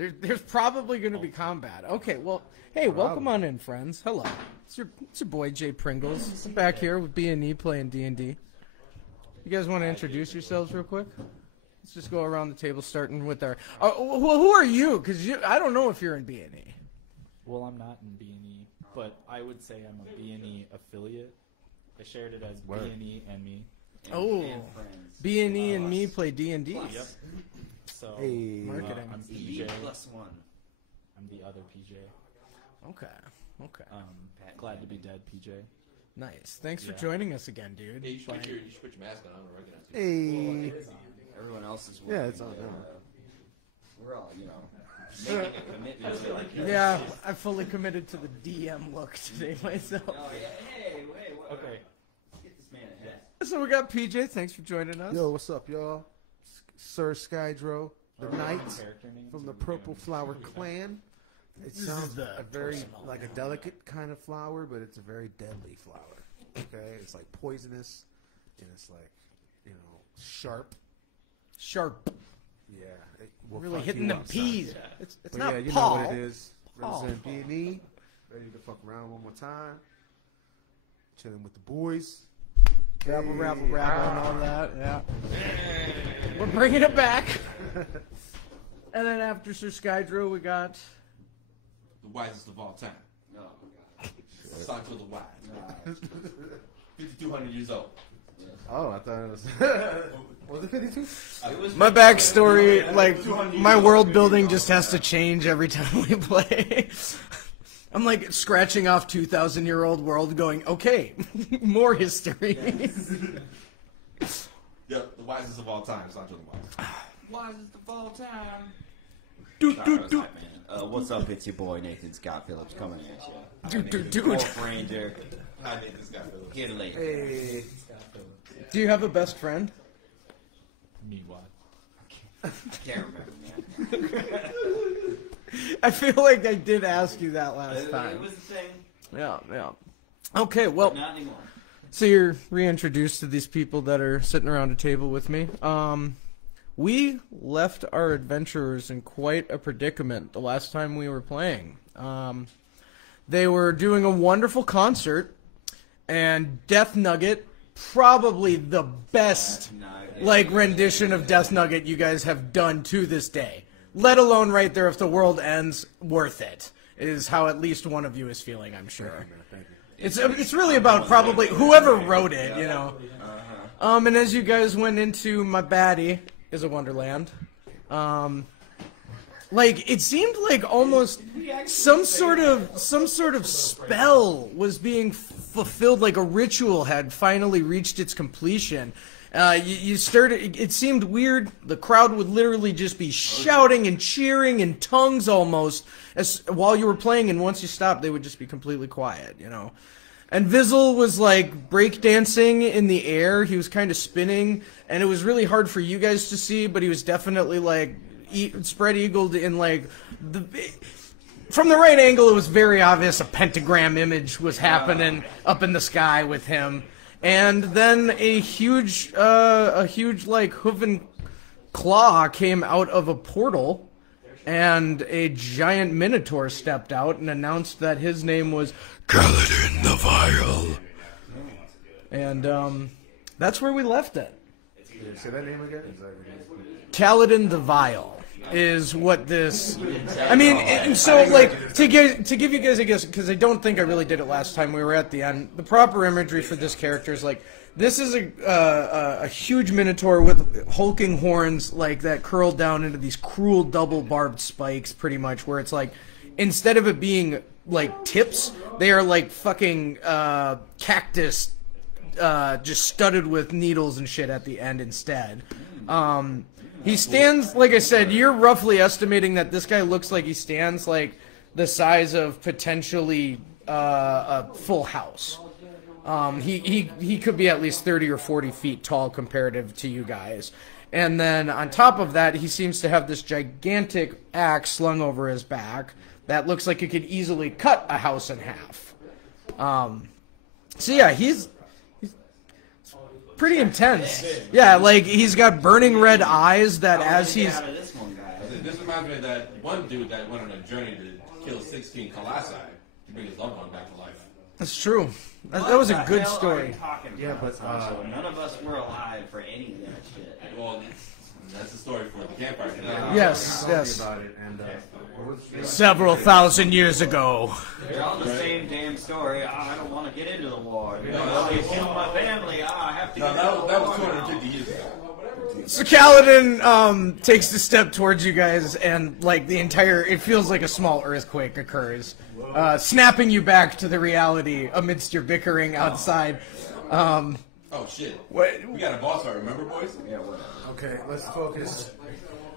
There's probably going to be combat. Okay, well, hey, welcome on in, friends. Hello. It's your boy, J.PRYNGLZ. I'm back here with B&E playing D&D. You guys want to introduce yourselves real quick? Let's just go around the table, starting with our... who are you? Because I don't know if you're in B&E. Well, I'm not in B&E, but I would say I'm a B&E affiliate. I shared it as B&E and me. And B&E and me play D&D. Yep. So, marketing. I'm Peejay. +1. I'm the other Peejay. Okay. Glad to be dead, Peejay. Nice. Thanks for joining us again, dude. Hey, you should put your mask on. I don't recognize you. Hey. Everyone else is Yeah, it's on now. We're all, making a commitment to like. Yeah, I fully committed to the DM look today myself. Oh yeah. Hey, wait. Okay. Let's get this man ahead. So we got Peejay. Thanks for joining us. Yo, what's up, y'all? Sir Skydro, the knight from the Purple Flower Clan. It sounds a very like a delicate kind of flower, but it's a very deadly flower. Okay, it's like poisonous, and it's like, sharp. Sharp. Yeah, it will Really fuck hitting you them up, peas. son. It's But not yeah, you Paul. know what it is. Paul. Represent B&E, ready to fuck around one more time. Chilling with the boys. Rabble, and all that. Yeah. We're bringing it back. And then after Sir Skydro, we got... The wisest of all time. Oh my God. Sancho the Wise. 5,200 years old. Oh, I thought it was. Was it 52? My backstory, like, my world building just has to change every time we play. I'm like scratching off 2,000-year-old world going, okay, more history. Yeah, the wisest of all time. Sancho the Wise. Wisest of all time. What's up? It's your boy Nathan Scott Phillips coming at you. Dude. Dwarf Ranger. I made this guy feel Here late. Hey. Do you have a best friend? Me, what? Can't remember, man. I feel like I did ask you that last time. It was a thing. Yeah. Okay, well, Not anymore. so you're reintroduced to these people that are sitting around a table with me. We left our adventurers in quite a predicament the last time we were playing. They were doing a wonderful concert, and Death Nugget, probably the best rendition of Death Nugget you guys have done to this day. Let alone right there, if the world ends, worth it, is how at least one of you is feeling, I'm sure. Thank you. It's really about probably whoever wrote it, And as you guys went into my baddie is a Wonderland, like it seemed like almost some sort of spell was being fulfilled, like a ritual had finally reached its completion. You started. It seemed weird. The crowd would literally just be shouting and cheering in tongues almost while you were playing, and once you stopped, they would just be completely quiet. And Vizzle was like breakdancing in the air. He was kind of spinning, and it was really hard for you guys to see, but he was definitely like spread eagled in like from the right angle. It was very obvious a pentagram image was happening up in the sky with him. And then a huge like hooven claw came out of a portal, and a giant minotaur stepped out and announced that his name was Kaladin the Vile. And that's where we left it. Say that name again? Kaladin the Vile is what this... I mean, and so, like, to give you guys a guess, because I don't think I really did it last time we were at the end, the proper imagery for this character is, like, this is a huge minotaur with hulking horns, like, that curl down into these cruel double-barbed spikes, pretty much, where it's, like, instead of it being, like, tips, they are, like, fucking cactus, just studded with needles and shit at the end instead. He stands, like I said, you're roughly estimating that this guy looks like he stands like the size of potentially a full house. He could be at least 30 or 40 feet tall comparative to you guys. And then on top of that, he seems to have this gigantic axe slung over his back that looks like it could easily cut a house in half. So yeah, he's pretty intense. Yeah, like he's got burning red eyes that as he's This reminds me of that one dude that went on a journey to kill 16 colossi to bring his loved one back to life. That's true. That was a good story. Yeah, but none of us were alive for any of that shit. Well, that's the story for the campfire. Yes, yes. About it, and, Several thousand years ago. They're all the same damn story. I don't want to get into the war. They killed my family. I have to. No, that was 250 years ago. So Kaladin takes a step towards you guys, and like the entire, it feels like a small earthquake occurs, snapping you back to the reality amidst your bickering outside. Oh shit! What? We got a boss fight, remember, boys? Yeah, whatever. okay, let's focus.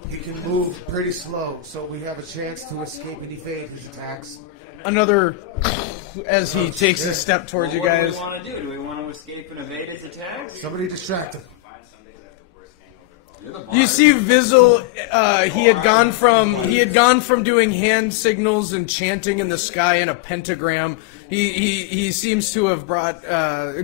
He can move pretty slow, so we have a chance to escape and evade his attacks. Another, as he takes a step towards you guys. What do we want to do? Do we want to escape and evade his attacks? Somebody distract him. You see Vizzle, he had gone from doing hand signals and chanting in the sky in a pentagram. He seems to have brought,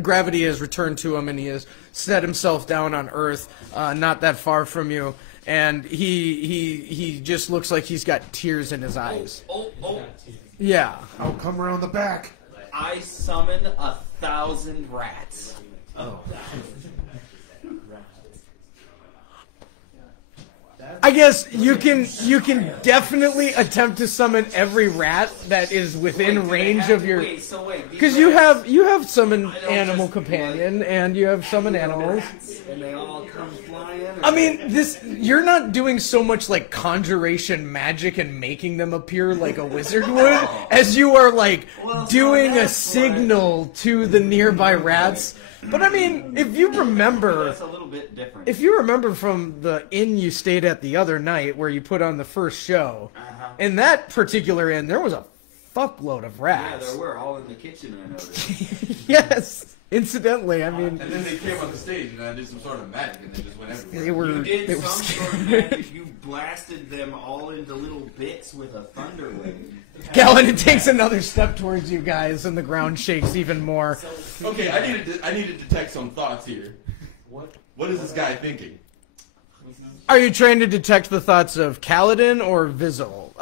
gravity has returned to him, and he has set himself down on Earth, not that far from you. And he just looks like he's got tears in his eyes. Oh. Yeah. I'll come around the back. I summon 1,000 rats. Oh. I guess you can definitely attempt to summon every rat that is within range of your. Because you have summon animal companion and you have summon animals. And they all come flying. I mean, you're not doing so much like conjuration magic and making them appear like a wizard would, as you are like doing a signal to the nearby rats. But I mean, if you remember, that's a little bit different. If you remember from the inn you stayed at the other night, where you put on the first show, in that particular inn, there was a fuckload of rats. Yeah, there were all in the kitchen. I noticed. Yes, incidentally, I mean. And then they came on the stage and I did some sort of magic and they just went everywhere. You did some sort of magic. You blasted them all into little bits with a thunder wave. Kaladin takes another step towards you guys, and the ground shakes even more. Okay, I need to detect some thoughts here. What is this guy thinking? Are you trying to detect the thoughts of Kaladin or Vizzle?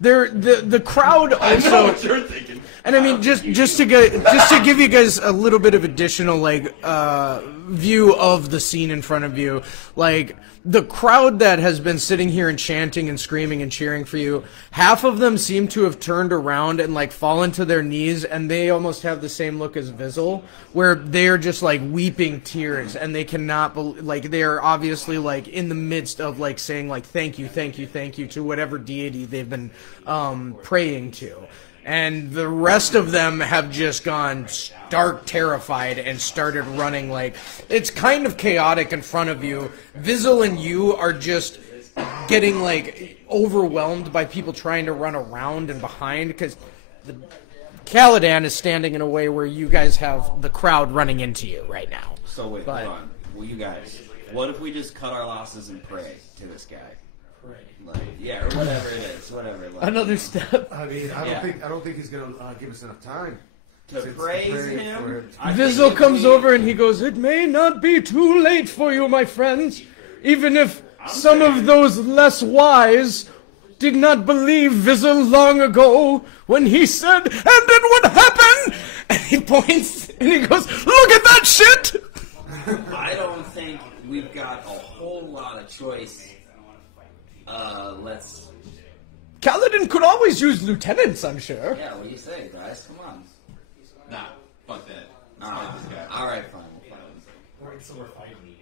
The crowd also. I know what you're thinking. And I mean, just to give you guys a little bit of additional like view of the scene in front of you, like the crowd that has been sitting here and chanting and screaming and cheering for you, half of them seem to have turned around and like fallen to their knees, and they almost have the same look as Vizzle, where they're just like weeping tears, and they cannot like they're obviously like in the midst of like saying like thank you to whatever deity they've been praying to. And the rest of them have just gone stark terrified and started running. Like, it's kind of chaotic in front of you. Vizzle and you are just getting like overwhelmed by people trying to run around and behind, because Kaladin is standing in a way where you guys have the crowd running into you right now. So wait, hold on. Well, you guys, what if we just cut our losses and pray to this guy? Like, yeah, or whatever it is, whatever. Like, another step. I mean, I don't think he's gonna give us enough time to praise him. Vizzle comes over and he goes, "It may not be too late for you, my friends, even if some of those less wise did not believe Vizzle long ago when he said, 'And then what happened?'" And he points and he goes, "Look at that shit!" I don't think we've got a whole lot of choice. Let's... Kaladin could always use lieutenants, I'm sure. Yeah, what do you say, guys? Come on. Nah, fuck that. Alright, fine. So we're fighting.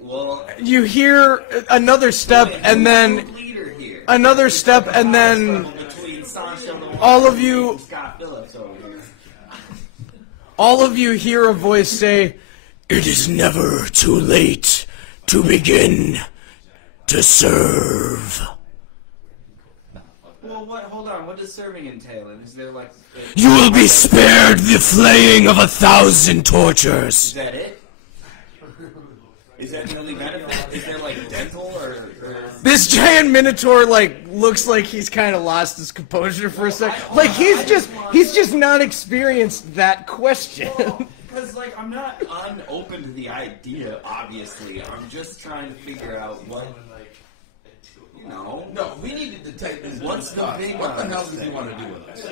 Well, you hear another step, and then another step, and then all of you hear a voice say, "It is never too late to begin to serve." Well, what? Hold on. What does serving entail? And is there like? You will be spared the flaying of 1,000 tortures. Is that it? Is that the only benefit? Is there like dental or? This giant minotaur like looks like he's kind of lost his composure for a second. Like he's just not experienced that question. Because like I'm not unopen to the idea. Obviously, I'm just trying to figure out what. No. No, we need to detect this. What's the big What the one? hell does he want to do with us?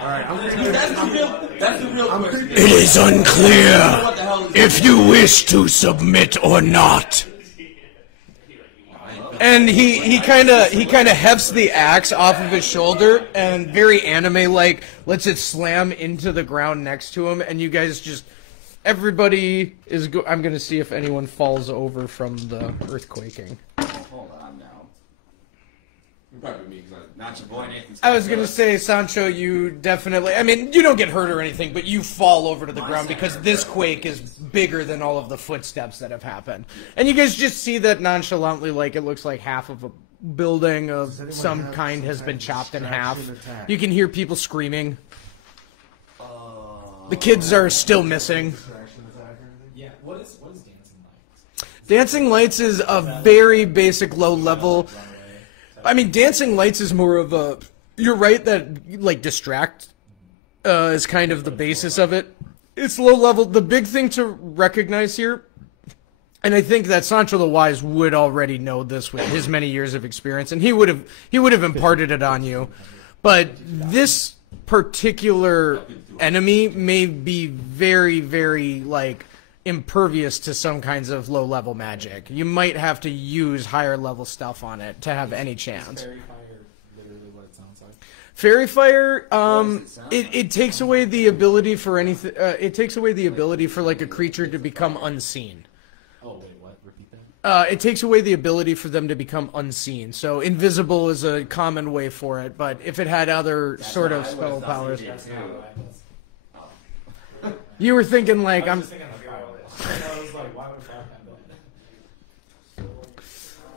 All right, That's the real question. It is unclear What the hell is if you wish to submit or not. And he kind of hefts the axe off of his shoulder and very anime like lets it slam into the ground next to him, and you guys just everybody is I'm gonna see if anyone falls over from the earthquaking. Hold on now. Probably me, because Not your boy Nathan. I was gonna say, Sancho, you definitely. I mean, you don't get hurt or anything, but you fall over to the ground because this quake is bigger than all of the footsteps that have happened. And you guys just see that nonchalantly, like it looks like half of a building of some kind has been chopped in half. You can hear people screaming. The kids are still missing. Yeah, what is Dancing Lights? Dancing Lights is a very basic low level. I mean, Dancing Lights is more of a. You're right that like distract is kind of the basis of it. It's low level. The big thing to recognize here, and I think that Sancho the Wise would already know this with his many years of experience, and he would have imparted it on you. But this particular enemy may be very, very like impervious to some kinds of low-level magic. You might have to use higher-level stuff on it to have any chance. Fairy fire, literally what it sounds like. Fairy fire, it takes away the ability for anything. It takes away the ability for like a creature to become unseen. Oh wait, what? Repeat that. It takes away the ability for them to become unseen. So invisible is a common way for it, but if it had other sort of spell powers, you were thinking like I'm. I was like, why would fire have that?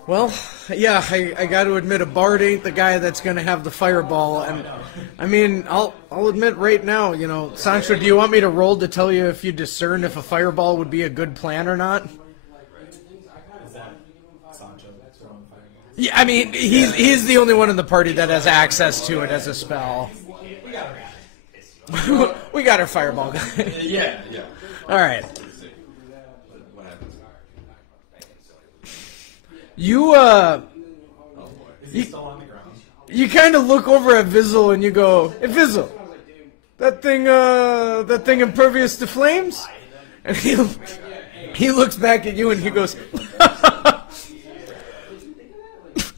Well, yeah, I got to admit, a bard ain't the guy that's going to have the fireball, and I mean, I'll admit right now, you know, Sancho, do you want me to roll to tell you if you discern if a fireball would be a good plan or not? Is that Sancho throwing fireball? Yeah, I mean, he's the only one in the party that has access to it as a spell. We got her. We got our fireball guy. Yeah. All right. What happens? You Is he still on the ground? you kind of look over at Vizzle and you go, "Hey Vizzle, that thing impervious to flames?" And he looks back at you and he goes,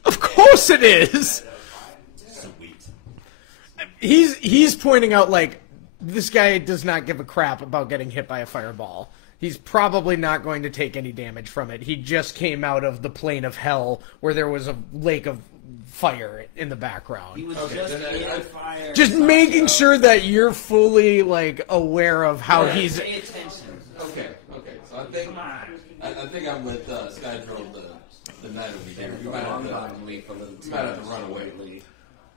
"Of course it is." Sweet. He's pointing out like this guy does not give a crap about getting hit by a fireball. He's probably not going to take any damage from it. He just came out of the plane of hell where there was a lake of fire in the background. He was just in fire. Just making sure that you're fully like aware of how he's. Pay attention. Okay. So I think I'm with Skydro the night over here. We might have to run away.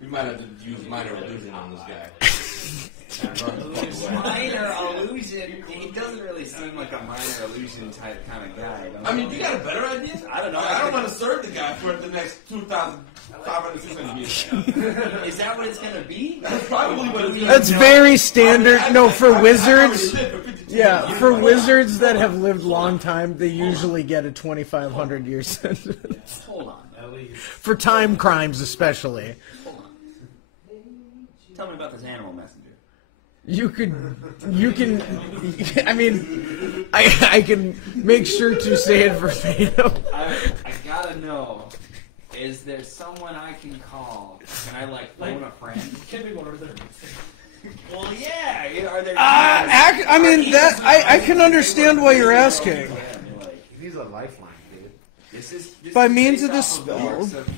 We might have to use minor illusion on this guy. Minor illusion? He doesn't really seem like a minor illusion type kind of guy. I mean, you got a better idea? I don't know. I don't want to serve the guy for the next 2,500, 600 years. Is that what it's going to be? That's probably what it's That's very standard. No, for wizards. Yeah, for wizards that have lived a long time, they usually get a 2,500 year sentence. Hold on. At least. For time crimes, especially. Hold on. Tell me about this animal messenger. You can, I mean, I can make sure to say it verbatim. I gotta know, is there someone I can call? Can I, like, phone a friend? Can we go over there? Well, yeah. Are there... I mean, that I can understand why you're asking. He's a lifeline, dude. This By is means of based this off spell. works of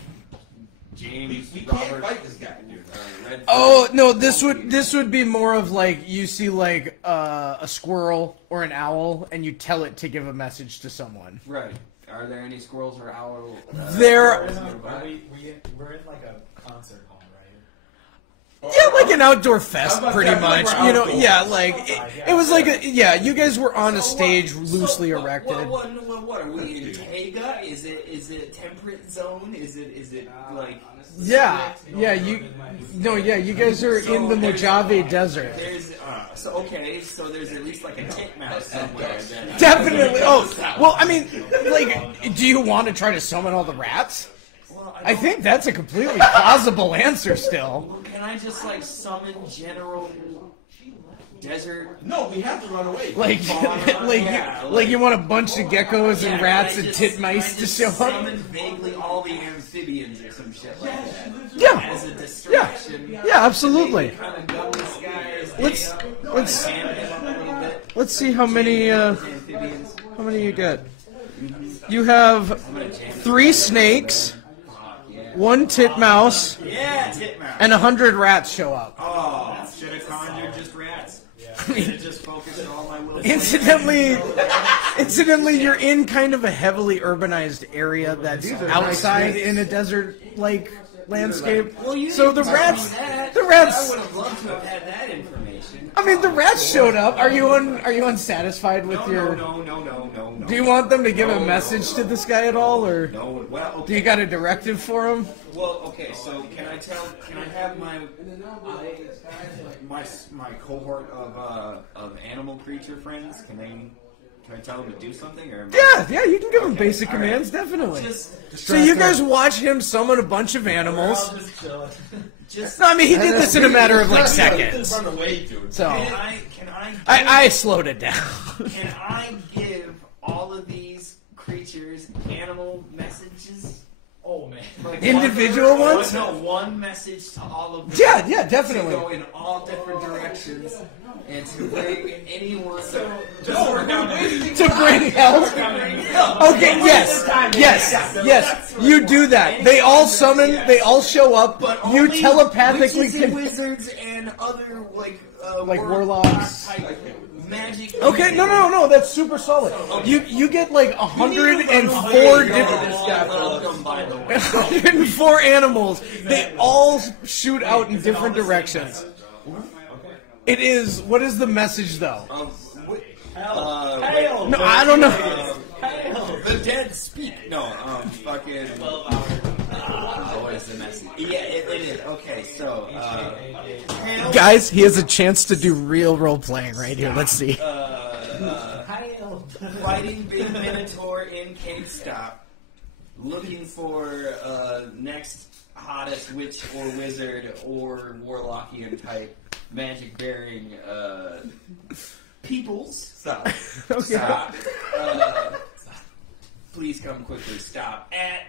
James We Robert. can't fight this guy, dude. Red Oh no, this would be more of like you see like a squirrel or an owl, and you tell it to give a message to someone. Right. Are there any squirrels or owls? There- We're in like a concert hall, right? Yeah, like an outdoor fest, I was about to pretty say, I feel like much. we're You know, outdoors. yeah, like it was like you guys were on a stage loosely erected. What are we in Tega? Is it temperate zone? Is it like? Yeah, you guys are in the Mojave Desert. There's so there's at least like a titmouse somewhere. Definitely. Oh, well, I mean, like, do you want to try to summon all the rats? I think that's a completely plausible answer still. Can I just like summon general desert? No, we have to run away. Like you want a bunch of geckos and rats and m.i.s.t.a to show up? Summon vaguely all the amphibians or some shit like that. Yeah. As a distraction. Yeah, absolutely. Kind of gun this guy as Let's see how many amphibians. how many you get. You have 3 snakes, 1 titmouse, Yeah, titmouse. and 100 rats show up. Oh, should have conjured just rats. Should have just focused all my will. Incidentally, you're in kind of a heavily urbanized area that's outside in a desert-like landscape. Well, So the rats, I would have loved to have had that information. I mean, the rats showed up. Are you unsatisfied with your? No. Do you want them to give a message to this guy at all, or No, well, okay. do you got a directive for him? Well, okay, so can I have my cohort of animal creature friends? Can I tell them to do something, or? Yeah, you can give him basic commands, definitely. So you guys watch him summon a bunch of animals. No, I mean, he did this in a matter of like seconds. Run away, dude. So Can I slowed it down. Can I give all of these creatures animal messages? Oh man. Like Individual ones? No, one message to all of them. Yeah, definitely. To go in all different directions and to bring anyone To bring help. Okay, yes. You do that. They all summon. They all show up. But You only telepathically witches and can. wizards and other like warlocks. Magic. Okay, no, that's super solid. You get like 104 different. 104 animals. They all shoot out in different directions. It is. What is the message though? Hail! No, I don't know. The dead speak. No, fucking 12 hours. What is the message? Yeah, it is. Okay, so, Guys, he has a chance to do real role playing right here. Let's see. Fighting Big Minotaur in Cave Stop. Looking for next hottest witch or wizard or warlockian type magic bearing peoples. Stop. Okay. Stop. Please come quickly. Stop at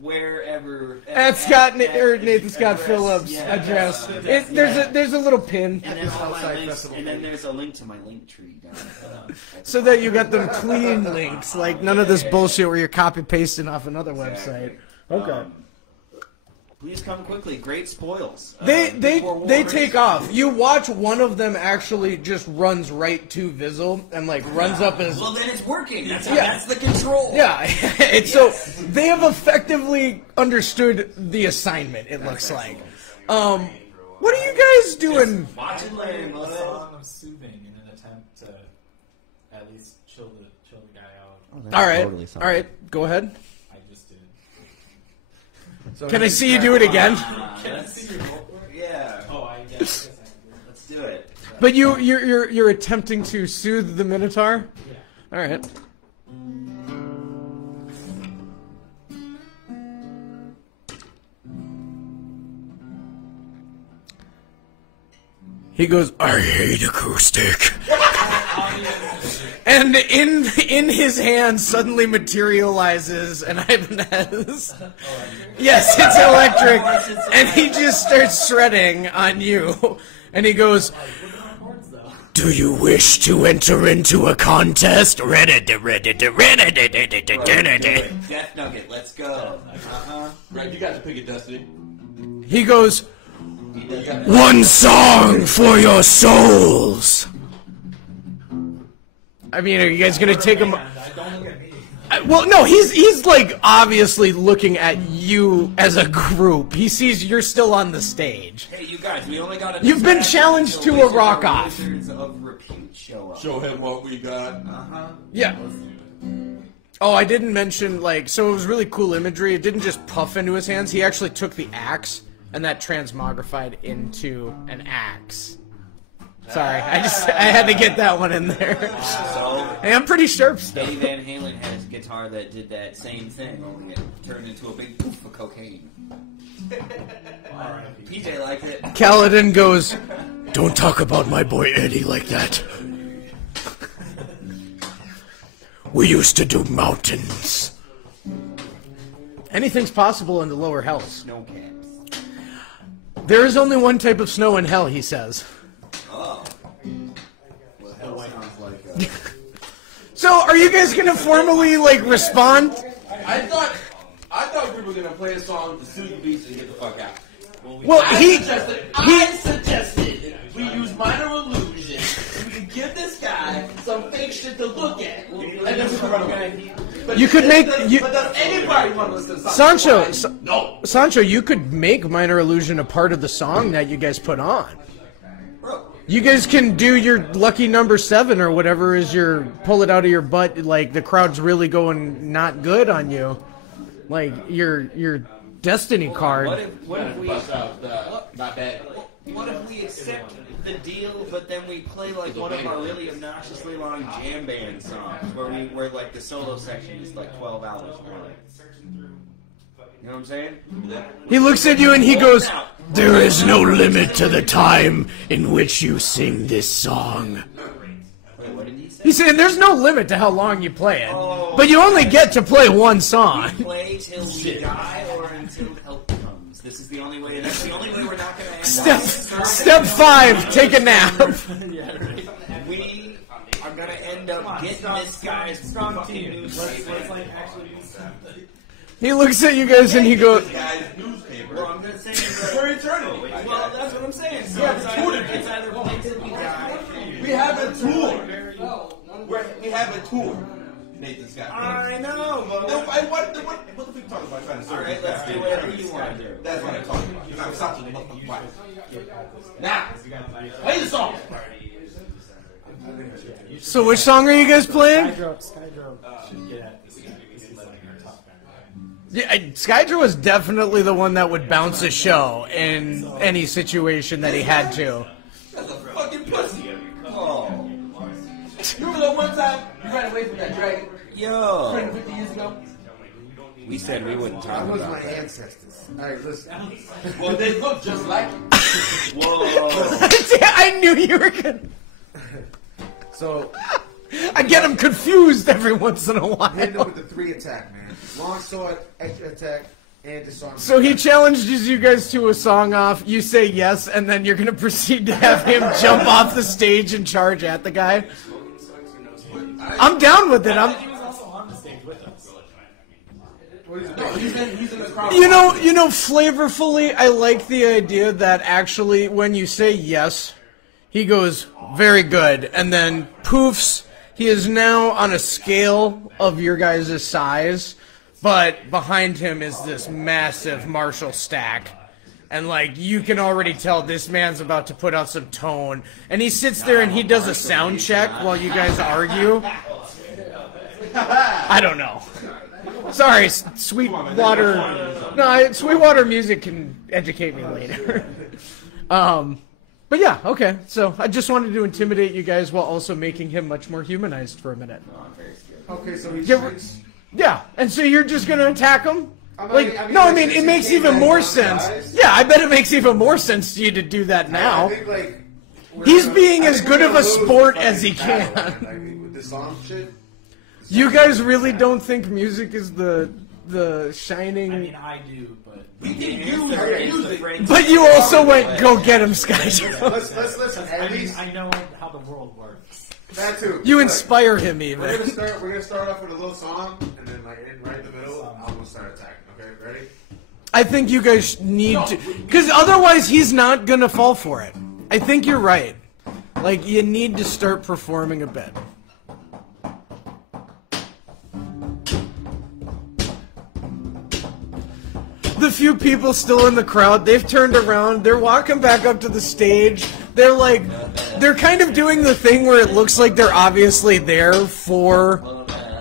wherever. At Nathan Scott Phillips address. There's a little pin. And then, all my links, and then there's a link to my link tree down there. So that you got them clean links, like none of this bullshit where you're copy pasting off another website. Okay. Please come quickly. Great spoils. They before take off. You watch one of them actually just runs right to Vizzle and like runs up as. Well, then it's working. That's the control. Yeah. So they have effectively understood the assignment. It looks like. What are you guys doing? Watch and learn. A song of soothing in an attempt to at least chill the guy out. All right. Go ahead. I just did. Can I see you do it again? Yeah. Oh, I guess Let's do it. But you're attempting to soothe the Minotaur? Yeah. All right. He goes, I hate acoustic. And in his hand suddenly materializes an Ibanez. Yes, it's electric. And he just starts shredding on you. And he goes, do you wish to enter into a contest? Death Nugget, let's go. Right, you got to pick it, Destiny. He goes, one song for your souls. I mean, are you guys gonna take him? Don't look at me. Well, no, he's like obviously looking at you as a group. He sees you're still on the stage. Hey, you guys, we only got You've been challenged to a rock off. Wizards of repute show up. Show him what we got. Yeah. Oh, I didn't mention, like, so it was really cool imagery. It didn't just puff into his hands. He actually took the axe, and that transmogrified into an axe. Sorry, I had to get that one in there. So, Hey, I'm pretty sharp still. Eddie Van Halen had a guitar that did that same thing, only it turned into a big poof of cocaine. Peejay liked it. Kaladin goes, "Don't talk about my boy Eddie like that. We used to do mountains." Anything's possible in the lower hells. Snow caps. There is only one type of snow in hell, he says. Oh. Well, hell sounds like. So, are you guys gonna formally, like, respond? I thought we were gonna play a song to suit the beats and get the fuck out. Well, I suggested we use minor illusion. We can give this guy some fake shit to look at, and then we can run away. But You could make- But does anybody want to listen to something? Sancho, No. Sancho, you could make Minor Illusion a part of the song that you guys put on. You guys can do your lucky number 7 or whatever is your pull it out of your butt, like the crowd's really going not good on you. Like your destiny card. What if we Bust out not bad. what if we accept the deal, but then we play like one of our really obnoxiously long jam band songs, where like the solo section is like 12 hours long. You know what I'm saying? He looks at you and he goes, "There is no limit to the time in which you sing this song." Wait, what did he say? He's saying there's no limit to how long you play it, but you only get to play one song. Play till we die or until help comes. This is the only way. That's the only way we're not going to end Step 5, take a nap. We are going to end up getting this guy's fucking newspaper. He looks at you guys and he goes, Guy's newspaper. Well, I'm going to say For eternity. well, that's what I'm saying. So Yeah, it's either play till we die. We have a tour. We have a tour. Nathan Scott. I know, but What the fuck you talking about trying to serve? Alright, let's do whatever you want to do. That's what I'm talking about. I'm stopping the motherfucking wife. Now, play the song. "So which song are you guys playing?" Skydro should get at this top band. Yeah, Skydro was definitely the one that would bounce a show in any situation that he had to. That's a fucking pussy. Oh, You remember that one time you ran away from that dragon yo. 50 years ago? We said we wouldn't talk That was about my that. ancestors. Alright, listen. Well, they look just like you. Whoa. I knew you were gonna. So, I get him confused every once in a hitting him while. with the 3 attack, man. Long sword, extra attack, and disarm. So he challenges you guys to a song off. You say yes, and then you're gonna proceed to have him jump off the stage and charge at the guy. I'm down with it. He was also on the stage with us. He's in the crowd. You know, flavorfully, I like the idea that actually, when you say yes, he goes, "Very good," and then poofs. He is now on a scale of your guys' size, but behind him is this massive Marshall stack. And, like, you can already tell this man's about to put out some tone. And he sits there and he does a sound check while you guys argue. I don't know. Sorry, Sweetwater. No, Sweetwater music can educate me later. But yeah, okay. So I just wanted to intimidate you guys while also making him much more humanized for a minute. Okay, so he Yeah, shoots. Yeah, and so you're just gonna attack him? I mean, It makes even more sense. Yeah, I bet it makes even more sense to you to do that I now. think, like, He's being as good of a sport as he can. Like, with the song shit. You guys really don't think music is the shining... I mean, I do, but We can use her music. But you also went, "Go get him, Skydro." Let's listen. At least I know how the world works. that too. You Look, inspire him We're even. gonna start off with a little song, and then like right in the middle, I'm gonna start attacking. Okay, ready? I think you guys need to... Because otherwise he's not gonna fall for it. I think you're right. Like, you need to start performing a bit. The few people still in the crowd, they've turned around, they're walking back up to the stage. They're kind of doing the thing where it looks like they're obviously there for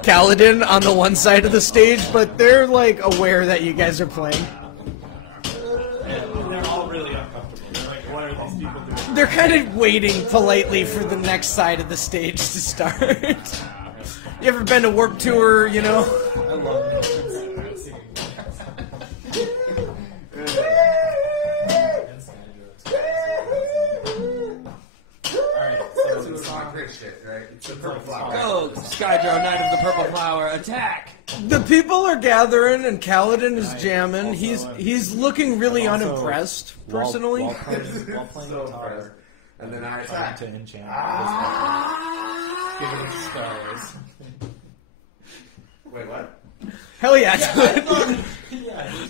Kaladin on the one side of the stage, but they're like aware that you guys are playing. They're all really uncomfortable. They're like, What are these people doing? They're kind of waiting politely for the next side of the stage to start. You ever been to Warped Tour, you know? I love it. Go, Skydro, Knight of the Purple Flower, attack! The people are gathering and Kaladin is jamming. He's looking really unimpressed, personally. While playing guitar, And then I trying attack. to enchant giving it stars. Wait, what? Hell yeah, dude.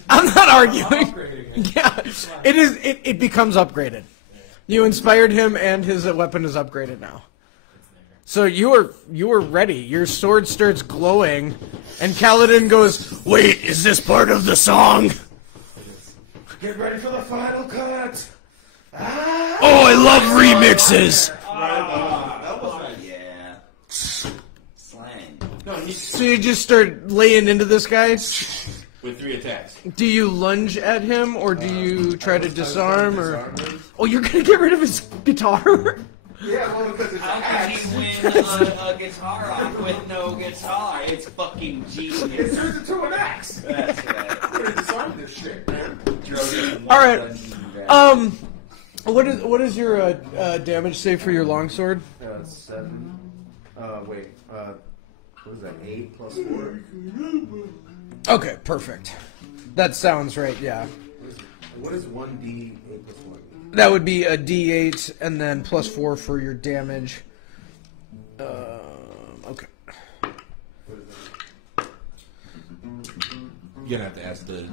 I'm not arguing. Yeah, it becomes upgraded. You inspired him, and his weapon is upgraded now. So you were ready. Your sword starts glowing, and Kaladin goes, "Wait, is this part of the song?" Get ready for the final cut. Oh, I love remixes. Yeah. Slang. So you just start laying into this guy. With 3 attacks. Do you lunge at him, or do you try to disarm, or? Oh, you're gonna get rid of his guitar? Yeah, well, because it's How can you win a guitar off with no guitar? It's fucking genius. It turns into an axe. That's right. I'm gonna disarm this shit, man. All right. What is your damage save for your longsword? 7. Wait. What is that? 8 plus 4. Okay, perfect. That sounds right. Yeah. What is 1d 8 plus 1? That would be a D8 and then plus 4 for your damage. Okay. What is that? You're gonna have to ask the. So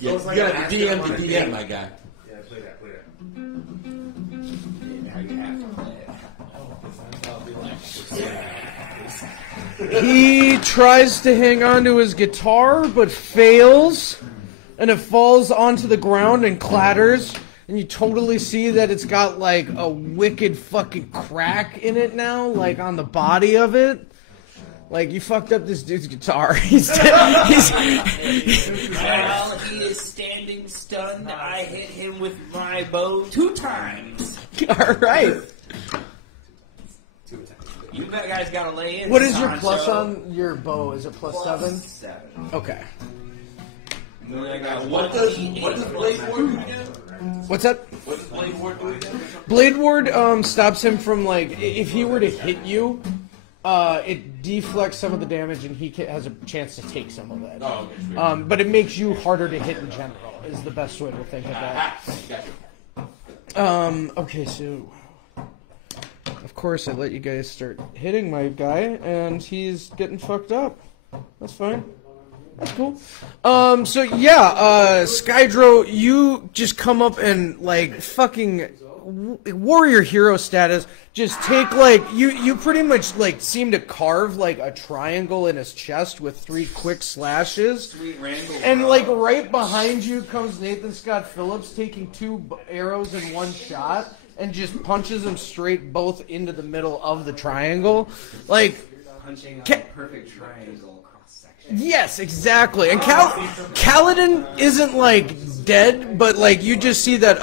Yeah, it's like you an got the ask DM him to on a DM, game. my guy. Yeah, play that. Now you have to play it. He tries to hang on to his guitar, but fails, and it falls onto the ground and clatters. And you totally see that it's got like a wicked fucking crack in it now, like on the body of it. Like you fucked up this dude's guitar. He's While he is standing stunned, I hit him with my bow 2 times. all right. You guys gotta lay in. What is your Sancho. plus on your bow? Is it plus 7? 7. Okay. And then I got What does Blade Ward do again? What's that? What does Blade Ward do again? Blade Ward stops him from, like, if he were to hit you, it deflects some of the damage and he has a chance to take some of it. Oh, okay. Sweet. But it makes you harder to hit in general, is the best way to think of that. Gotcha. Okay, so of course I let you guys start hitting my guy, and he's getting fucked up. That's fine. That's cool. So yeah, Skydro, you just come up and like fucking warrior hero status. Just take like you pretty much like seem to carve like a triangle in his chest with 3 quick slashes. Sweet Randall. And like right behind you comes Nathan Scott Phillips taking 2 arrows in 1 shot and just punches him straight both into the middle of the triangle. Like Punching a perfect triangle cross section. yes, exactly. And Kaladin isn't like dead, but like you just see that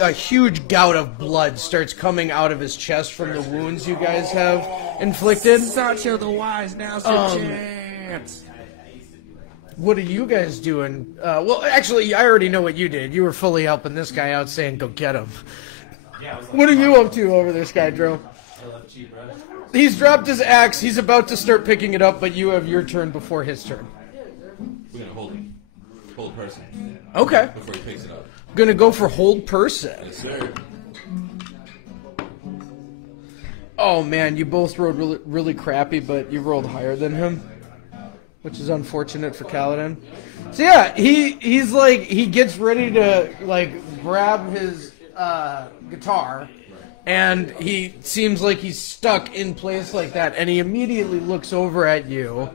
a huge gout of blood starts coming out of his chest from the wounds you guys have inflicted. Sancho the Wise, now's your chance. What are you guys doing? Well, actually, I already know what you did. You were fully helping this guy out, saying, "Go get him." Yeah, I was like, What are you up to over there, Skydro? LFG, brother. He's dropped his axe. He's about to start picking it up, but you have your turn before his turn. We're gonna hold person Okay. before he picks it up. Gonna go for hold person. Yes, sir. Oh man, you both rolled really, really crappy, but you rolled higher than him, which is unfortunate for Kaladin. So yeah, he's like he gets ready to like grab his guitar, and he seems like he's stuck in place like that, and he immediately looks over at you,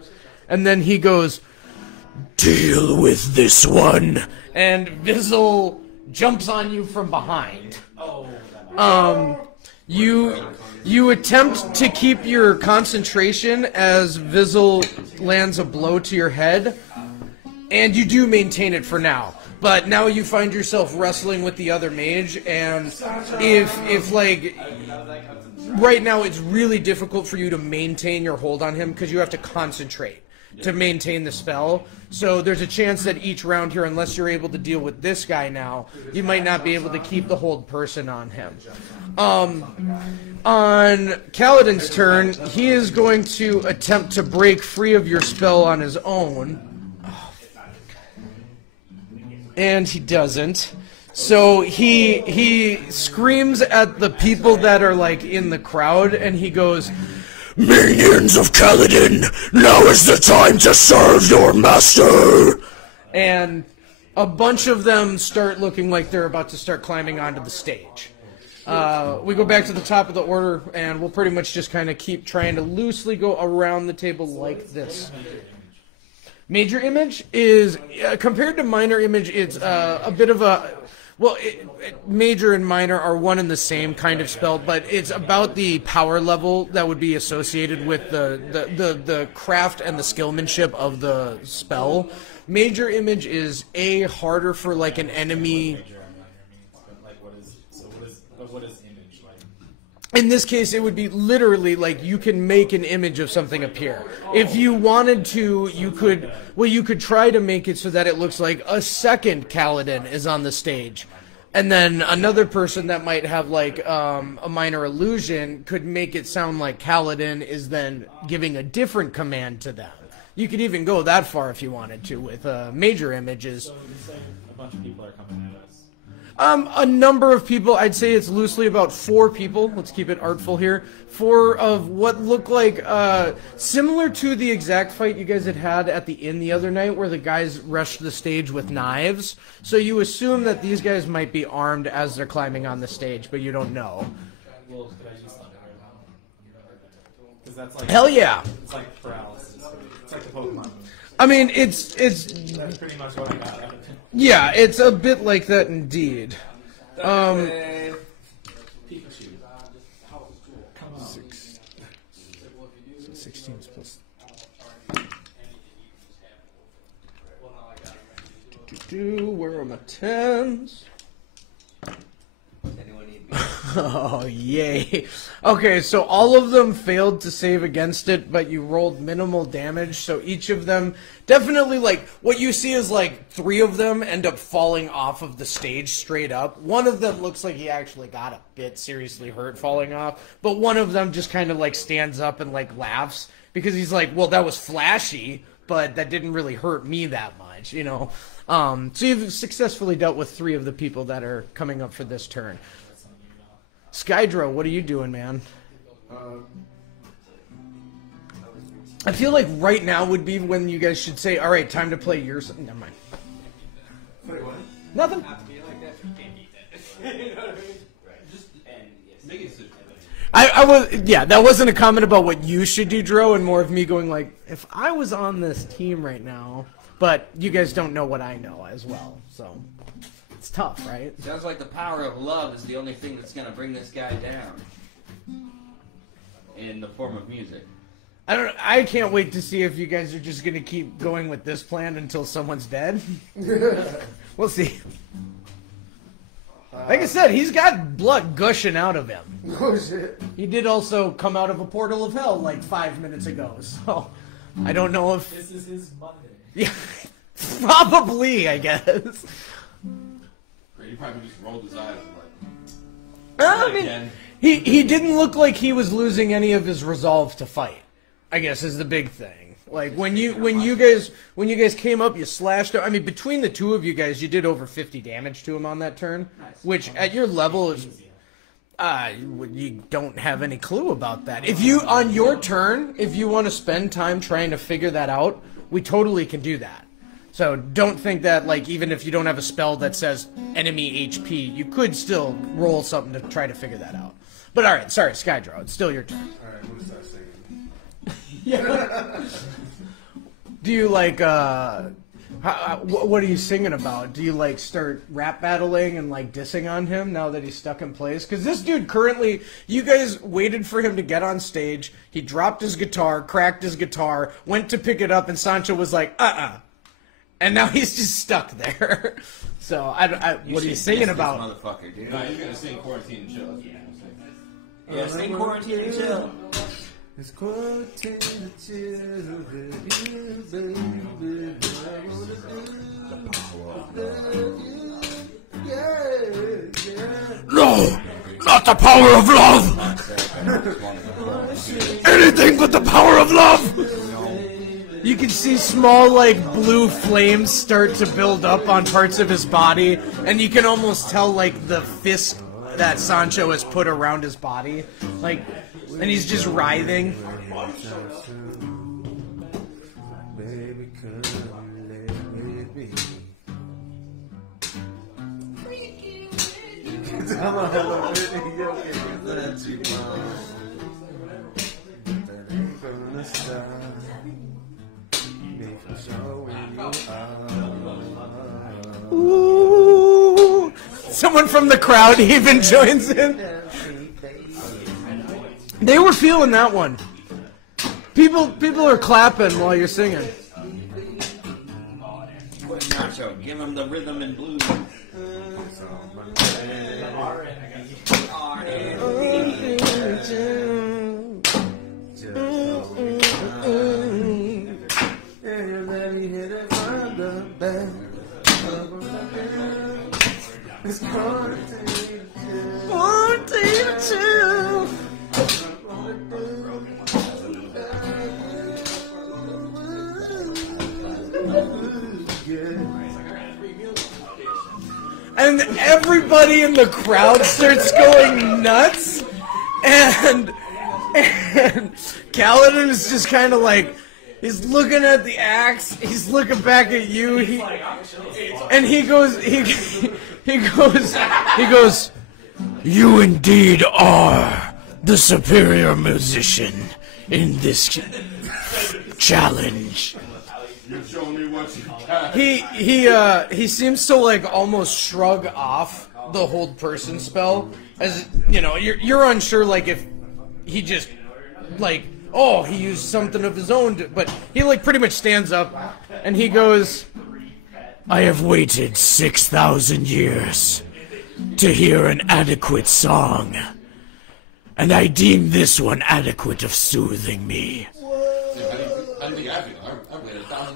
and then he goes, "Deal with this one," and Vizzle jumps on you from behind. You attempt to keep your concentration as Vizzle lands a blow to your head, and you do maintain it for now. But now you find yourself wrestling with the other mage, and if like right now it's really difficult for you to maintain your hold on him because you have to concentrate to maintain the spell. So there's a chance that each round here, unless you're able to deal with this guy now, you might not be able to keep the hold person on him. On Kaladin's turn, he is going to attempt to break free of your spell on his own. And he doesn't. So he screams at the people that are like in the crowd, and he goes, "Minions of Kaladin, now is the time to serve your master!" And a bunch of them start looking like they're about to start climbing onto the stage. We go back to the top of the order, and we'll pretty much just kind of keep trying to loosely go around the table like this. Major image is, compared to minor image, it's a bit of a... Well, major and minor are one and the same kind of spell, but it's about the power level that would be associated with the craft and the skillmanship of the spell. Major image is harder for like an enemy. What is image like? In this case, it would be literally like you can make an image of something appear. If you wanted to, you could try to make it so that it looks like a second Kaladin is on the stage. And then another person that might have like a minor illusion could make it sound like Kaladin is then giving a different command to them. You could even go that far if you wanted to with major images. So you're saying a bunch of people are coming at us? A number of people. I'd say it's loosely about 4 people. Let's keep it artful here. 4 of what look like similar to the exact fight you guys had at the inn the other night, where the guys rushed the stage with knives. So you assume that these guys might be armed as they're climbing on the stage, but you don't know. Well, could I use thunder? Because that's like Hell yeah! It's like paralysis. It's like the Pokemon move. I mean, it's That's pretty much what I got. yeah, it's a bit like that indeed. Pikachu. Come on. 16 plus. Where are my 10s? Anyone need Oh, yay. Okay, so all of them failed to save against it, but you rolled minimal damage, so each of them definitely, like, what you see is, like, 3 of them end up falling off of the stage straight up. One of them looks like he actually got a bit seriously hurt falling off, but one of them just kind of, like, stands up and, like, laughs, because he's like, well, that was flashy, but that didn't really hurt me that much, you know? So you've successfully dealt with 3 of the people that are coming up for this turn. Skydro, what are you doing, man? I feel like right now would be when you guys should say, all right, time to play yours. Never mind. Wait, what? Nothing. I was, yeah, that wasn't a comment about what you should do, Dro, and more of me going like, if I was on this team right now, but you guys don't know what I know as well, so it's tough, right? Sounds like the power of love is the only thing that's going to bring this guy down. In the form of music. I can't wait to see if you guys are just going to keep going with this plan until someone's dead. We'll see. Like I said, he's got blood gushing out of him. Oh, shit. He did also come out of a portal of hell like 5 minutes ago, so I don't know if... This is his Monday. Yeah, probably, I guess. He probably just rolled his eyes and like... I mean, he didn't look like he was losing any of his resolve to fight, I guess, is the big thing. Like, when you guys came up, you slashed... I mean, between the 2 of you guys, you did over 50 damage to him on that turn, which at your level is... you don't have any clue about that. If you, on your turn, if you want to spend time trying to figure that out, we totally can do that. So don't think that, like, even if you don't have a spell that says enemy HP, you could still roll something to try to figure that out. But alright, sorry, Skydro, it's still your turn. Alright, I'm gonna start singing. Yeah. Do you, like, what are you singing about? Do you, like, start rap battling and, like, dissing on him now that he's stuck in place? Because this dude currently, you guys waited for him to get on stage, he dropped his guitar, cracked his guitar, went to pick it up, and Sancho was like, And now he's just stuck there. So, what are you singing about? Motherfucker, dude. No, you're gonna sing Quarantine and Chill. Yeah, sing Quarantine and Chill. It's quarantine and chill, baby. No! Not the power of love! Anything but the power of love! You can see small, like, blue flames start to build up on parts of his body, and you can almost tell, like, the fist that Sancho has put around his body. Like, and he's just writhing. Baby, come lay with me. I'm a hell of a video game that you want. That ain't gonna stop. Making sure when you are. Ooh! Someone from the crowd even joins in. They were feeling that one. People are clapping while you're singing. Nacho, give him the rhythm and blues. It's quarantine Quarantine chill. And everybody in the crowd starts going nuts, and Kaladin is just kind of like, he's looking at the axe, he's looking back at you, and he goes, you indeed are the superior musician in this challenge. You're showing me what you got. He seems to like almost shrug off the hold person spell, as you know, you're unsure like if he just like, oh, he used something of his own, but he like pretty much stands up and he goes, I have waited 6,000 years to hear an adequate song, and I deem this one adequate of soothing me.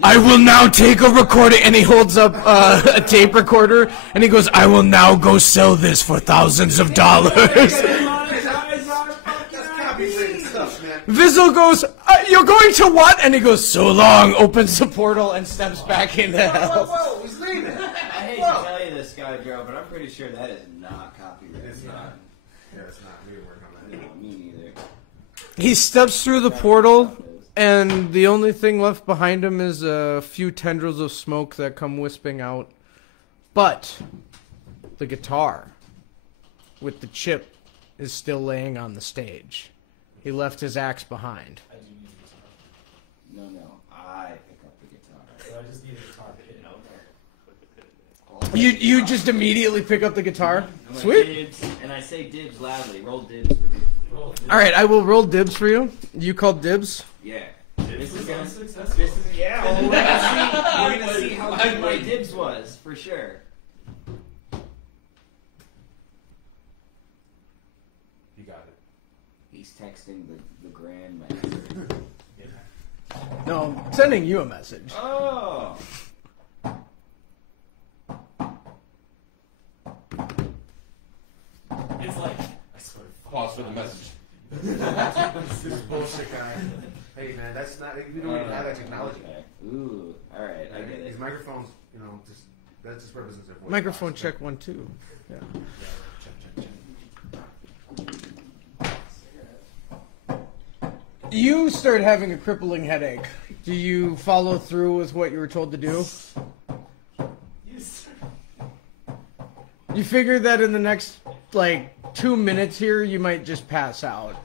I will now take a recording, and he holds up a tape recorder, and he goes, I will now go sell this for thousands of dollars. Vizzle goes, you're going to what? And he goes, so long, opens the portal, and steps back into hell. Whoa, he's leaving. I hate to tell you this, Skydro, but I'm pretty sure that is not copyrighted. It's not. Yeah, it's not. We work on that. No, me neither. He steps through the portal, and the only thing left behind him is a few tendrils of smoke that come wisping out. But the guitar with the chip is still laying on the stage. He left his axe behind. I do need a guitar. No, I pick up the guitar. So I just need a guitar to hit it. You just immediately pick up the guitar? I'm like, Sweet. Dibs, and I say dibs loudly. Roll dibs for me. Alright, I will roll dibs for you. You called dibs? Yeah. This is unsuccessful. This is, yeah, well, we're gonna see how good my dibs was, for sure. You got it. He's texting the grandmaster. No, I'm sending you a message. Oh! It's like, I swear to fuck. Pause for the message. This bullshit guy. Hey man, that's not. We don't even have that technology. Okay. Ooh, alright, I get These it. microphones, you know, just that's just represents their voice. Microphone check 1, 2. Yeah. You start having a crippling headache. Do you follow through with what you were told to do? Yes. You figure that in the next, like, 2 minutes here, you might just pass out.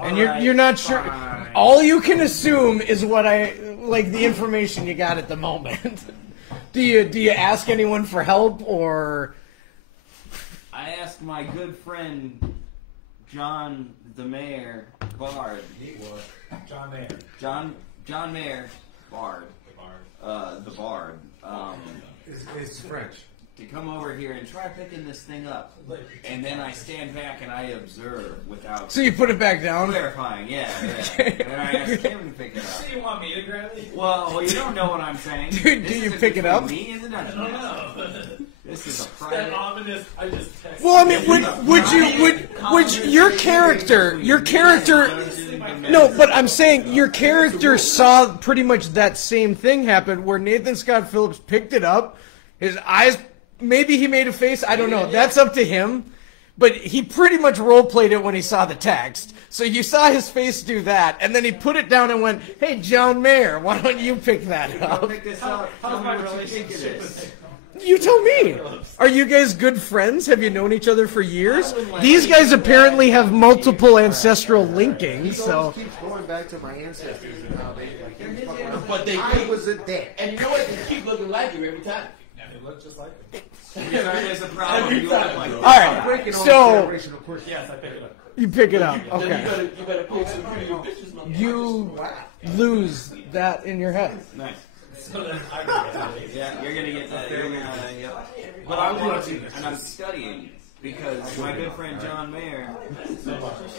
And you're not sure. Fine. All you can assume is what the information you got at the moment. Do you ask anyone for help, or? I asked my good friend, John the Mayor, Bard. John Mayer. John Mayer, Bard. The Bard. The Bard. It's French. to come over here and try picking this thing up. And then I stand back and I observe without... So you put it back down? Clarifying, yeah. And I ask him to pick it up. So you want me to grab it? Well, you don't know what I'm saying. Dude, do you pick it up? Me and the dungeon. I don't know. This is a That private... ominous, I just texted. Well, I mean, would your character... No, but I'm saying your character saw pretty much that same thing happen where Nathan Scott Phillips picked it up, his eyes... Maybe he made a face, I don't know. That's up to him. But he pretty much role-played it when he saw the text. So you saw his face do that, and then he put it down and went, "Hey, John Mayer, why don't you pick that up?" Pick this up. How's my Tell me what you relationship think it with is. him? You tell me. Are you guys good friends? Have you known each other for years? These guys apparently have multiple ancestral linkings, so... keeps going back to my ancestors and how they like. But they I wasn't there. and you know what? They keep looking like you every time. They look just like him. There's a problem. You look like All right, so Yes, I picked it up. you pick it up. You Okay. better pick some pretty good pictures. man. You lose that in your head. nice. So then I got it. Yeah, you're gonna get that. You're gonna, yep. But I'm watching and I'm studying because my good friend John Mayer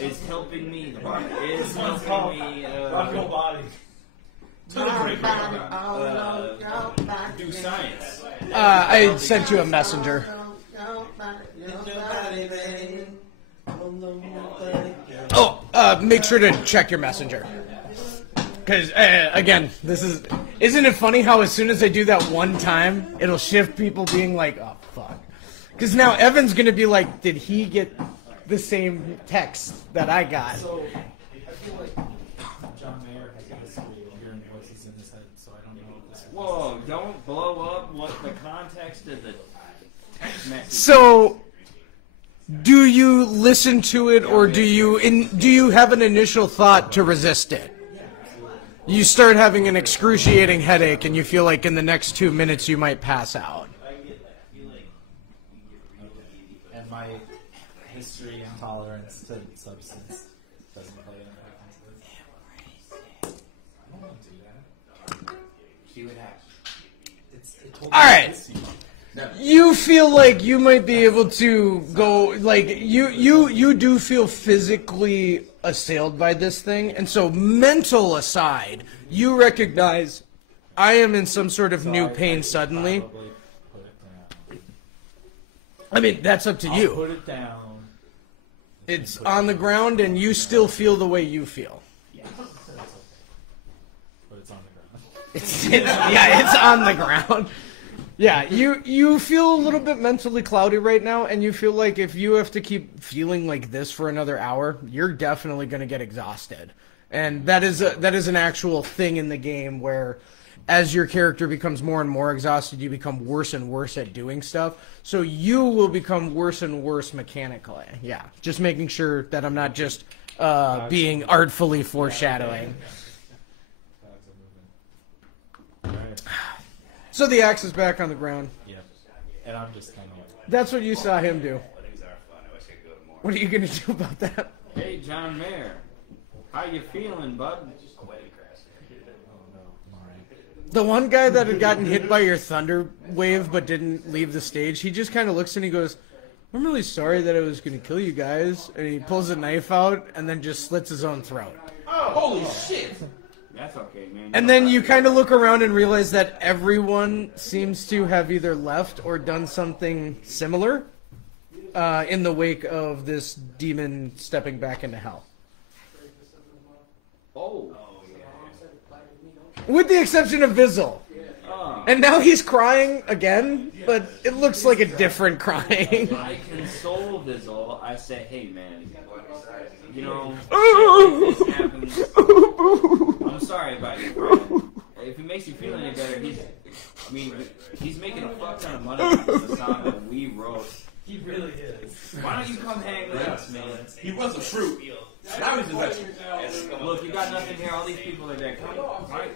is helping me. Is helping me. Rock your body. Do science. I sent you a messenger. Oh, make sure to check your messenger. Because, again, isn't it funny how as soon as I do that one time, it'll shift people being like, oh, fuck. Because now Evan's going to be like, did he get the same text that I got? So, I feel like John Mayer has a history of hearing voices in his head, so I don't know if this is... Whoa! Don't blow up what the context of the text message. So, do you listen to it, or do you have an initial thought to resist it? You start having an excruciating headache, and you feel like in the next 2 minutes you might pass out. And my history and tolerance to substance doesn't play into it. I don't want to do that. See what happens. All right. You feel like you might be able to go, like, you do feel physically assailed by this thing, and so mental aside, you recognize I am in some sort of new pain suddenly. Probably put it down. I mean, that's up to I'll you. put it down. It's on the ground, and you still feel the way you feel. Yeah. That's okay. But it's on the ground. It's on the ground. Yeah, you feel a little bit mentally cloudy right now, and you feel like if you have to keep feeling like this for another hour, you're definitely going to get exhausted. And that is an actual thing in the game where as your character becomes more and more exhausted, you become worse and worse at doing stuff. So you will become worse and worse mechanically. Yeah, just making sure that I'm not just being artfully foreshadowing. Alright. So the axe is back on the ground. Yeah. And I'm just kind of... That's what you saw him do. What are you going to do about that? Hey, John Mayer, how you feeling, bud? Oh, no. I'm alright. The one guy that had gotten hit by your thunder wave but didn't leave the stage, he just kind of looks and he goes, "I'm really sorry that I was going to kill you guys." And he pulls a knife out and then just slits his own throat. Holy shit! That's okay, man. And then you kind of look around and realize that everyone seems to have either left or done something similar in the wake of this demon stepping back into hell. Oh. With the exception of Vizzle. And now he's crying again, but it looks like a different crying. I console Vizzle. I say, hey, man, you know, shit like this happens. I'm sorry about you, friend. If it makes you feel any better, he's making a fuck ton of money from the song that we wrote. He really is. Why don't you come hang with us, man? He was a fruit. Now he's a vegetable. Look, you got nothing here. All these people are there. Why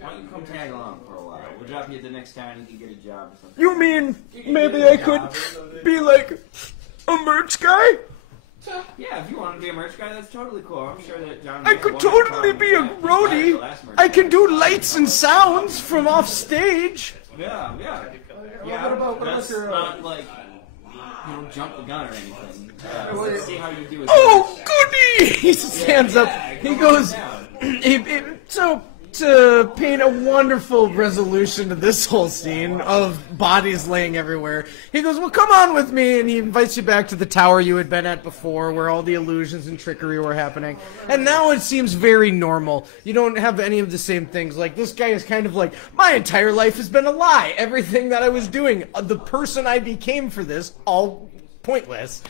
don't you come tag along for a while? We'll drop you at the next town. You can get a job or something. You mean maybe I could be like a merch guy? Yeah, if you want to be a merch guy, that's totally cool. I'm sure that John... I could totally be a roadie. I can do lights and sounds from off stage. Yeah. What about That's your? not like you don't jump the gun or anything. Let's see how you do it. Oh, goody! He stands up. He goes. So to paint a wonderful resolution to this whole scene of bodies laying everywhere, he goes, "Well, come on with me," and he invites you back to the tower you had been at before, where all the illusions and trickery were happening. And now it seems very normal. You don't have any of the same things. Like, this guy is kind of like, my entire life has been a lie. Everything that I was doing, the person I became for this, all pointless.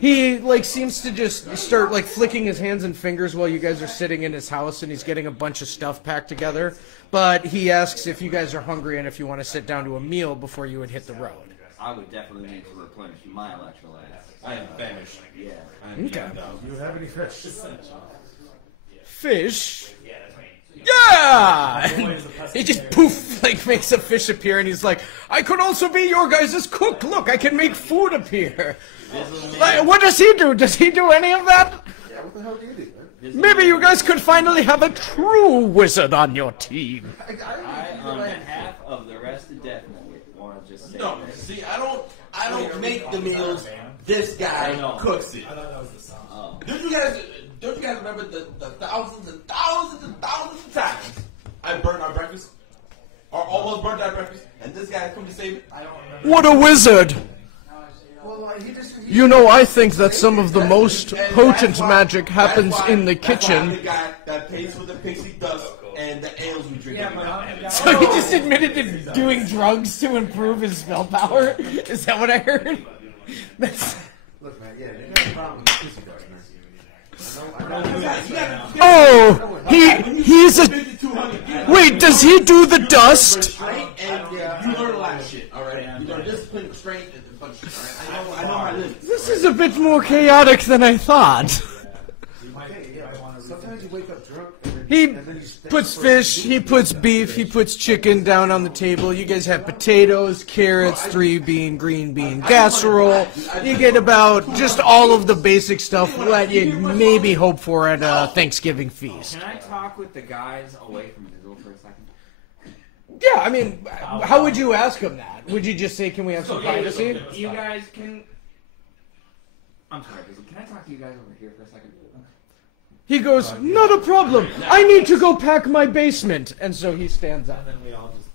He, like, seems to just start, like, flicking his hands and fingers while you guys are sitting in his house, and he's getting a bunch of stuff packed together. But he asks if you guys are hungry and if you want to sit down to a meal before you would hit the road. I would definitely need to replenish my electrolytes. I am famished. Yeah. Okay. Do you have any fish? Fish? Yeah! He just poof, like, makes a fish appear, and he's like, I could also be your guys' cook. Look, I can make food appear. Like, what does he do? Does he do any of that? Yeah, what the hell do you do, man? Maybe you guys could finally have a true wizard on your team. I, on behalf of the rest of Death Note, want to just say No, see, I don't make the meals. This guy cooks it. I thought that was the song. Don't you guys remember the thousands and thousands and thousands of times I burnt our breakfast? Or almost burnt our breakfast, and this guy come to save it? I don't remember. What a wizard! Well, You know, I think that some of the most potent magic happens in the That's why kitchen. I'm the guy that pays for the pixie dust and the ales we drink. every night. So he just admitted to doing drugs to improve his spell power? Is that what I heard? That's... Look, man, yeah, you got a problem with pussy dust, man. Oh, he's a... Wait, does he do the dust? Restraint and you learn a lot of shit, alright? You learn discipline, restraint, and a bunch of shit, alright? I know my limits. This is a bit more chaotic than I thought. Sometimes you wake up drunk and then He and then you stay puts for- fish, he puts beef, he puts chicken down on the table. You guys have potatoes, carrots, 3-bean, green bean casserole. You get about just all of the basic stuff that you'd maybe hope for at a Thanksgiving feast. Can I talk with the guys away from Visual for a second? Yeah, I mean, how would you ask him that? Would you just say, can we have some privacy? You guys can... I'm sorry, Visual. Can I talk to you guys over here for a second? He goes, not a problem. I need to go pack my basement. And so he stands up. And then we all just.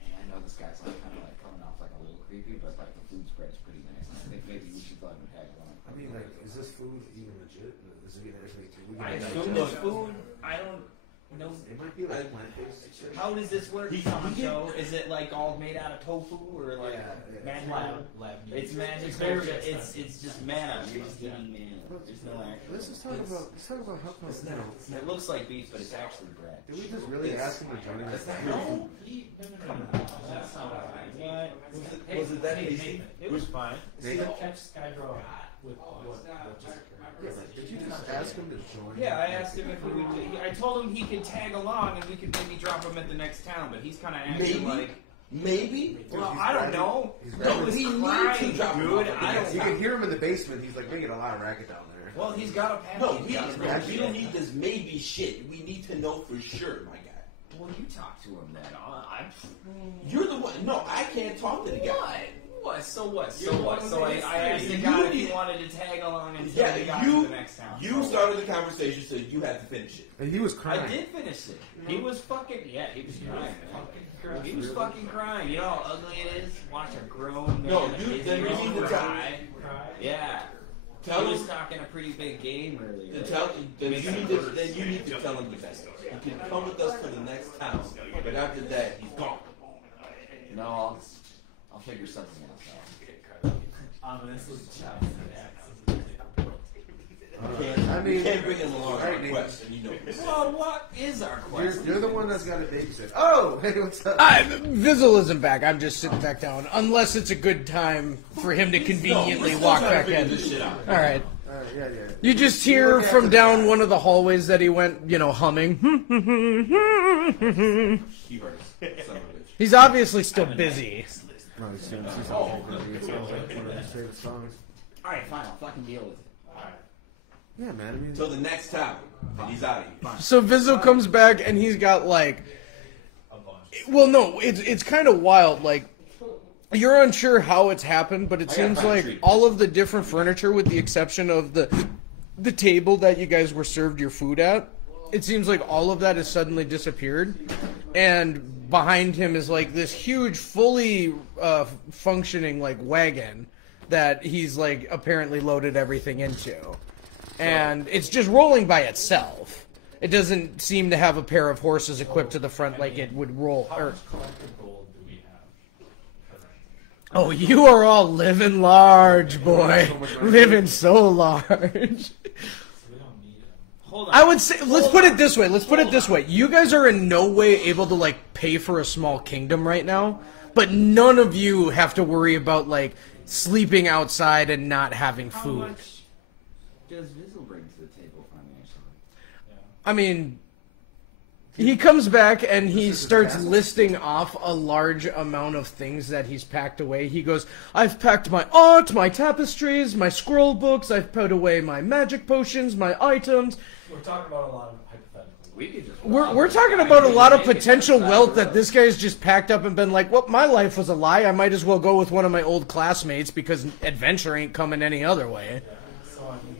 Hey, I know this guy's like kind of like coming off like a little creepy, but like the food spread's pretty nice. And I think maybe we should let him tag along. I mean, like, is this food even legit? Is it actually? I assume this food. I don't know. It might be like plant-based shit. How does this work, Sancho? Is it like all made out of tofu or like magic? Lab It's magic. It's just mana. You're just eating mana. There's no actual. Let's talk about how come. No, It looks like beef, but it's actually bread. did we just really ask him to join us? What? Was it that easy? It was fine. Hey, Catch Skydro with what did you just ask him to join? Yeah, I asked him if he would. I told him he could tag along and we could maybe drop him at the next town, but he's kind of acting like. Maybe? Well, I don't know. No, He we was need crying, to drop him dude. off. I don't. You can hear him in the basement. He's like making a lot of racket down there. Well, he's got a package. No, He's we don't need this maybe shit. We need to know for sure, my guy. Well, you talk to him then. You're the one. No, I can't talk to the guy. What? So what? So You're the what? one So I who asked the you guy if need- he wanted to tag along until Yeah, we got to the next town. you started the conversation, so you had to finish it. And he was crying. I did finish it. He was fucking, yeah, he was crying. He was fucking crying. You know how ugly it is? Watch a grown man. No, a you- busy then you grown need to tell- cry. Yeah. Tell He was him. talking a pretty big game earlier. Then you need to tell him the best. He can come with us to the next town, but after that, he's gone. No, I'll figure something else out. This is I mean, You can't bring him along right, on a Nate. quest, and you know this. Well, what is our quest? You're the one that's got a babysit. Oh, hey, what's up? Vizzle isn't back. I'm just sitting back down. Unless it's a good time for him to conveniently walk back in. All right. Yeah. You just hear from down one of the hallways that he went, humming. He hurts. Son of a bitch. He's obviously still busy. No, he's all busy. It sounds like one of his favorite songs. Alright, fine, I'll fucking deal with it. Yeah, man. I mean, Till the next town, and he's out of here. So Vizzle comes back and he's got like Well, no, it's kind of wild. Like, you're unsure how it's happened, but it seems like all of the different furniture, with the exception of the table that you guys were served your food at, it seems like all of that has suddenly disappeared. And behind him is like this huge, fully functioning like wagon that he's like apparently loaded everything into. And it's just rolling by itself. It doesn't seem to have a pair of horses equipped to the front like it would roll. How much collected gold do we have? Oh, you are all living large, boy. Living so large. So we don't need it. Hold on. I would say, let's put it this way. You guys are in no way able to, like, pay for a small kingdom right now, but none of you have to worry about, like, sleeping outside and not having How food. much does Vizzle bring to the table financially? I mean, he comes back and he starts listing off a large amount of things that he's packed away. He goes, I've packed my art, my tapestries, my scroll books, I've put away my magic potions, my items. We're talking about a lot of hypotheticals. We could just. We're talking about a lot of potential wealth that this guy's just packed up and been like, well, my life was a lie. I might as well go with one of my old classmates because adventure ain't coming any other way. So I mean,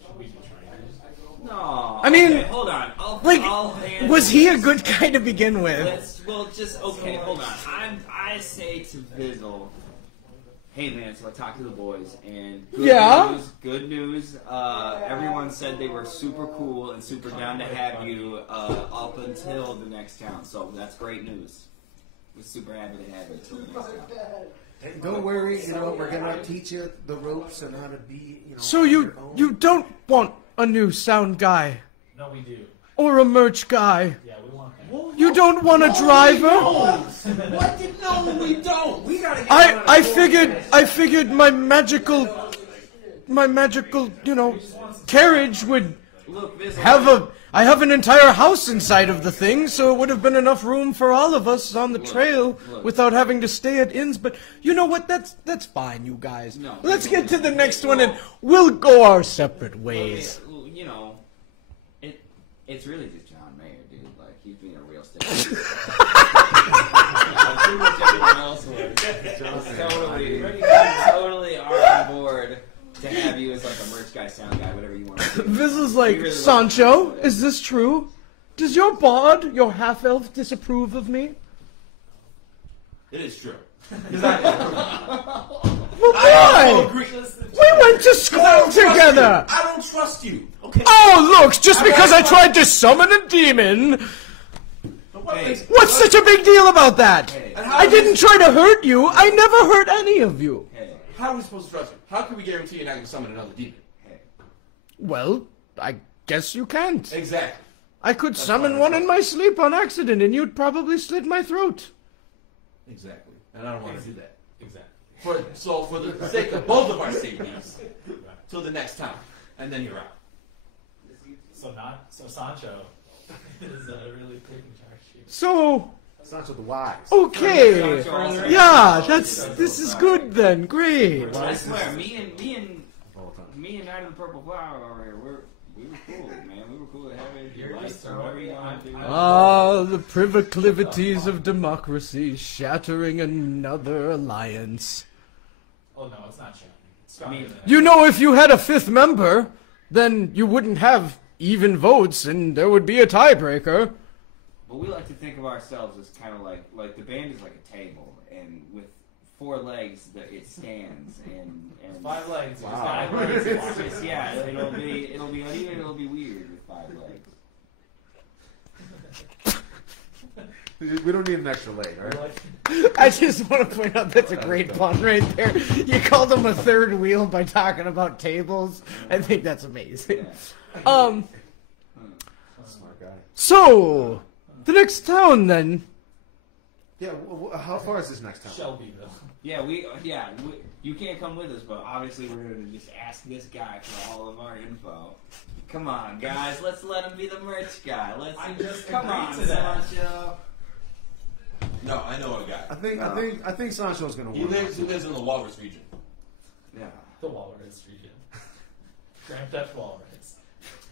should we be trying? No. I mean, okay, hold on. Like, I'll handle was he a this. good guy to begin with? Okay, hold on. I say to Vizzle, hey man, so I talked to the boys and good news. Everyone said they were super cool and super down to have you up until the next town. So that's great news. We're super happy to have you until the next town. Don't worry, we're gonna teach you the ropes and how to be. So you don't want a new sound guy No, we do. or a merch guy. Yeah, we want that. You don't want a driver. What did no? We don't. We gotta get. I figured my magical, carriage would Look, Vizzle, have I have an entire house inside of the thing, so it would have been enough room for all of us on the trail without having to stay at inns. But you know what? That's fine, you guys. No. Let's get to the next one, and we'll go our separate ways. It's really just John Mayer, dude. Like, he's being a real stick. Pretty much everyone else was. Totally are on board to have you as like a merch guy, sound guy, whatever you want to do. This is like, Sancho, is this true? Does your bard, your half-elf, disapprove of me? It is true. Well, why? We went to school together! I don't trust you. Okay. Oh, look, just because I tried to summon a demon... Hey, What's such a big deal about that? Hey. I didn't try to hurt you. I never hurt any of you. hey, How are we supposed to trust you? How can we guarantee you're not going to summon another demon? hey. Well, I guess you can't. Exactly. I could summon one in my sleep on accident, and you'd probably slit my throat. Exactly. And I don't want to do that. Exactly. For the sake of both of our safeties, till the next time, and then you're out. So Sancho is really taking charge here. So, Sancho the Wise. okay. Yeah, this is good then. Great. I swear, me and Night of the Purple Flower over here, we were cool, man. We were cool to have it. You're Like, just so whatever you want to do. Ah, the proclivities of democracy shattering another alliance. Oh no, it's not shattering. It's stronger Me- than that. You know, if you had a fifth member, then you wouldn't have even votes, and there would be a tiebreaker. But we like to think of ourselves as kind of like the band is like a table, and with 4 legs that it stands, and 5 legs. Wow. 5 legs. It's just, yeah, it'll be uneven, it'll be weird with 5 legs. We don't need an extra leg, all right? I just want to point out that's a great pun right there. You called him a third wheel by talking about tables. I think that's amazing. Smart guy. So, the next town then. Yeah, how far is this next town? Shelbyville. Yeah, you can't come with us, but obviously we're going to just ask this guy for all of our info. Come on, guys, let's let him be the merch guy. Come on, Sancho. No, I know a guy. I think Sancho's gonna He win. lives in the Walrus region. Yeah. The Walrus region. Grand Theft Walrus.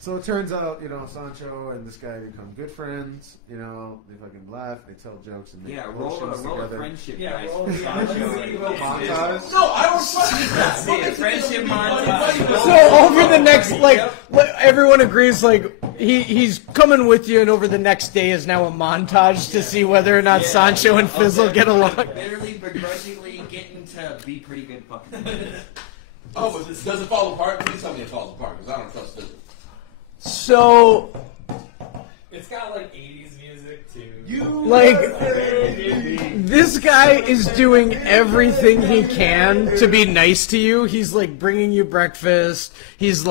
So it turns out, Sancho and this guy become good friends. They fucking laugh, they tell jokes, and make roll a together. friendship, Yeah, guys. roll Montage. No, I don't trust you. Friendship montage. So over the next, everyone agrees, he's coming with you, and over the next day is now a montage to see whether or not Sancho and Fizzle get along. Literally begrudgingly getting to be pretty good fucking friends. Oh, but does it fall apart? Please tell me it falls apart, because I don't trust it. So, It's got 80s music too. this guy is doing everything he can to be nice to you. He's bringing you breakfast. He's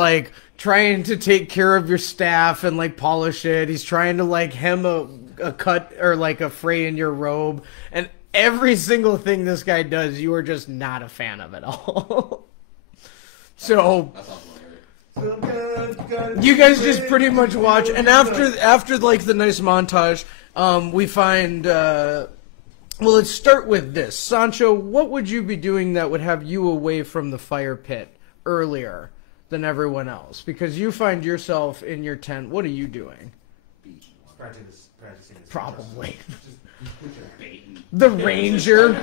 trying to take care of your staff and polish it. He's trying to hem a cut or a fray in your robe. And every single thing this guy does, you are just not a fan of at all. So That sounds hilarious. you guys just pretty much watch, and after the nice montage, we find. Well, let's start with this, Sancho. What would you be doing that would have you away from the fire pit earlier than everyone else? Because you find yourself in your tent. What are you doing? Practicing his Probably Baiting. the ranger,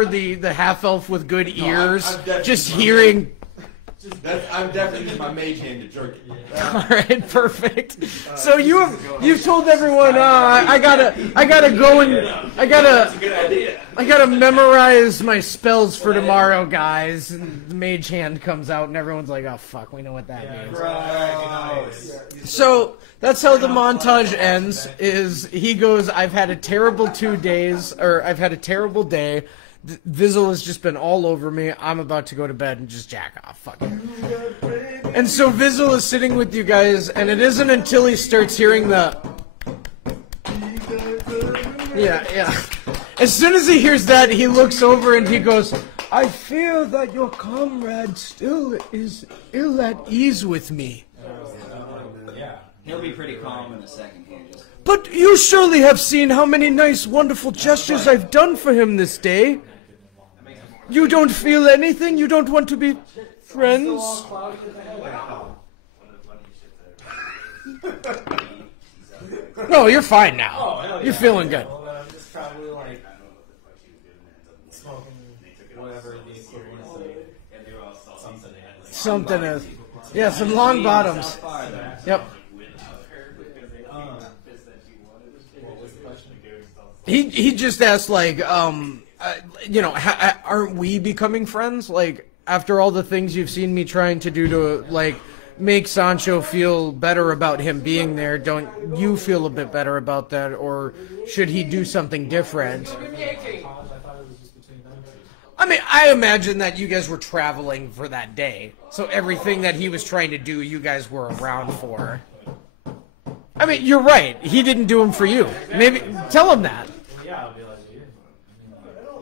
or the half elf with good ears, I'm definitely just my hearing. I'm definitely using my mage hand to jerk it. All right, perfect. So you've told everyone, I gotta go and I gotta memorize my spells for tomorrow, guys. And the mage hand comes out, and everyone's like, oh fuck, we know what that means. So that's how the montage ends. Is he goes, I've had a terrible 2 days, or I've had a terrible day. Vizzle has just been all over me. I'm about to go to bed and just jack off. Fuck it. And so Vizzle is sitting with you guys, and it isn't until he starts hearing the... Yeah. As soon as he hears that, he looks over and he goes, I fear that your comrade still is ill at ease with me. He'll be pretty calm in a second here. But you surely have seen how many nice, wonderful gestures I've done for him this day. You don't feel anything? You don't want to be friends? No, you're fine now. You're feeling good. I'm just probably smoking whatever the equivalent of Something is. Yeah, some long bottoms. Yep. He just asked, aren't we becoming friends? After all the things you've seen me trying to do to, make Sancho feel better about him being there, don't you feel a bit better about that? Or should he do something different? I mean, I imagine that you guys were traveling for that day. So everything that he was trying to do, you guys were around for. I mean, you're right. He didn't do them for you. Maybe tell him that. Yeah, I'll be like, you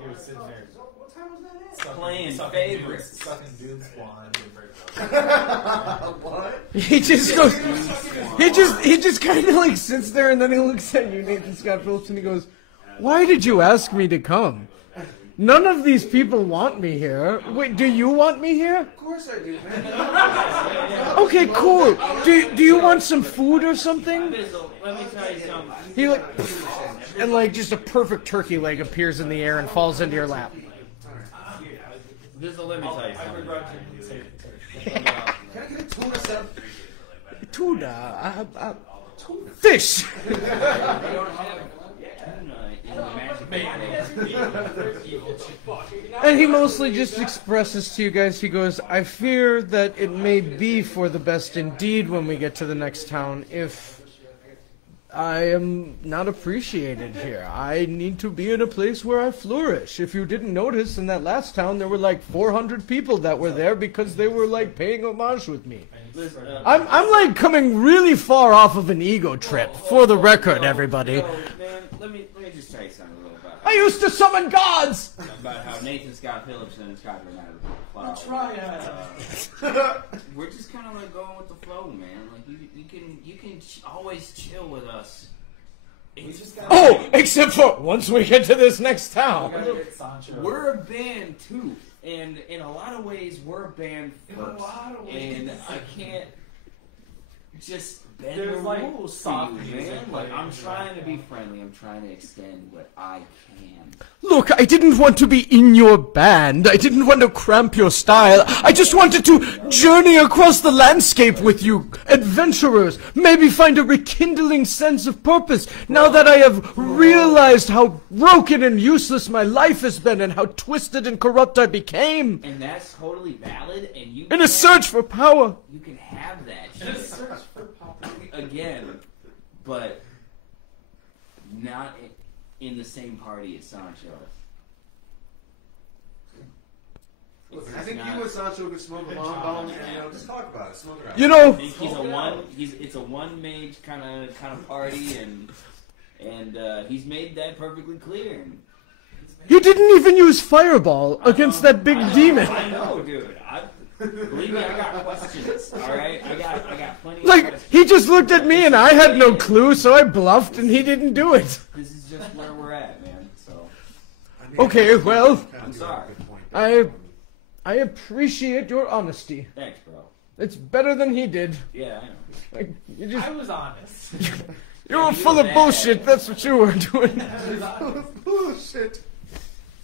were sitting there Playing favorites. sucking dude's wand. What? He just goes. He just kind of sits there, and then he looks at you, Nathan Scott Phillips, and he goes, "Why did you ask me to come? None of these people want me here. Wait, do you want me here? Of course I do, man. Okay, cool. Do you want some food or something?" Fizzle, let me tell you something. He and just a perfect turkey leg appears in the air and falls into your lap. Fizzle, let me tell you something. Can I get a tuna sub? Tuna, fish. They don't have tuna in the magic And he mostly just expresses to you guys, he goes, I fear that it may be for the best indeed when we get to the next town if I am not appreciated here. I need to be in a place where I flourish. If you didn't notice, in that last town there were 400 people that were there because they were paying homage with me. I'm coming really far off of an ego trip, for the record, everybody. So, man, let me just tell you something a little about I used to summon gods! about how Nathan Scott Phillips and Skydro and I were we're just kind of going with the flow, man. You can always chill with us. Except for once we get to this next town. We're a band too, and in a lot of ways we're a band first. And I can't. just bend There's, the like, rules soft for you, music man. Like, I'm playing. trying to be friendly. I'm trying to extend what I can. Look, I didn't want to be in your band. I didn't want to cramp your style. I just wanted to journey across the landscape with you, adventurers. Maybe find a rekindling sense of purpose. Now that I have realized how broken and useless my life has been and how twisted and corrupt I became. And that's totally valid, and you In a search for power. You can have that shit. Search for power. Again, but not in the same party as Sancho. I think you and Sancho could smoke a long bone and just talk about it. Smoke it out. You know, It's a one mage kind of party, and he's made that perfectly clear. you didn't even use Fireball against that big demon. I know, dude. Believe me, I got questions. All right, I got plenty. Of Like, questions. he just looked at me and I had no clue, so I bluffed and he didn't do it. This is just where we're at, man. So Okay, well, I'm sorry. I appreciate your honesty. Thanks, bro. It's better than he did. Yeah, I know. Like, you just, I was honest. you were full of bullshit, that's what you were doing. Bullshit.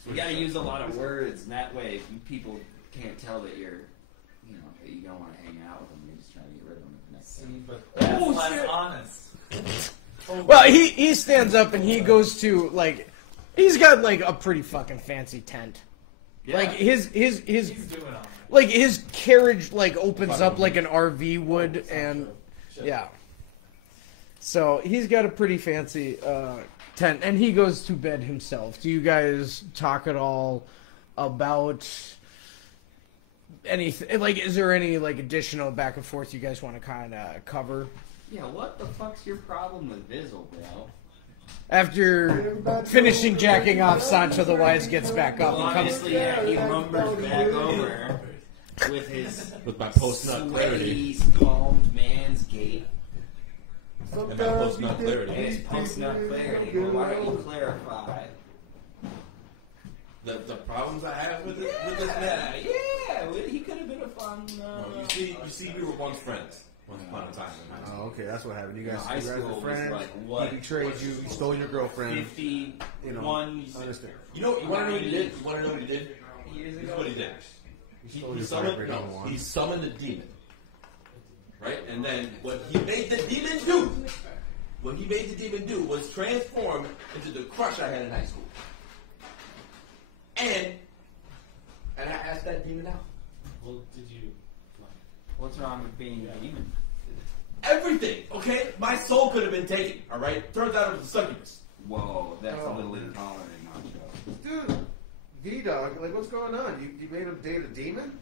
You gotta use a lot of words, and that way people can't tell that that you don't want to hang out with them. You're just trying to get rid of them at the next time. But that's less honest. Well, he stands up and he goes to, like, he's got, like, a pretty fucking fancy tent. Yeah. Like, his He's doing all right. like, his carriage, like, opens up like an RV would, and, yeah. So, he's got a pretty fancy, tent, and he goes to bed himself. Do you guys talk at all about anything? Like, is there any, like, additional back and forth you guys want to kind of cover? Yeah, what the fuck's your problem with Vizzle, bro? After finishing jacking off, Sancho the Wise gets back up Well, and comes. obviously, yeah, he lumbers back over with his With my post-nut clarity. sweaty, palmed man's gait And my post-nut and clarity. his post-nut clarity. Well, why don't you clarify? The problems I have with this man. Yeah, well, he could have been a fun. You see, we were once friends. Once upon a time. Oh, okay, that's what happened. You guys, high you guys school were was friends. like, what? He betrayed you. He stole your girlfriend. 51 You know, understand. You want to know what he did? You want to know what he did? years Here's ago. what he did. stole He your summoned, favorite number one. he summoned a demon. Right? And then what he made the demon do, was transform into the crush I had in high school. And I asked that demon out. Well, did you? What's wrong with being a demon? Everything, okay? My soul could have been taken, alright? Turns out it was a succubus. Whoa, that's Oh, a little man. intolerant, Nacho. Dude, D-Dog, like, what's going on? You made him date a demon?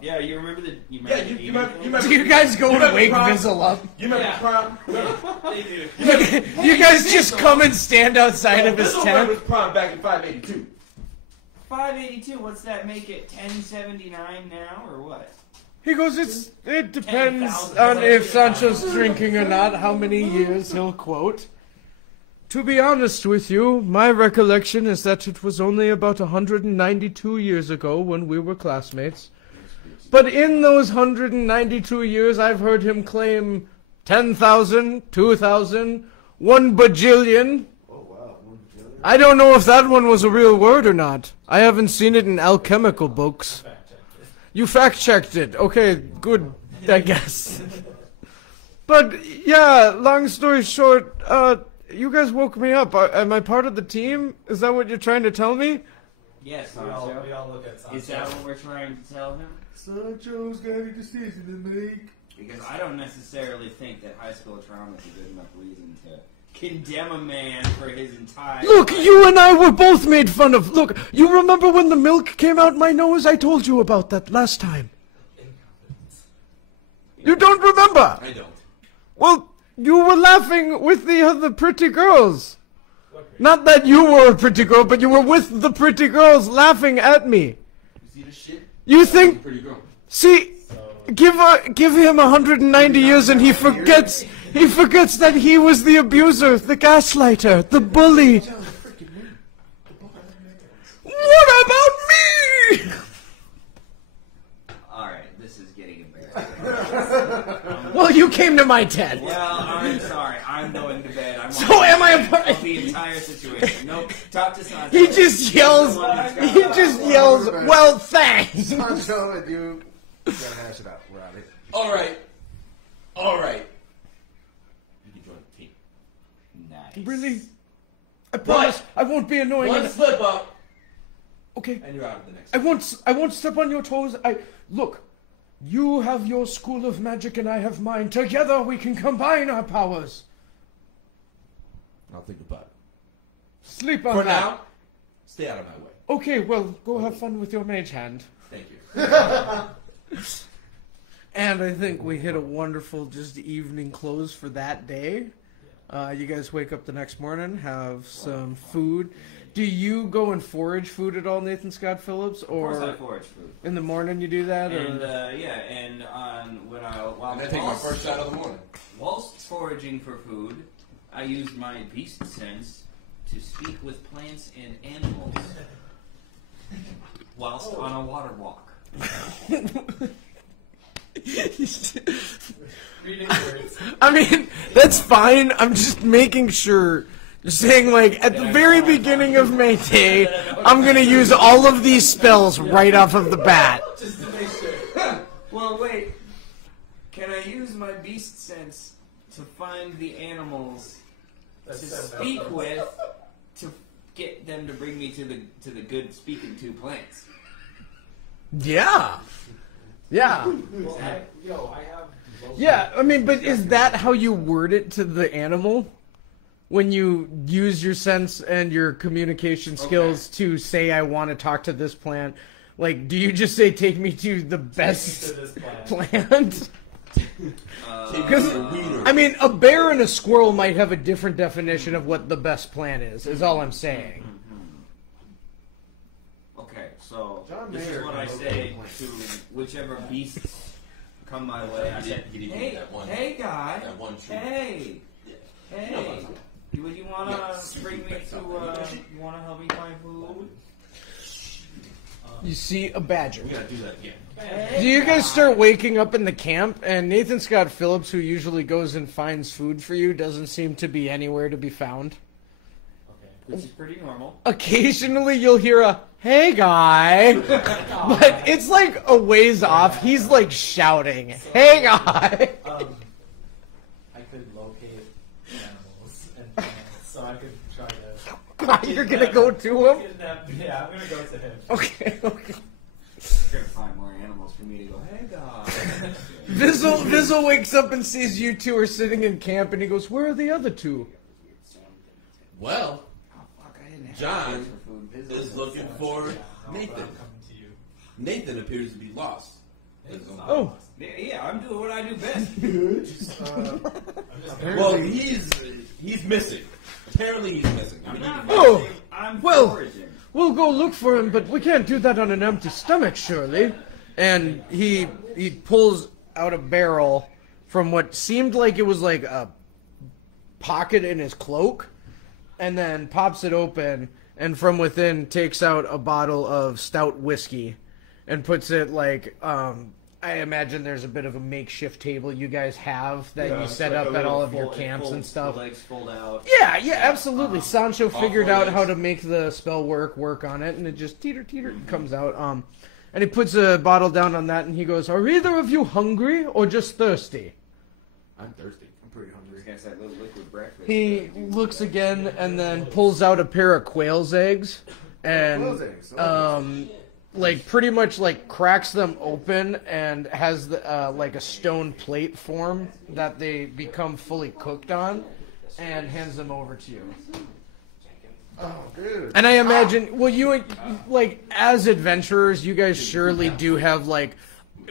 Yeah, you remember the Yeah, the you demon remember. Do you guys go remember and wake prom? Vizzle up? You remember Yeah. prom? They do. You guys just come and stand outside of his This tent? was prom back in 582. 582, what's that make it 1079 now, or what? He goes, it depends 10,000. on if Sancho's drinking or not, how many years he'll quote. To be honest with you, my recollection is that it was only about 192 years ago when we were classmates. But in those 192 years, I've heard him claim 10,000, 2,000, 1 bajillion. Oh, wow. I don't know if that one was a real word or not. I haven't seen it in alchemical books. You fact-checked it. Okay, good, I guess. But, yeah, long story short, you guys woke me up. Am I part of the team? Is that what you're trying to tell me? Yes, We Sancho. all look at Sancho. Is that what we're trying to tell him? Sancho's got a decision to make. Because I don't necessarily think that high school trauma is a good enough reason to condemn a man for his entire Look, life. you and I were both made fun of. Look, you remember when the milk came out my nose? I told you about that last time. You don't remember? I don't. Well, you were laughing with the other pretty girls. Not that you were a pretty girl, but you were with the pretty girls laughing at me. You see this shit? You think... Pretty girl. See, give him 190 years and he forgets that he was the abuser, the gaslighter, the bully. What about me? Alright, this is getting embarrassing. Well, you came into my tent. Well, I'm sorry. I'm going to bed. I'm So am I a part of the entire situation. Nope. Talk to Sancho. He just yells. He just yells. Well, thanks. Sancho and you gotta hash it out. We're out of here. All right. All right. You can join the team. Nice. Really? I promise I won't be annoying. One slip up, Okay. and you're out of the next. I won't step on your toes. Look. You have your school of magic and I have mine. Together we can combine our powers. I'll think about it. Sleep on For that. now, stay out of my way. Okay, well, go have fun with your mage hand. Thank you. And I think we hit a wonderful just evening close for that day. You guys wake up the next morning, have some food. Do you go and forage food at all, Nathan Scott Phillips? Or Of course I forage food. in the morning you do that? And or? and while And I take my first shot of the morning. whilst foraging for food, I use my beast sense to speak with plants and animals whilst on a water walk. I mean, that's fine. I'm just making sure. Just saying, like, at the very beginning of M.i.s.t.A, I'm gonna use all of these spells right off of the bat. Just to make sure. Well, wait. Can I use my beast sense to find the animals to speak with to get them to bring me to the good speaking to plants? Yeah. Yeah. Well, I have. Yeah, I mean, but is that how you word it to the animal? When you use your sense and your communication skills to say, I want to talk to this plant, like, do you just say, take me to the best plant? Because, I mean, a bear and a squirrel might have a different definition of what the best plant is all I'm saying. Okay, so John this Mayer is what I can say look to whichever beasts come my way. I said, You didn't hey, get that one- hey guy, that one tree. hey, hey, would you want to bring me to, you want to help me find food? You see a badger. We gotta do that again. Hey, Do you guys start waking up in the camp, and Nathan Scott Phillips, who usually goes and finds food for you, doesn't seem to be anywhere to be found? Okay. which is pretty normal. Occasionally you'll hear a, hey guy, but it's like a ways off. He's like shouting, hey guy. I could locate animals and plants, so I could try to. You're gonna go to him? Yeah, I'm gonna go to him. Okay. You're gonna find more animals for me to go, hey guys. Vizzle wakes up and sees you two are sitting in camp, and he goes, where are the other two? Well, Oh, fuck, I didn't have John space for food. Business is looking for Nathan. I'm coming to you. Nathan appears to be lost. Oh. Yeah, I'm doing what I do best. Well, he's missing. Apparently, he's missing. I'm not Oh, missing, I'm well. foraging. We'll go look for him, but we can't do that on an empty stomach, surely. And he pulls out a barrel from what seemed like it was like a pocket in his cloak, and then pops it open, and from within takes out a bottle of stout whiskey, and puts it like, I imagine there's a bit of a makeshift table you guys have that you set up at all of your camps and stuff. The legs fold out. Yeah, absolutely. Sancho figured out how to make the spell work on it, and it just teeter comes out. And he puts a bottle down on that, and he goes, "Are either of you hungry or just thirsty?" I'm thirsty. I'm pretty hungry. This guy's that little liquid breakfast. He looks again, and then pulls out a pair of quail's eggs, and Quail's eggs, okay. like pretty much like cracks them open and has the, like a stone plate form that they become fully cooked on, and hands them over to you. Oh, good. And I imagine, well, you, like, as adventurers, you guys surely do have, like,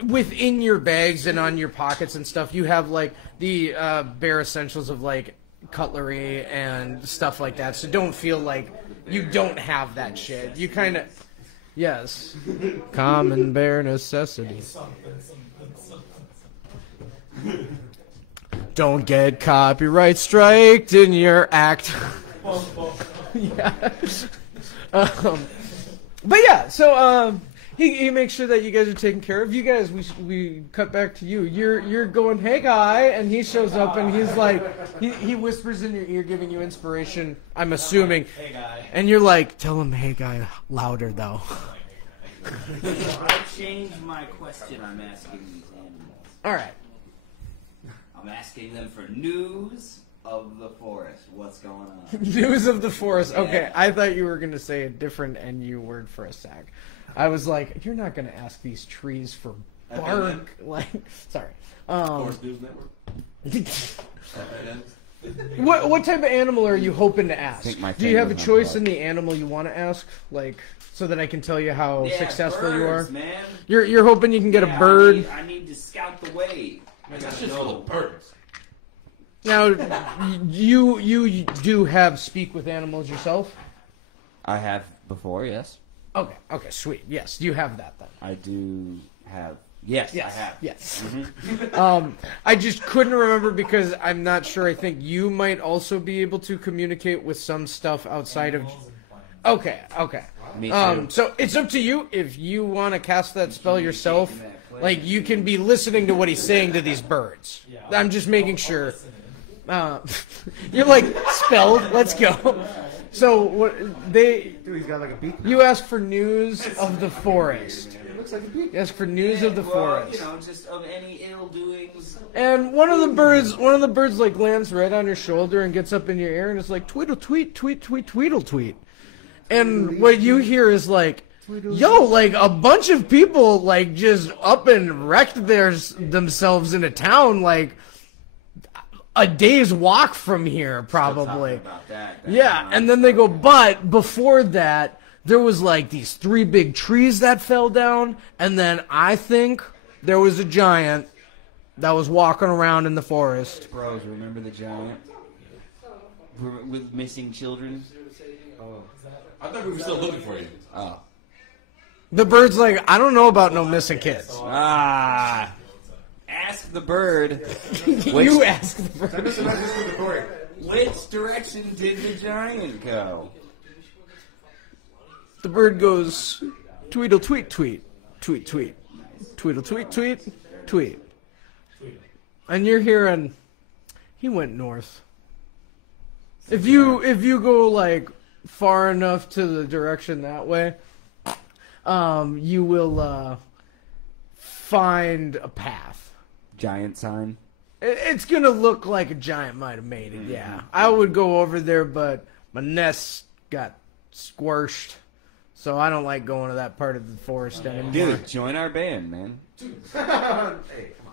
within your bags and on your pockets and stuff, you have, like, the bare essentials of, like, cutlery and stuff like that. So don't feel like you don't have that shit. You kind of, yes. Common bare necessity. Don't get copyright striked in your act. Yeah. But yeah, so he makes sure that you guys are taken care of. You guys, we cut back to you. You're going, hey guy, and he shows up and he's like, he whispers in your ear, giving you inspiration. I'm assuming. Hey guy. And you're like, tell him, hey guy, louder though. I changed my question. I'm asking these animals. All right. I'm asking them for news of the forest. What's going on? News of the forest. Okay, Yeah. I thought you were gonna say a different NU word for a sec. I was like, you're not gonna ask these trees for bark. Like, sorry. Forest News Network. What type of animal are you hoping to ask? think my Do you have a thing was choice in unplugged. the animal you want to ask, like, so that I can tell you how Yeah, successful birds, you are? man. You're hoping you can get Yeah, a bird. I need to scout the way. Man, that's just full of birds. Now, you do have speak with animals yourself? I have before, yes. Okay, sweet. Yes, you have that then. I do have. Yes, I have. Yes. I just couldn't remember because I'm not sure. I think you might also be able to communicate with some stuff outside of. Okay. Me too. So it's up to you if you want to cast that spell yourself. Like you can be listening to what he's saying to these birds. I'm just making sure. You're like spelled. Let's go. So what they? Dude, he's got like a beak. You ask for news of the forest. It looks like a beak. You ask for news of the forest. You know, just of any ill doings. And one of the birds like lands right on your shoulder and gets up in your ear and it's like tweedle tweet tweet tweet tweedle tweet. And what you hear is like, yo, like a bunch of people like just up and wrecked themselves in a town like a day's walk from here probably. About that. Yeah, and then they go, but before that, there was like these 3 big trees that fell down, and then I think there was a giant that was walking around in the forest. Bros, remember the giant? With missing children? I thought we were still looking for you. Oh. The bird's like, I don't know about no missing kids. Ah. Ask the bird. You ask the bird. Send us a message with the story. Which direction did the giant go? The bird goes, tweedle tweet tweet, tweet tweet, tweedle tweet tweet, tweet. And you're hearing, he went north. If you go like far enough to the direction that way, you will find a path. Giant sign. It's gonna look like a giant might have made it. Yeah, I would go over there, but my nest got squished, so I don't like going to that part of the forest anymore. Dude, join our band, man.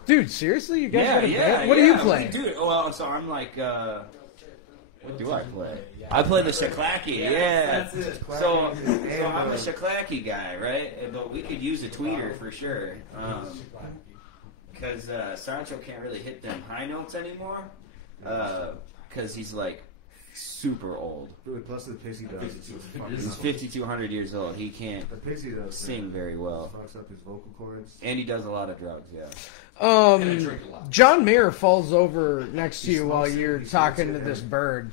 Dude, seriously, you guys Yeah, got a yeah. band? What do you play? Dude, well, so I'm like, What do I play? I play the shaklaki, yeah. That's it. So I'm a shaklaki guy, right? But we could use a tweeter for sure. Because Sancho can't really hit them high notes anymore. Because he's like super old. Dude, plus the pixie does. He's 5,200 years old. He can't The pixie does. sing very well. Fucks up his vocal cords. And he does a lot of drugs, yeah. And I drink a lot. John Mayer falls over next to you while you're talking to this bird.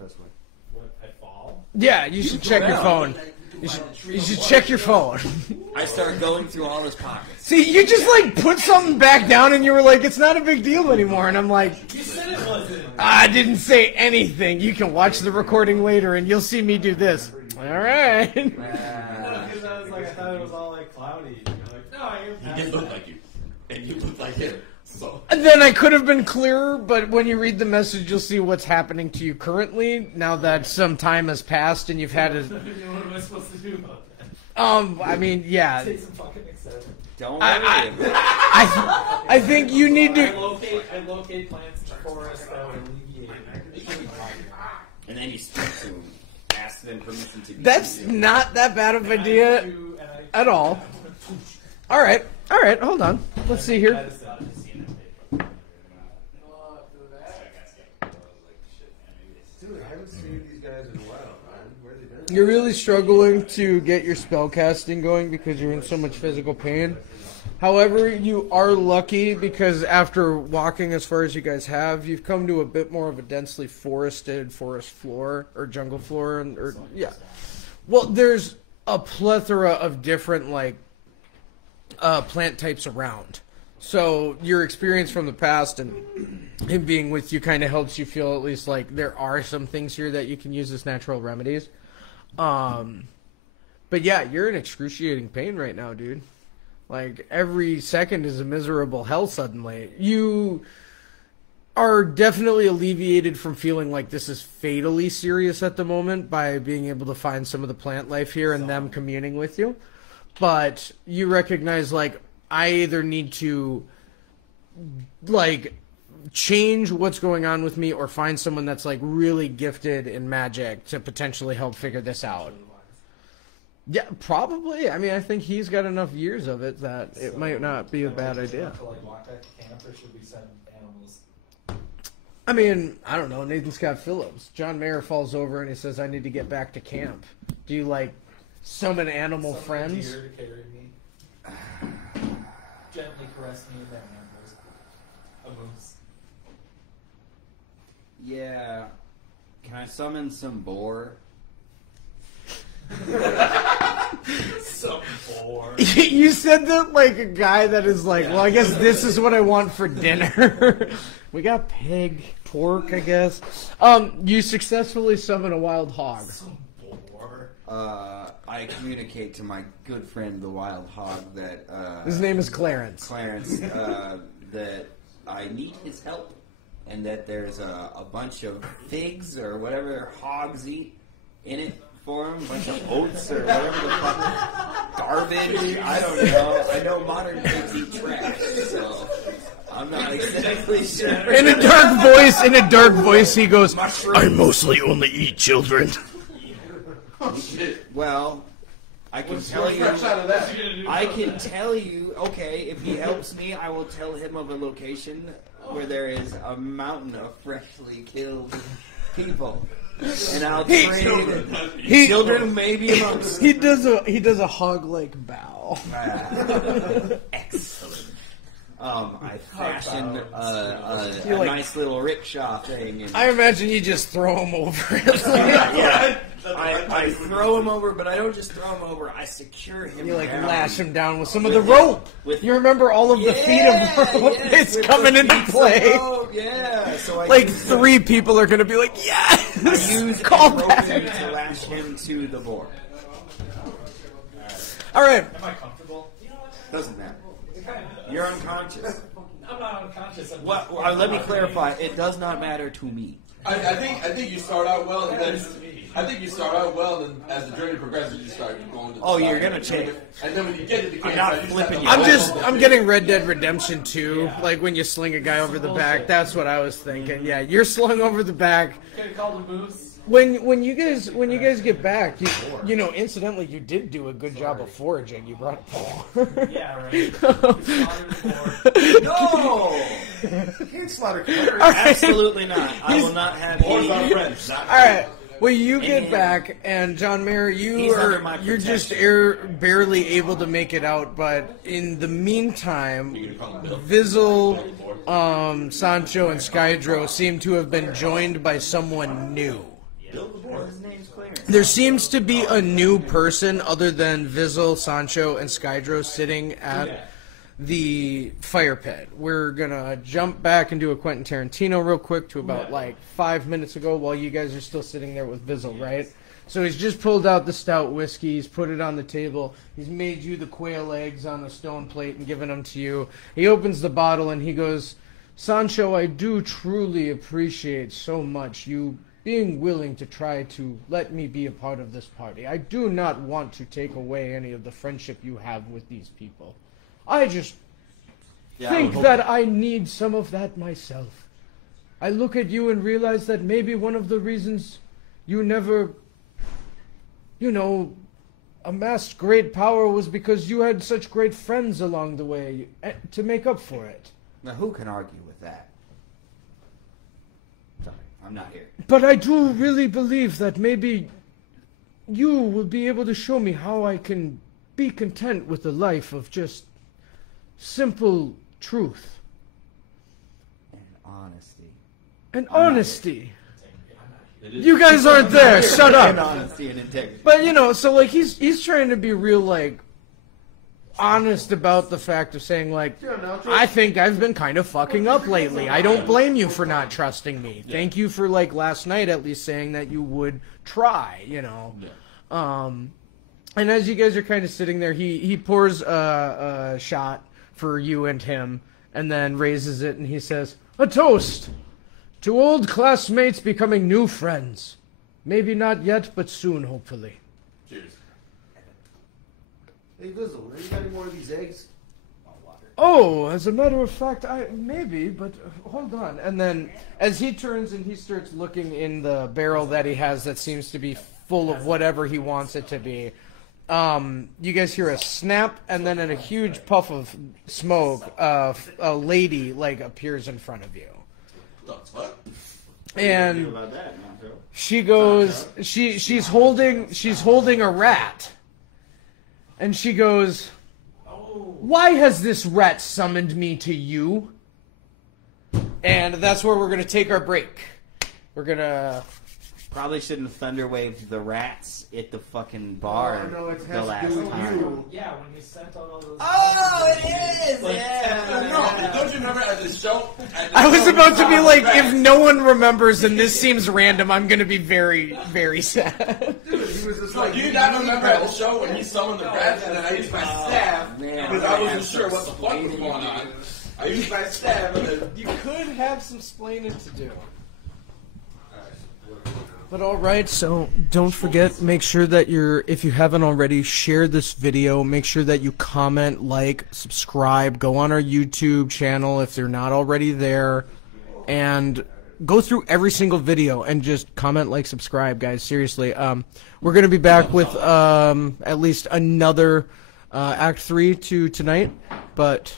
That's way. What, I fall? Yeah, you should check your phone. You should check your phone. I start going through all his pockets. See, you just like put something back down and you were like, it's not a big deal anymore. And I'm like, You said it wasn't. I didn't say anything. You can watch the recording later and you'll see me do this. All right. Because I was like, I thought it was all like cloudy. You're like, no, you're He did look like you. And you look like him. So. And then I could have been clearer, but when you read the message, you'll see what's happening to you currently now that some time has passed and you've had a. What am I supposed to do about that? I mean, yeah. Take some fucking excitement. Don't worry. I think you need I to. locate plants in the forest that would alleviate. And then you speak to him. Ask them permission to be That's with you. not that bad of an idea at all. All right, hold on. Let's see here. Dude, I haven't seen these guys in a while, man. Where have they been? You're really struggling to get your spell casting going because you're in so much physical pain. However, you are lucky because after walking as far as you guys have, you've come to a bit more of a densely forested forest floor or jungle floor, or yeah. Well, there's a plethora of different like plant types around. So your experience from the past and him being with you kind of helps you feel at least like there are some things here that you can use as natural remedies. But yeah, you're in excruciating pain right now, dude. Like, every second is a miserable hell suddenly. You are definitely alleviated from feeling like this is fatally serious at the moment by being able to find some of the plant life here and them communing with you. But you recognize, like, I either need to, like, change what's going on with me or find someone that's, like, really gifted in magic to potentially help figure this out. Yeah, probably. I mean, I think he's got enough years of it that it might not be a bad idea. To like walk back to camp, or should we send animals? I mean, I don't know. Nathan's got Phillips. John Mayer falls over and he says, I need to get back to camp. Do you, like, summon animal friends? Deer to carry me. Gently caress me in their antlers. A moose. Yeah. Can I summon some boar? Some boar. You said that like a guy that is like, well, I guess this is what I want for dinner. We got pig, pork, I guess. You successfully summon a wild hog. Some boar. I communicate to my good friend the wild hog that His name is Clarence. That I need his help, and that there's a bunch of figs or whatever hogs eat in it for him, a bunch of oats or whatever the fuck, garbage. I don't know. I know modern kids eat trash, so I'm not exactly sure. In a dark voice, he goes, I mostly only eat children. Well, I can tell you. Okay, if he helps me, I will tell him of a location where there is a mountain of freshly killed people, and I'll trade children maybe amongst. He does a hog-like bow. Excellent. I fashioned a nice little rickshaw thing. And I imagine you just throw him over. yeah. I throw him over, but I don't just throw him over. I secure him. You like down. lash him down with some of the rope. You remember all of the feet of rope that's coming into play. Yeah. So I like 3 people are going to be like, yes! I use Call roping back. to lash him to the board. All right. Am I comfortable? Doesn't matter. You're unconscious. I'm not unconscious. Let me clarify. It does not matter to me. I think you start out well, and then as the journey progresses, you start going to the you're gonna change. And then when you get to the I'm not flipping you. I'm getting Red Dead Redemption 2, like when you sling a guy over the back. That's what I was thinking. Yeah, you're slung over the back. Could have called a moose. When you guys get back, you know, incidentally, you did do a good job of foraging. You brought pork. Yeah, right. No! You can't slaughter carrots. Absolutely not. I will not have any. All right. Well, you get back, and John Mayer, you're just barely able to make it out. But in the meantime, Vizzle, Sancho, and Skydro seem to have been joined by someone new. There seems to be a new person other than Vizzle, Sancho, and Skydro sitting at the fire pit. We're gonna jump back and do a Quentin Tarantino real quick to about like 5 minutes ago while you guys are still sitting there with Vizzle, right? So he's just pulled out the stout whiskey, he's put it on the table, he's made you the quail eggs on a stone plate and given them to you. He opens the bottle and he goes, Sancho, I do truly appreciate so much you being willing to try to let me be a part of this party. I do not want to take away any of the friendship you have with these people. I just think that I need some of that myself. I look at you and realize that maybe one of the reasons you never, amassed great power was because you had such great friends along the way to make up for it. Now, who can argue with that? Sorry, I'm not here. But I do really believe that maybe you will be able to show me how I can be content with a life of just simple truth. And honesty. And honesty. You guys aren't there. Shut And up. honesty and integrity. But you know, so like he's trying to be real like honest about the fact of saying like, I think I've been kind of fucking up lately. I don't blame you for not trusting me. Thank you for like last night at least saying that you would try, you know. And as you guys are kind of sitting there, he pours a shot for you and him, and then raises it, and he says, "A toast to old classmates becoming new friends. Maybe not yet, but soon, hopefully." Cheers. Hey, Vizzle, you got any more of these eggs? Oh, as a matter of fact, maybe, but hold on. And then, as he turns and he starts looking in the barrel that he has that seems to be full of whatever he wants it to be, you guys hear a snap, and then in a huge puff of smoke, a lady like appears in front of you. And she goes, she's holding a rat, and she goes, "Why has this rat summoned me to you?" And that's where we're gonna take our break. We're gonna. Probably shouldn't have thunderwaved the rats at the fucking bar no, it has the to last do with time. you. Yeah, when we sent out all those. Oh, it is! Yeah. No, don't you remember at the show? I was about to be like, if no one remembers and this seems random, I'm gonna be very, very sad. Dude, he was just No, like, do you not remember at the show when he summoned the rats and then I used my staff because I wasn't sure what the fuck was going on. I used my staff and then You could have some splaining to do. But alright, so don't forget, make sure that if you haven't already, share this video, make sure that you comment, like, subscribe, go on our YouTube channel if they're not already there, and go through every single video and just comment, like, subscribe, guys, seriously. We're going to be back with at least another Act 3 to tonight, but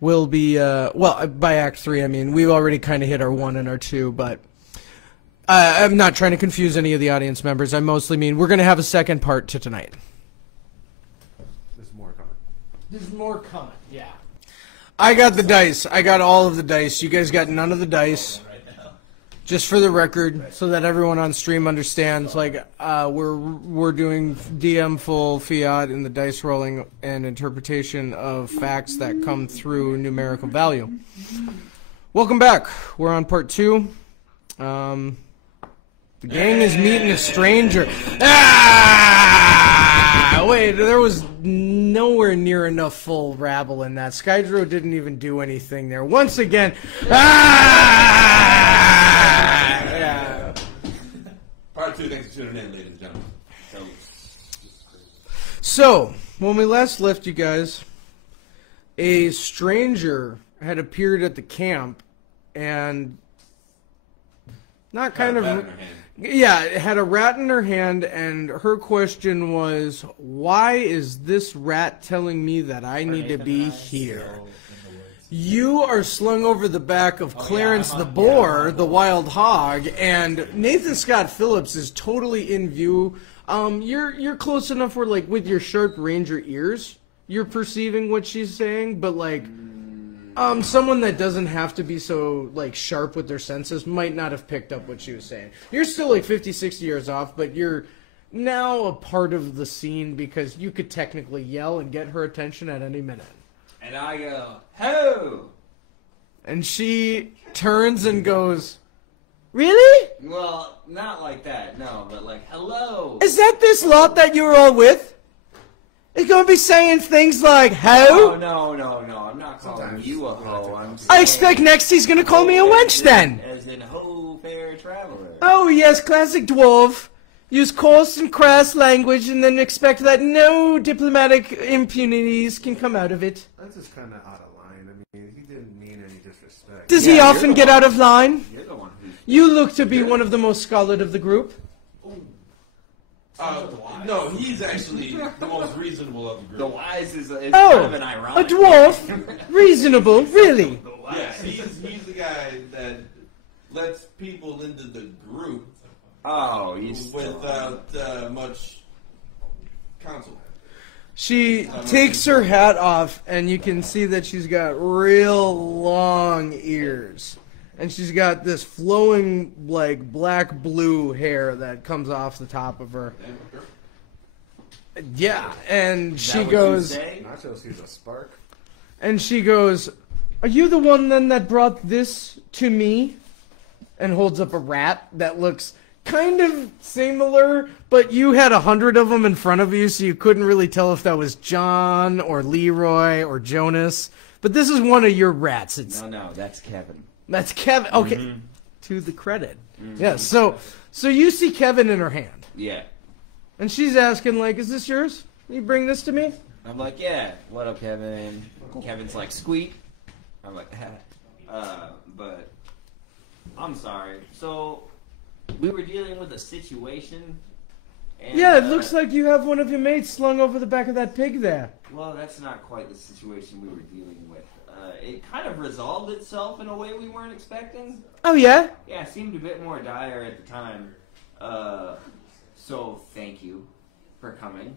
we'll be, well, by Act 3, I mean, we've already kind of hit our 1 and our 2, but I'm not trying to confuse any of the audience members. I mostly mean we're going to have a second part to tonight. there's more coming. There's more coming, yeah. I got the dice. I got all of the dice. You guys got none of the dice. Just for the record, so that everyone on stream understands, like, we're doing DM full fiat in the dice rolling and interpretation of facts that come through numerical value. Welcome back. We're on part 2. The gang is meeting a stranger. Ah! Wait, there was nowhere near enough full rabble in that. Skydro didn't even do anything there. Once again, ah! Yeah. part 2. Thanks for tuning in, ladies and gentlemen. So, when we last left you guys, a stranger had appeared at the camp and not kind of... Yeah, it had a rat in her hand, and her question was, why is this rat telling me that I need to be here? You are slung over the back of Clarence the boar, the wild hog, and Nathan Scott Phillips is totally in view. You're close enough where, like, with your sharp ranger ears, you're perceiving what she's saying, but, like... someone that doesn't have to be so, like, sharp with their senses might not have picked up what she was saying. You're still, like, 50, 60 years off, but you're now a part of the scene because you could technically yell and get her attention at any minute. And I go, "Ho!" And she turns and goes, "Really? Well, not like that, no, but like, "Hello." Is that this lot that you were all with? It's gonna be saying things like, Oh, ho? no, I'm not calling you a hoe. I'm saying, I expect next he's gonna call me a wench then. as in ho, fair traveler. Oh yes, classic dwarf. Use coarse and crass language and then expect that no diplomatic impunities can come out of it. That's just kind of out of line. I mean, he didn't mean any disrespect. Does he often get out of line? You're the one who's... You look to be one of the most scholarly of the group. No, he's actually the most reasonable of the group. The wise is kind Oh, of an a ironic... dwarf? Reasonable, really? Yes, he's the guy that lets people into the group Oh, he's... without much counsel. She takes her hat off, and you can see that she's got real long ears. and she's got this flowing, like, black-blue hair that comes off the top of her. Yeah, and she goes... Nacho sees a spark. And she goes, "Are you the one then that brought this to me?" And holds up a rat that looks kind of similar, but you had 100 of them in front of you, so you couldn't really tell if that was John or Leroy or Jonas. But this is one of your rats. No, that's Kevin. That's Kevin. Okay, to the credit. Yeah. So you see Kevin in her hand, Yeah. and she's asking, like, "Is this yours? You bring this to me?" I'm like, yeah, what up, Kevin? Kevin's like, sweet. I'm like, but I'm sorry. So, we were dealing with a situation. And, Yeah, it looks like you have one of your mates slung over the back of that pig there. Well, that's not quite the situation we were dealing with. It kind of resolved itself in a way we weren't expecting. Oh, yeah? Yeah, it seemed a bit more dire at the time. So, thank you for coming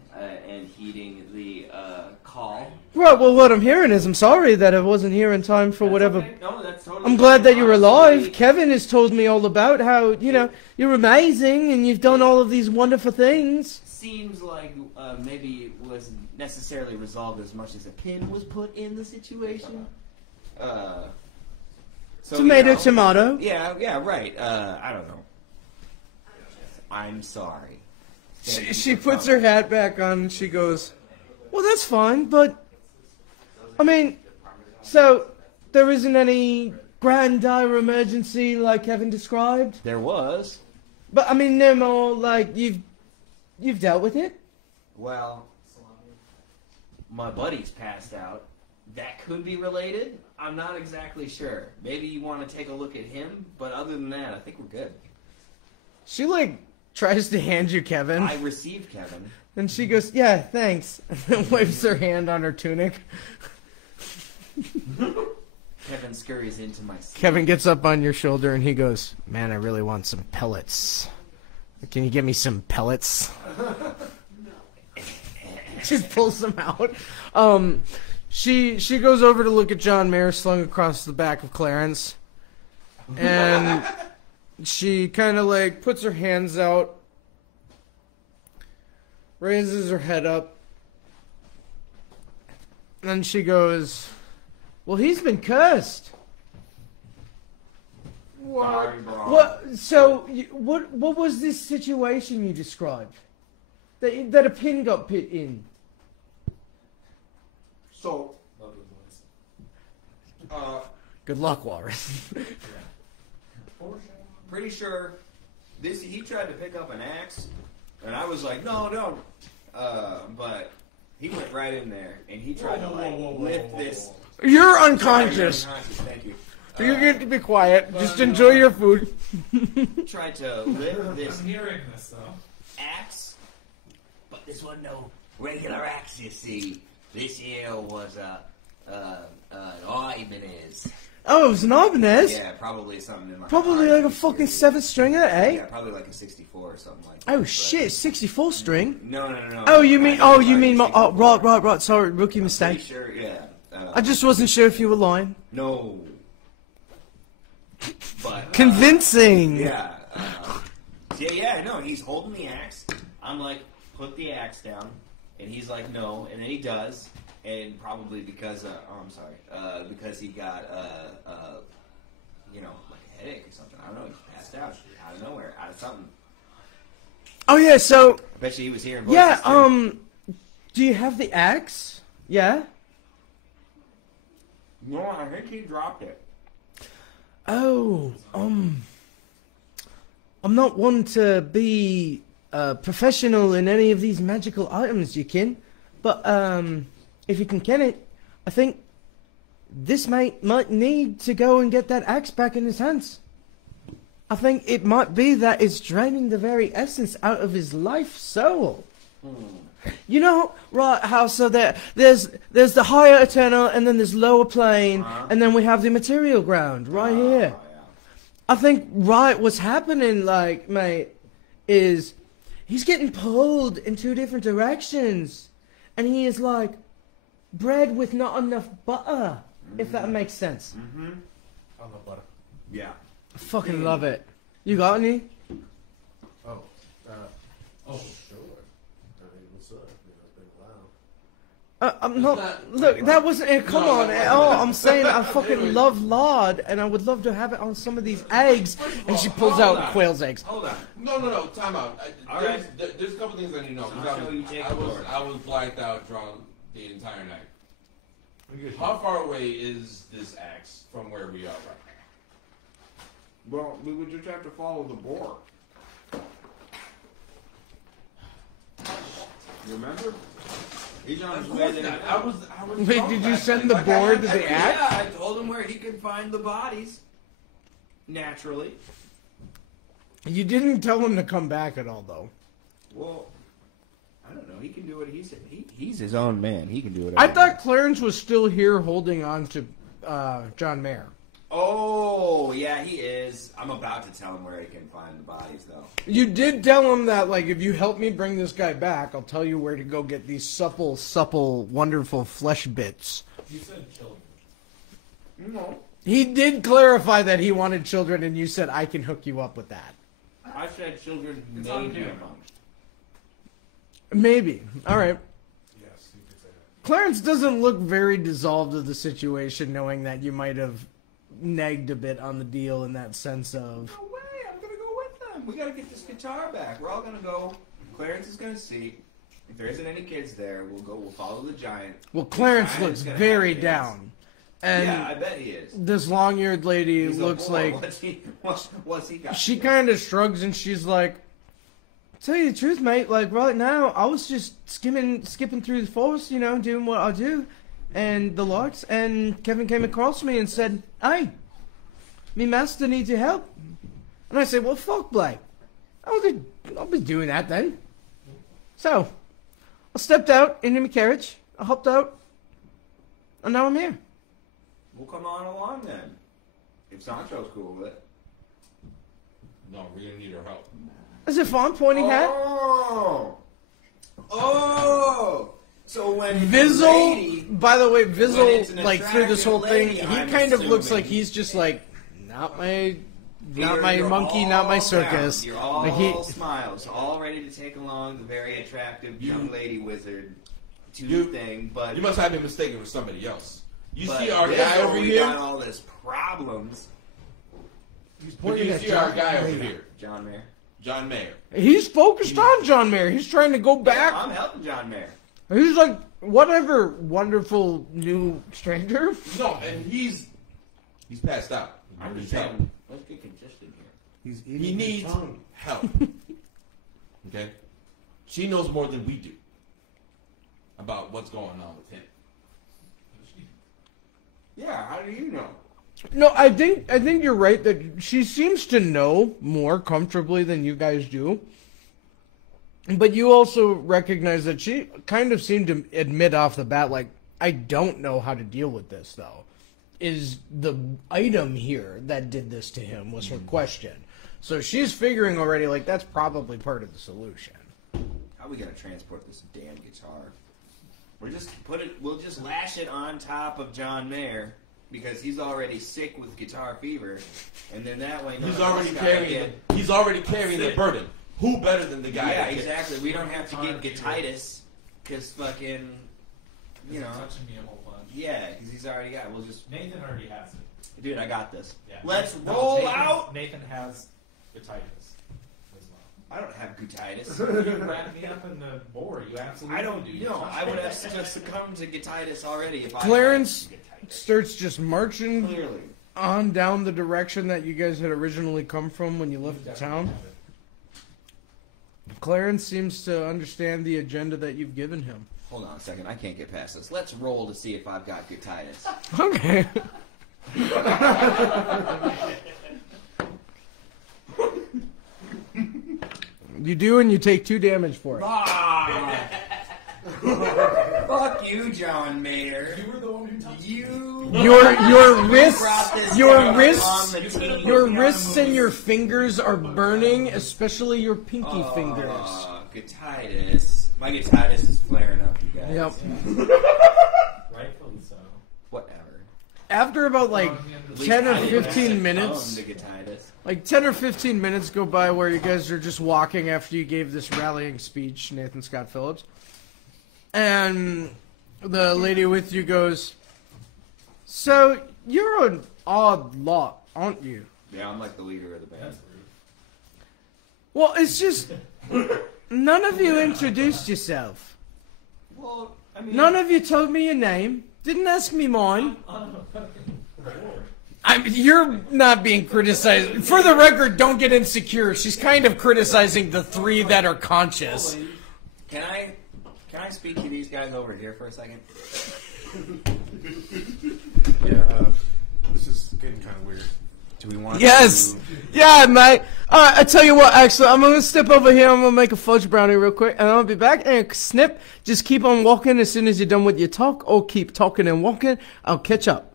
and heeding the call. Right, well, what I'm hearing is I'm sorry that I wasn't here in time for That's whatever... okay. No, that's totally I'm glad fine. that you're alive. Honestly, Kevin has told me all about how, you know, you're amazing and you've done all of these wonderful things. seems like maybe it wasn't necessarily resolved as much as a pin was put in the situation. So, Tomato. Yeah, right. I don't know. I'm sorry. She puts her hat back on and she goes, well, that's fine, but, I mean, so there isn't any grand dire emergency like Kevin described? There was. But, I mean, no more, like, you've dealt with it? Well, my buddy's passed out. That could be related. I'm not exactly sure. Maybe you want to take a look at him, but other than that, I think we're good. She, like, tries to hand you Kevin. I received Kevin. And she goes, yeah, thanks. And then wipes her hand on her tunic. Kevin scurries into my seat. Kevin gets up on your shoulder and he goes, man, I really want some pellets. Can you get me some pellets? She pulls them out. She goes over to look at John Mayer slung across the back of Clarence. And she kind of like puts her hands out, raises her head up, and she goes, well, he's been cursed. Sorry, bro. What? So, what was this situation you described? That a pin got put in? So, Good luck, Walrus. Pretty sure he tried to pick up an axe, and I was like, no, don't. But he went right in there, and he tried to lift this. You're unconscious. Thank you. You're going to be quiet. Just enjoy your food. Tried to lift this I'm hearing this though. axe, but this wasn't no regular axe. You see, this here was an Ibanez. Oh, it was an Ibanez? Yeah, probably something in my Probably like a fucking 7th stringer, eh? Yeah, probably like a 64 or something like that. Oh but- shit, 64 string? No. Oh, you mean my, oh, 64. right, sorry, rookie Pretty mistake. sure, yeah. I just wasn't sure if you were lying. No. But Convincing! yeah. No. He's holding the axe. I'm like, put the axe down, and he's like, no, and then he does, and probably because because he got like a headache or something. I don't know. He passed out of nowhere, out of something. Oh yeah, so, I bet you he was hearing voices. yeah, too. do you have the axe? Yeah? No, I think he dropped it. Oh, I'm not one to be professional in any of these magical items, you kin. But if you can ken it, I think this mate might need to go and get that axe back in his hands. I think it might be that it's draining the very essence out of his life soul. You know, right, how so there's the higher eternal, and then there's lower plane, and then we have the material ground, right here. Yeah. I think, right, what's happening, like, mate, is he's getting pulled in two different directions, and he is like bread with not enough butter, if that makes sense. On the butter. Yeah. I fucking love it. You got any? Oh, sure. I mean, what's up? It's been a while. No, look, that wasn't it. Come on. Oh, I'm saying I fucking love lard, and I would love to have it on some of these eggs. And she pulls out quail's eggs. Hold on. No. Time out. There's a couple things I need to know. 'Cause I was blacked out drunk the entire night. How far away is this axe from where we are right now? Well, we would just have to follow the boar. Remember? He's on his way there. I was Wait, drunk did you last send night. the Like, boar to the axe? Yeah, I told him where he could find the bodies. Naturally. You didn't tell him to come back at all, though. Well, I don't know. He can do what he said. He's his own man. He can do whatever. I thought Clarence was still here holding on to John Mayer. Oh, yeah, he is. I'm about to tell him where he can find the bodies, though. You did tell him that, like, if you help me bring this guy back, I'll tell you where to go get these supple, wonderful flesh bits. You said children. No. He did clarify that he wanted children, and you said, I can hook you up with that. I said children It's on made him. camera. Maybe. All right. Yes, you could say that. Clarence doesn't look very dissolved of the situation, knowing that you might have negged a bit on the deal in that sense of... No way, I'm gonna go with them. We gotta get this guitar back. We're all gonna go. Clarence is gonna see. If there isn't any kids there, we'll follow the giant. Well, Clarence The giant looks is gonna very have kids. down. And Yeah, I bet he is. this long-eared lady He's a looks boy. like... What's he got? She kind of shrugs and she's like, tell you the truth, mate, like right now, I was just skipping through the forest, you know, doing what I do, and the logs, and Kevin came across me and said, hey, me master needs your help. And I said, well, fuck, Blake. I'll be doing that then. So, I stepped out into my carriage, I hopped out, and now I'm here. We'll come on along then. If Sancho's cool with it. No, we're gonna need her help. Is it fun, pointy hat? Oh! So when Vizzle, by the way, when it's Vizzle, an like through this whole thing, attractive he lady, kind of I'm looks like assuming. he's just like, not my You're monkey, all not my down. circus. You're all Like smiles, all ready to take along the very attractive young lady wizard to You- the thing, but You must have been mistaken for somebody else. You but see our this guy one, over we here? got all this problems. He's But pointing you at see our John guy over Mayer. here? John Mayer. John Mayer. he's focused on John Mayer. He's trying to go back. I'm helping John Mayer. He's like, whatever wonderful new stranger. No, and he's passed out. I'm just He's help. saying, let's get consistent here. He's He eating his needs tongue. help. Okay? She knows more than we do about what's going on with him. Yeah, how do you know? No, I think you're right that she seems to know more comfortably than you guys do. But you also recognize that she kind of seemed to admit off the bat, like, I don't know how to deal with this, though. Is the item here that did this to him was her question. So she's figuring already, like, that's probably part of the solution. How are we gonna transport this damn guitar? We'll just lash it on top of John Mayer because he's already sick with guitar fever, and then that way He's already carrying the burden. Who better than the guy? Yeah, that can- exactly. We don't have to get guititis because fucking, you know, touching me a whole bunch. yeah, because he's already got. We'll just, Nathan already has it. dude, I got this. Yeah. Let's No, roll Nathan, out. Nathan has guititis as well. I don't have guititis. You wrapped me up in the board. You absolutely I don't. do. You know, I would have just succumbed to guititis already if I. Clarence had starts just marching guititis. Clearly. on down the direction that you guys had originally come from when you left the town. Clarence seems to understand the agenda that you've given him. Hold on a second. I can't get past this. Let's roll to see if I've got guititis. Okay. You do, and you take 2 damage for it. Ah! Fuck you, John Mayer. You were the one who touched me. You. Your wrists, brought this your down wrists, on the team. your wrists and your fingers are burning, especially your pinky fingers. Guititis. My guititis is flaring up, you guys. Yep. Rightfully so. Whatever. After about like Throwing me under 10 or I didn't 15 tell minutes. him to get tinnitus. Like 10 or 15 minutes go by where you guys are just walking after you gave this rallying speech, Nathan Scott Phillips. And the lady with you goes, "So, you're an odd lot, aren't you?" Yeah, I'm like the leader of the band. Well, it's just, none of you introduced yourself. Well, I mean, None of you told me your name. Didn't ask me mine. You're not being criticized. For the record, don't get insecure. She's kind of criticizing the three that are conscious. Can I speak to these guys over here for a second? Yeah, this is getting kind of weird. Do we want Yes. to... Yeah, mate. Alright, I tell you what, actually, I'm going to step over here. I'm going to make a fudge brownie real quick. And I'll be back. And snip. Just keep on walking as soon as you're done with your talk. Or keep talking and walking. I'll catch up.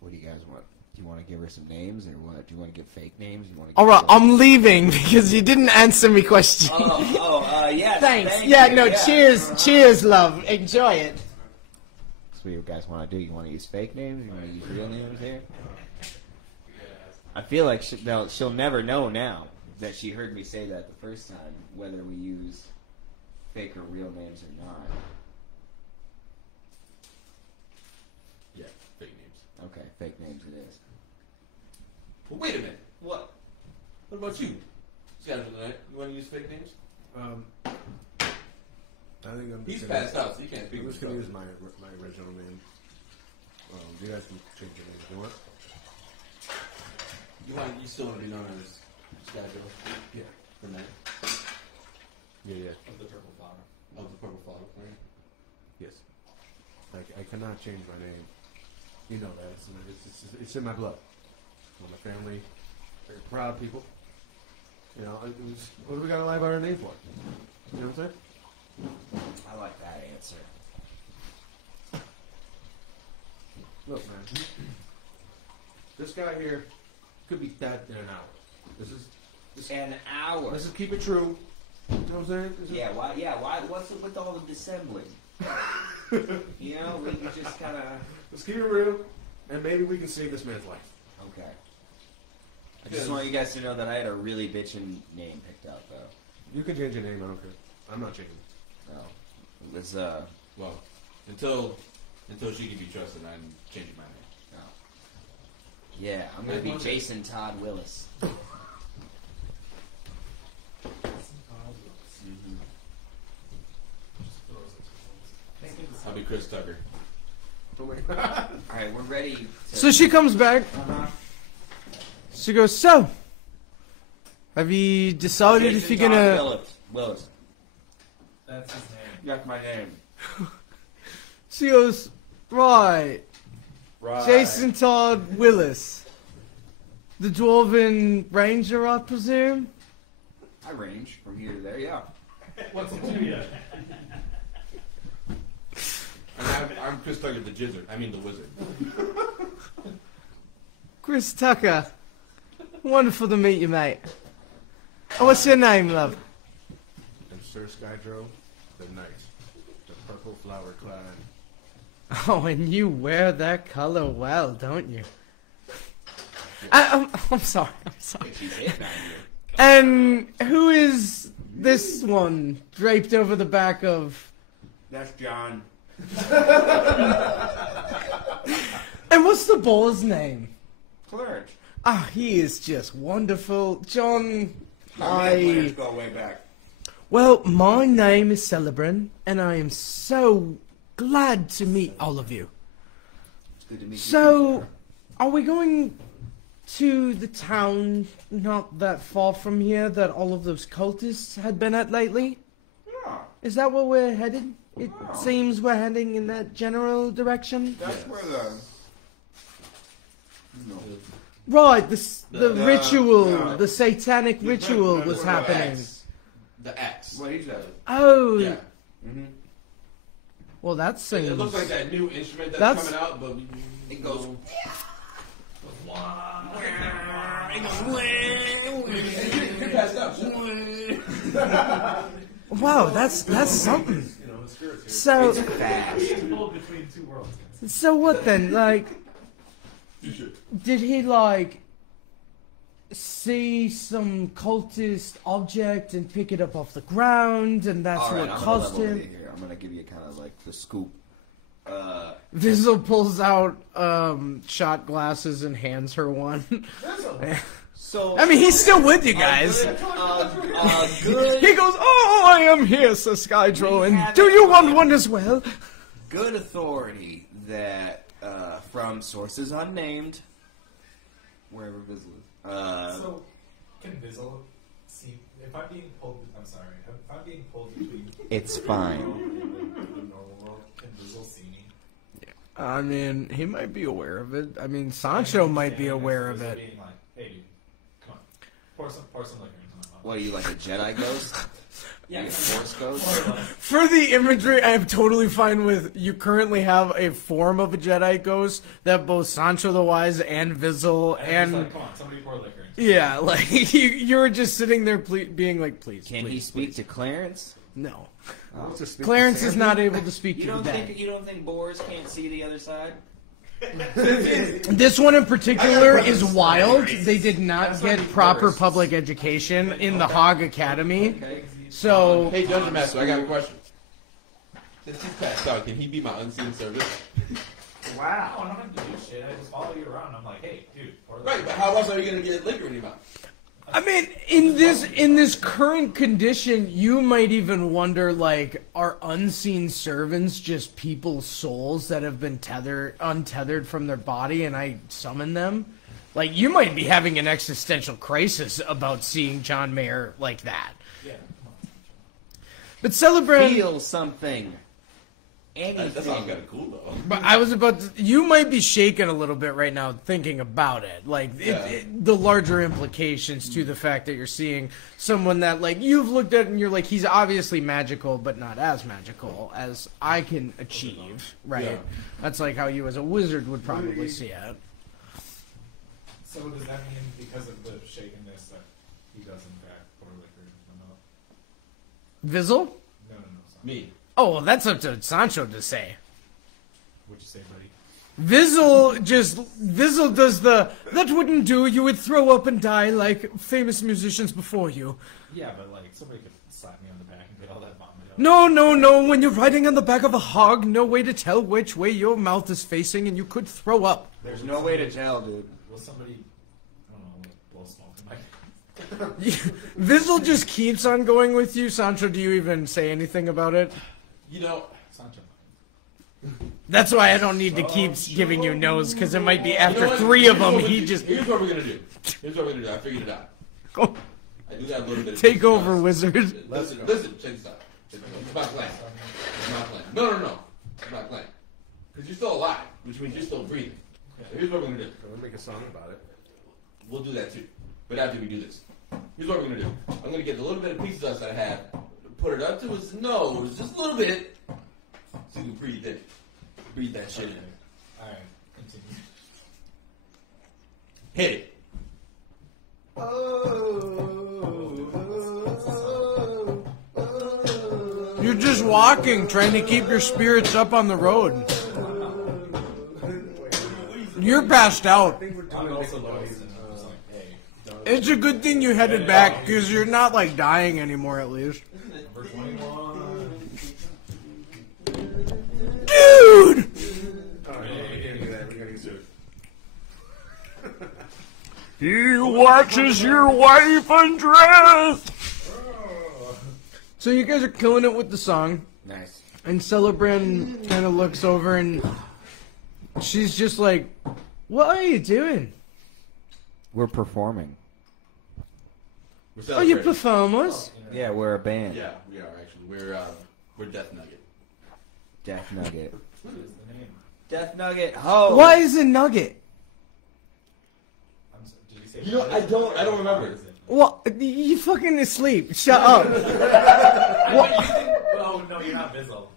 What do you guys want? Do you want to give her some names, or what? Do you want to give fake names? You want to? Alright, I'm leaving because you didn't answer me question. Yeah. Thanks. Thank Yeah, you, no, yeah. cheers. Cheers, love. Enjoy it. So what do you guys want to do? You want to use fake names? You want to use real names here? I feel like she'll never know now that she heard me say that the first time, whether we use fake or real names or not. Yeah, fake names. Okay, fake names it is. Well, wait a minute. What? What about you? You want to use fake names? I think I'm He's just gonna- passed out, so you can't speak I'm for just gonna use yourself. my original name. You guys can change your name if you want. You still want to be known as Skydro? Yeah. For that? Yeah. Of the purple flower. Of the purple flower plant? Yes. I cannot change my name. You know that. It's in my blood. I'm a family, very proud people. You know, what do we got to lie about our name for? You know what I'm saying? I like that answer. Look, man. This guy here could be dead in an hour. This An hour. Let's just keep it true. You know what I'm saying? Yeah, why? What's it with all the dissembling? You know, we can just kind of... Let's keep it real, and maybe we can save this man's life. Okay. I just want you guys to know that I had a really bitchin' name picked out, though. You can change your name, I don't care. I'm not changing. No. It was, Well, until she can be trusted, I'm changing my name. no. Yeah, I'm gonna be Jason Todd Willis. I'll be Chris Tucker. Oh my God. Alright, we're ready to... So she comes back. Uh-huh. She goes, "So, have you decided if Jason you're gonna..." Todd Willis. That's his name. That's my name. She goes, "Right. Right. Jason Todd Willis. The Dwarven Ranger, I presume?" I range from here to there, yeah. What's it to you? I'm Chris Tucker, the Jizzard. I mean the Wizard. Chris Tucker. Wonderful to meet you, mate. Oh, what's your name, love? And Sir Skydro, the knight, the purple flower clad. Oh, and you wear that color well, don't you? I'm sorry. I'm sorry. She's hitting on you. And who is this one draped over the back of... That's John. And what's the boy's name? Clerk. Ah, he is just wonderful. John, Let's go way back. Well, my name is Celebrin, and I am so glad to meet all of you. It's good to meet you. So, are we going to the town not that far from here that all of those cultists had been at lately? Yeah, Is that where we're headed? It Wow. seems we're heading in that general direction. that's where the... No. Right, the The- ritual, yeah. the satanic ritual was The happening. X. The X. What is that? Oh, Yeah. Mm-hmm. well, that It seems... looks like that new instrument that's That's- coming out, but It goes... You're passed out. Shut up. Wow, that's something. So, Fast. Hold between two worlds. so what then? Like, did he like see some cultist object and pick it up off the ground, and that's All right, what I'm caused gonna level him? with you here. I'm gonna give you kind of like the scoop. Vizzle pulls out shot glasses and hands her one. So I mean, he's still with you guys. good. He goes, "Oh, I am here, Sir Skydro, and do you want one as well?" Good authority that from sources unnamed, wherever Vizzle is. So, can Vizzle see if I'm being pulled? I'm sorry. If I'm being pulled between It's fine. the normal world, can Vizzle see me? I mean, he might be aware of it. I mean, Sancho might be aware of it. Being like, hey, dude, come on, pour some liquor into my mouth. What are you, like a Jedi ghost? Yeah, Like a Force ghost? For the imagery, I am totally fine with. You currently have a form of a Jedi ghost that both Sancho the Wise and Vizzle and and like, come on, somebody pour liquor into yeah, like you're just sitting there being like, please. Can please, he speak please. to Clarence? No. I'll just speak Clarence to is Sam. not able to speak You to don't the think dead. you don't think boars can't see the other side? This one in particular is wild. They did not get proper public education in the Hog Academy. So, Hey, Dungeon Master, I got a question. Since he's passed out, can he be my unseen servant? Wow. I don't have to do shit. I just follow you around. I'm like, hey, dude, pour liquor. Right, but how else are you gonna get liquor in your mouth? I mean, in this current condition, you might even wonder, like, are unseen servants just people's souls that have been untethered from their body, and I summon them? Like, you might be having an existential crisis about seeing John Mayer like that. Yeah, come on. But Celebrant, Feel something. Anything. That sounds kind of cool, though. but I was about to, you might be shaken a little bit right now thinking about it. Like, the larger implications to the fact that you're seeing someone that, like, you've looked at and you're like, he's obviously magical, but not as magical as I can achieve, right? Yeah. That's like how you as a wizard would probably see it. So does that mean because of the shakenness that he does in fact pour liquor into my mouth? Vizzle? No, sorry. Me. Oh, well, that's up to Sancho to say. What'd you say, buddy? Vizzle does that wouldn't do, you would throw up and die like famous musicians before you. Yeah, but like somebody could slap me on the back and get all that vomit out. No, when you're riding on the back of a hog, no way to tell which way your mouth is facing and you could throw up. There's no way to tell, dude. Will somebody, I don't know, like, blow smoke in my... Vizzle just keeps on going with you. Sancho, do you even say anything about it? You know, Sancho. That's why I don't need to keep giving you no's, because it might be after three of them, he just... Here's what we're gonna do. I figured it out. Go. I do that a little bit. Take over, wizard. Listen, check this out. It's my plan. It's my plan. No. It's my plan. Because you're still alive, which means you're still breathing. So here's what we're gonna do. We'll make a song about it. We'll do that too. But after we do this, here's what we're gonna do. I'm gonna get a little bit of pizza dust I have, put it up to his nose, just a little bit, so you can breathe it. Breathe that shit in. Alright, continue. Hit it. You're just walking, trying to keep your spirits up on the road. You're passed out. I'm also lost and I'm just like, hey, It's a good thing you headed back, because you're not, like, dying anymore, at least. number 21. Dude! He watches your wife undress! So you guys are killing it with the song, Nice. and Celebrant kind of looks over and she's just like, what are you doing? We're performing. We're Are you celebrating. performers? Yeah, we're a band. Yeah, we are actually. We're Death Nugget. Death Nugget. What is the name? Death Nugget. Ho. Why is it Nugget? I'm sorry, did you say You know, I don't remember. What? You fucking asleep. Shut up. Well, no, you're not Vizzle.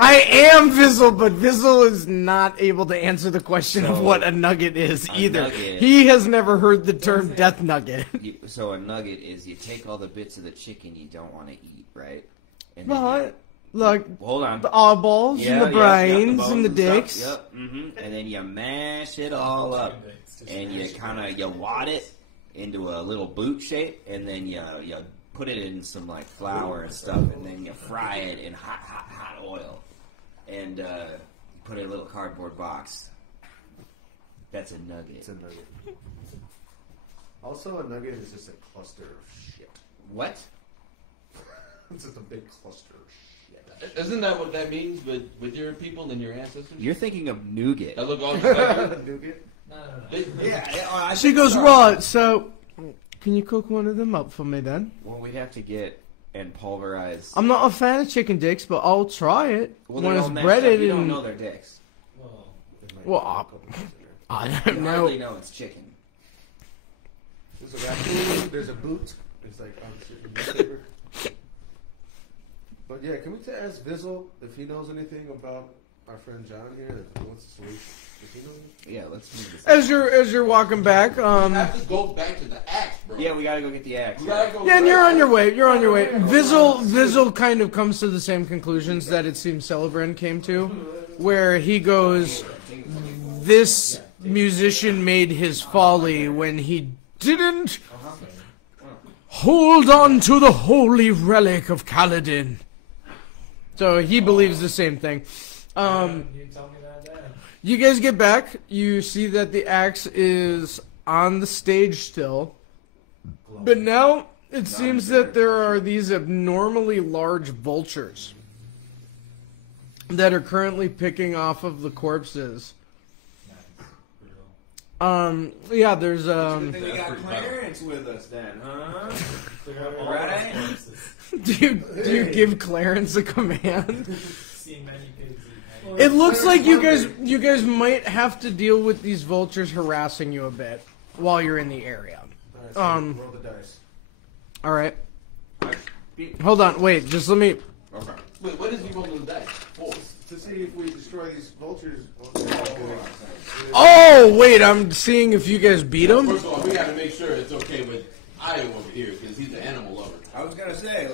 I am Vizzle, but Vizzle is not able to answer the question of what a nugget is either. nugget. He has never heard the term death nugget. So a nugget is you take all the bits of the chicken you don't want to eat, right? And then What? like Hold on. the eyeballs and the brains and the dicks. Yep. And then you mash it all up, and you you wad it into a little boot shape, and then you put it in some like flour and stuff, and then you fry it in hot oil, and you put it in a little cardboard box. That's a nugget. It's a nugget. Also, a nugget is just a cluster of shit. What? It's just a big cluster of shit. Isn't that what that means with your people and your ancestors? You're thinking of nougat. That look all just like Nougat? No. Yeah. She goes, right, so can you cook one of them up for me then? Well, we'd have to get and pulverize. I'm not a fan of chicken dicks, but I'll try it. Well, when they're it's all mashed breaded up. You don't and... know their dicks. Well, I You don't know. hardly know it's chicken. There's a boot. It's like newspaper. But yeah, can we ask Vizzle if he knows anything about our friend John here? What's the solution? Does he know anything? Yeah, let's move this. As you're walking back, you have to go back to the axe, bro. Yeah, we gotta go get the axe. You gotta go yeah, and right you're on your back. way. You're on your way. Vizzle kind of comes to the same conclusions that it seems Celebrin came to, where he goes, this musician made his folly when he didn't hold on to the holy relic of Kaladin. So he believes the same thing. You tell me that, Dad. You guys get back. You see that the axe is on the stage still. But now it seems that there are these abnormally large vultures that are currently picking off of the corpses. Yeah, there's I think we got Clarence with us then, huh? Right? do you give Clarence a command? Seen many pigs eat. It looks like you guys might have to deal with these vultures harassing you a bit while you're in the area. Alright, so roll the dice. All right. Hold on, wait. Just let me. Okay. Wait, what is he rolling the dice for? To see if we destroy these vultures. Oh wait, I'm seeing if you guys beat them. First of all, we got to make sure it's okay with Io over here because he's an animal lover. I was gonna say,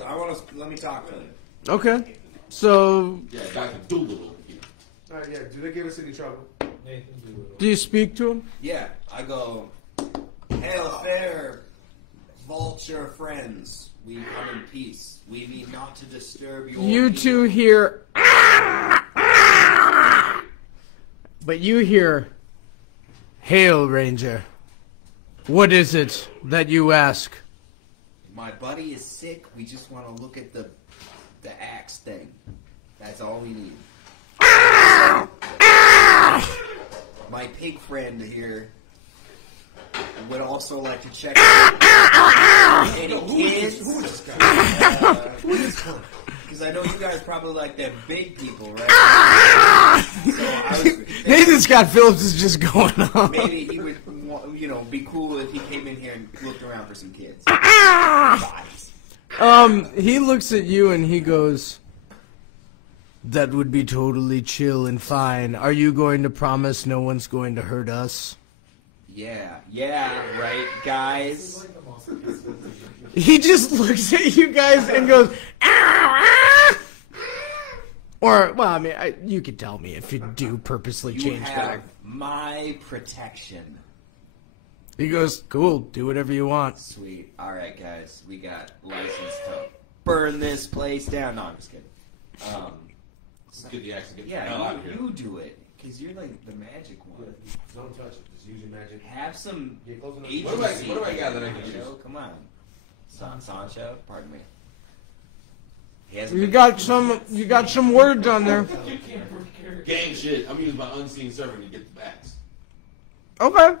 let me talk to him. Okay. So, Yeah, Dr. Doolittle over here. Alright, yeah. Do they give us any trouble? Nathan Doolittle. do you speak to him? Yeah, I go, hail fair, vulture friends. We come in peace. We need not to disturb your You people. two hear. But you hear, "Hail, Ranger. What is it that you ask?" My buddy is sick. We just want to look at the axe thing. That's all we need. My pig friend here would also like to check out any kids. Because I know you guys probably like them big people, right? So Nathan Scott Phillips is just going on. maybe he would, be cool if he came in here and looked around for some kids. He looks at you and he goes, "That would be totally chill and fine. Are you going to promise no one's going to hurt us?" Yeah, right, guys. He just looks at you guys and goes, "Ah, ah." Or, well, I mean, you could tell me if you do purposely You change have back. my protection. He goes, "Cool, do whatever you want." Sweet. All right, guys, we got license to burn this place down. No, I'm just kidding. Let's get the axe and get the Yeah, hell out of here. you do it because you're like the magic one. Don't touch it. Just use your magic. Have some Get close enough. agency. What do I got that I can use? Sancho, come on, Sancho. Pardon me. He hasn't You been- got some words on there. Gang shit. I'm using my unseen servant to get the axe. Okay.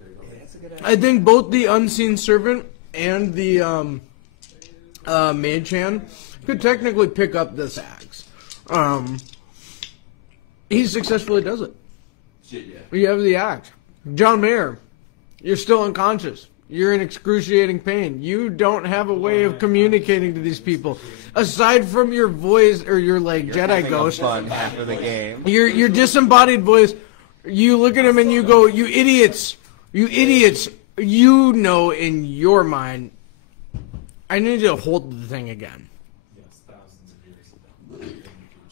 Yeah, that's a good idea. I think both the unseen servant and the mage hand could technically pick up this axe. He successfully does it. Shit, yeah. You have the axe. John Mayer, you're still unconscious. You're in excruciating pain. You don't have a way of communicating to these people. Aside from your voice or your Jedi Having ghost, a fun half of the game. your disembodied voice, you look at him and you go, "You idiots. You idiots." You know in your mind, I need to hold the thing again. Yes, thousands of years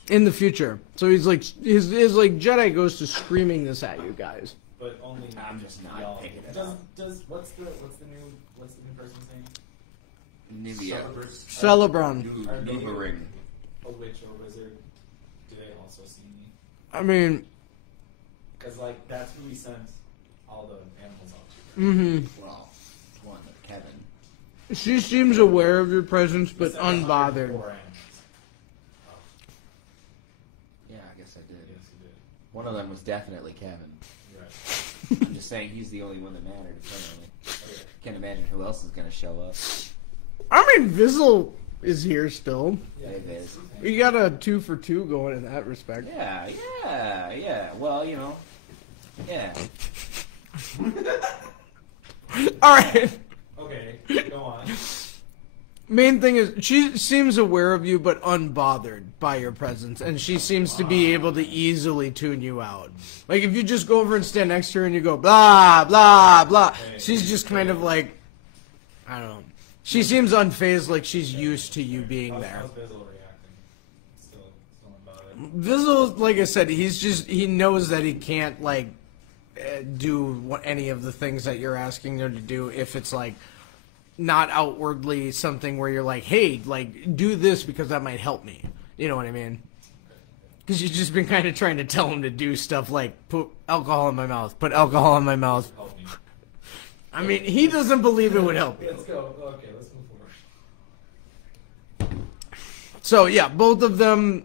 In the future. So he's like, his like Jedi ghost is screaming this at you guys. But only I'm just not y'all. picking it up. Does what's the new person's name? Nivea. Celebron. Nuvaring. A witch or wizard? Do they also see me? I mean, Because like that's who we sent all the animals off to. mm-hmm. Well, one, Kevin. She seems aware of your presence, but We sent 104 unbothered. animals. Yeah, I guess I did. Yes, you did. One of them was definitely Kevin. You're right. I'm just saying he's the only one that mattered, apparently. Can't imagine who else is going to show up. I mean, Vizzle is here still. Yeah, it is. You got a 2 for 2 going in that respect. Yeah. Well, you know. Yeah. All right. Okay, go on. Main thing is, she seems aware of you, but unbothered by your presence, and she seems to be able to easily tune you out. Like, if you just go over and stand next to her and you go, blah, blah, blah, she's just kind of like, I don't know. She seems unfazed, like she's used to you being there. How's Bizzle reacting? Still unbothered. Vizzle, like I said, he knows that he can't, like, do any of the things that you're asking him to do if it's, like, not outwardly something where you're like, hey, like, do this because that might help me. You know what I mean? Because you've just been kind of trying to tell him to do stuff like, put alcohol in my mouth, put alcohol in my mouth. Help me. I mean, he doesn't believe it would help you. Let's go. Okay, let's move forward. So, yeah, both of them,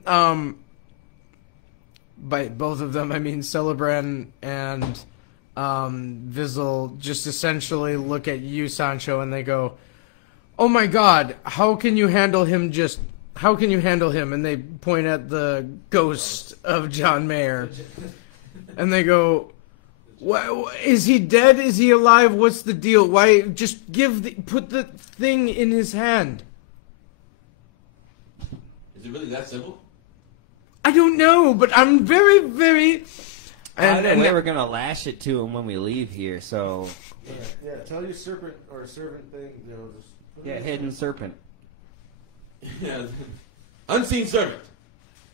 by both of them, I mean Celebran and Vizzle just essentially look at you, Sancho, and they go, oh my god, how can you handle him how can you handle him? And they point at the ghost of John Mayer. And they go, is he dead? Is he alive? What's the deal? Why, just put the thing in his hand. Is it really that simple? I don't know, but I'm very, very... And we're going to lash it to him when we leave here, so... Yeah, tell your serpent or servant thing, you know, just... Yeah, hidden serpent. Yeah. Unseen servant.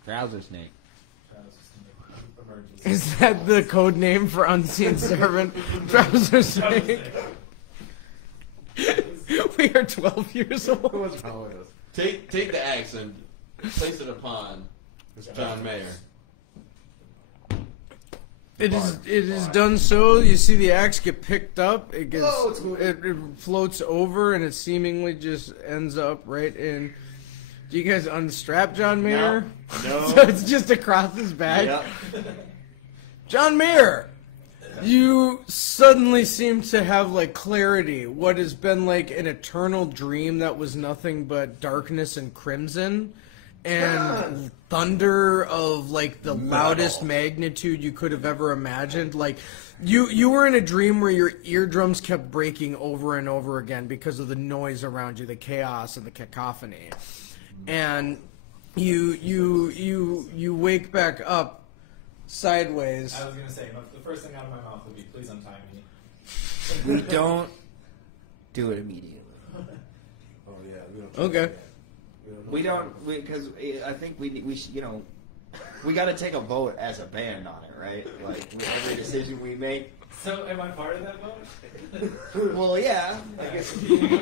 Trouser snake. Is that the code name for unseen servant? Trouser snake. We are 12 years old. What's wrong with us? Take the axe and place it upon John Mayer. It is done so. You see the axe get picked up. It gets it floats over, and it seemingly just ends up right in. Do you guys unstrap John Mayer? No. So it's just across his back. Yep. John Mayer, you suddenly seem to have like clarity. What has been like an eternal dream that was nothing but darkness and crimson. And thunder of like the loudest magnitude you could have ever imagined. Like you were in a dream where your eardrums kept breaking over and over again because of the noise around you, the chaos and the cacophony. And you wake back up sideways. I was gonna say the first thing out of my mouth would be, "Please untie me." We don't do it immediately. Oh, yeah. We don't Okay. We don't, because I think we should, you know, we got to take a vote as a band on it, right? Like, every decision we make. So, am I part of that vote? Well, yeah. I guess you can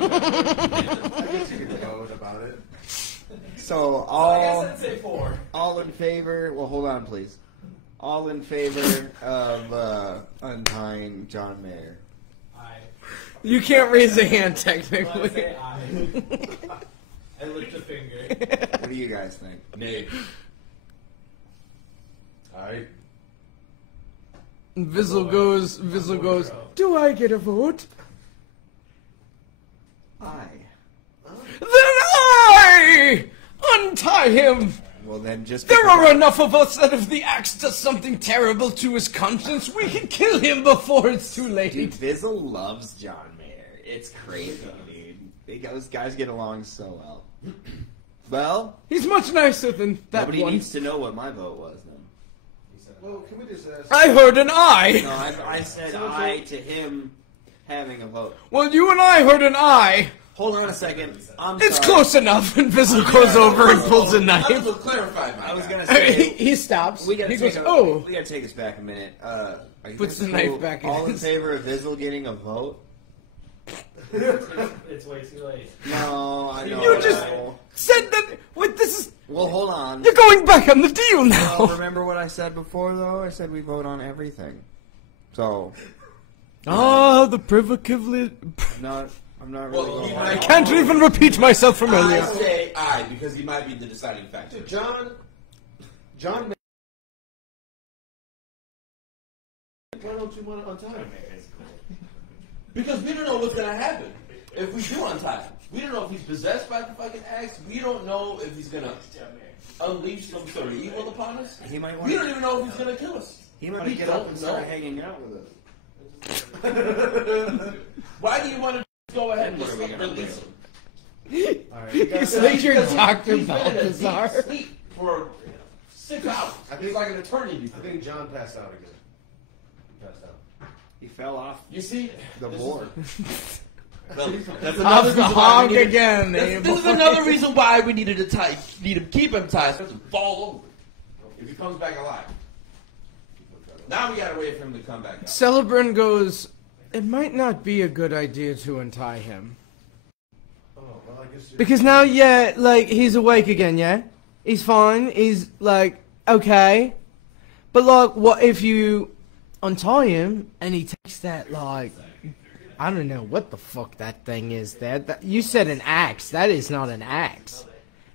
vote about it. So, I guess I'd say 4. all in favor, well, hold on, please. All in favor of untying John Mayer. Aye. You can't raise a hand Well, I technically. say aye. I lift a finger. What do you guys think? Nay. Alright. Vizzle goes, do I get a vote? Aye. Then I untie him! Well, then just There because are enough of us that if the axe does something terrible to his conscience, we can kill him before it's too late. Dude, Vizzle loves John Mayer. It's crazy, dude. Those guys get along so well. Well, He's much nicer than that nobody one. needs to know what my vote was, then. Well, can we just ask... I heard an I. No, I said aye to him having a vote. Well, you and I heard an I. Hold on a second. It's close enough. And Fizzle goes over and pulls a knife. I was gonna say he stops. We gotta He take goes, we gotta take us back a minute. Are you Puts guys the knife back in all in his- favor of Vizzle getting a vote? It's way too late. No, I know. You just said that. What this is? Well, hold on. You're going back on the deal now. Well, remember what I said before, though? I said we vote on everything. So. Oh, the privilege. I'm not really going I can't even repeat myself from I earlier. say aye because he might be the deciding factor. John. Why don't you want to untie him? Because we don't know what's gonna happen if we do untie him. We don't know if he's possessed by the fucking axe. We don't know if he's gonna unleash some sort of evil upon us. He might want We don't even know if he's gonna kill us. He might We get up don't and start know. hanging out with us. Why do you want to go ahead and just release him? It's like you're Dr. He's been in a deep Balthazar. sleep for 6 hours. I think it's like an eternity. I think John passed out again. He passed out. He fell off You see, the this board. that's Off the reason why hog we needed- again. This is another reason why we needed to keep him tied so he doesn't fall over if he comes back alive. Now we gotta wait for him to come back up. Celebrant goes, it might not be a good idea to untie him. Oh, well, I guess Because now, yeah, like, he's awake again, yeah? He's fine. He's, like, okay. But, like, what if you untie him and he takes that, like, I don't know what the fuck that thing is there. You said an axe. That is not an axe.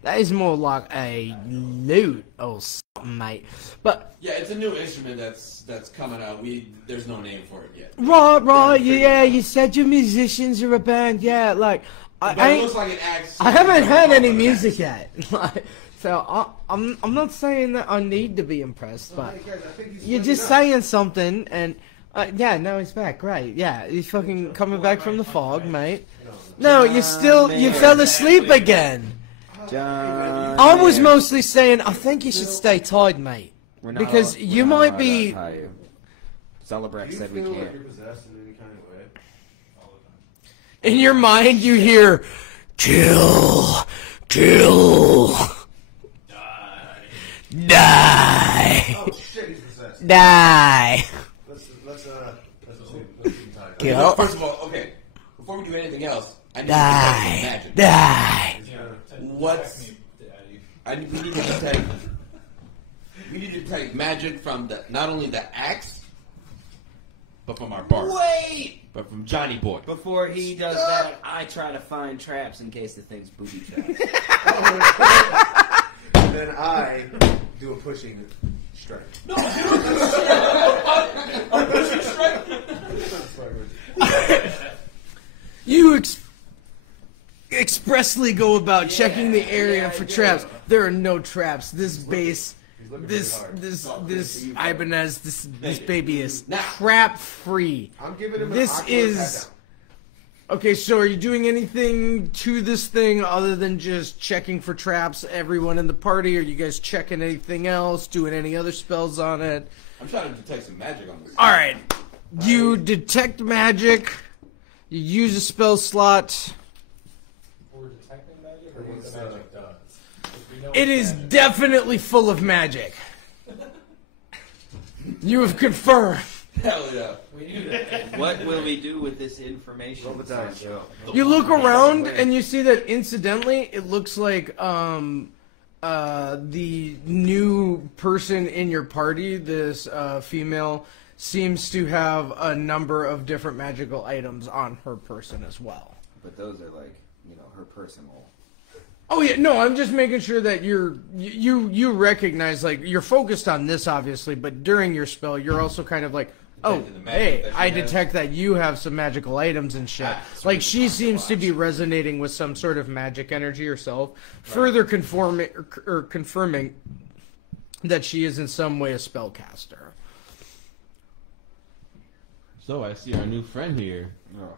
That is more like a lute or something, mate. But Yeah, it's a new instrument that's coming out. There's no name for it yet. right, yeah. You said your musicians are a band, yeah. Like But I it looks like an axe. I haven't heard any music yet. Like, so I'm not saying that I need to be impressed, but you're just saying something, and yeah, no, he's back. Great, yeah, he's fucking coming back from the fog, mate. No, you fell asleep again. John, I was mostly saying I think you should stay tied, mate, because you might be. Celebrant said we feel like can't. you're possessed in any kind of way? In your mind, you hear, kill, die, Oh shit, he's possessed. die. Let's untie him. Kill, First of all, okay, before we do anything else, I need to detect magic. die. We need to detect magic from not only the axe, but from our bard. Wait! But from Johnny Boy. Before he does that, I try to find traps in case the thing's booby traps. And then I do a pushing strike. No, a pushing strike. You expressly go about checking the area for traps. There are no traps. This base, this Ibanez, this baby is trap free. I'm giving him This an awkward is pat down. okay. So, are you doing anything to this thing other than just checking for traps? Everyone in the party, are you guys checking anything else? Doing any other spells on it? I'm trying to detect some magic on this. All right, you detect magic. You use a spell slot. We're detecting magic, or what the magic does? If we know It it's is magic. definitely full of magic. You have confirmed. Hell yeah. We knew that. What will we do with this information? Roll the dice. Sancho? You look around and you see that incidentally, it looks like the new person in your party, this female, seems to have a number of different magical items on her person as well. But those are like, her personal. Oh yeah, no, I'm just making sure that you recognize, like, you're focused on this obviously, but during your spell you're also kind of like, oh, Detecting the magic hey, that she I has. detect that you have some magical items and shit. Like, she seems to be resonating with some sort of magic energy herself, further confirming that she is in some way a spellcaster. So I see our new friend here, Oh,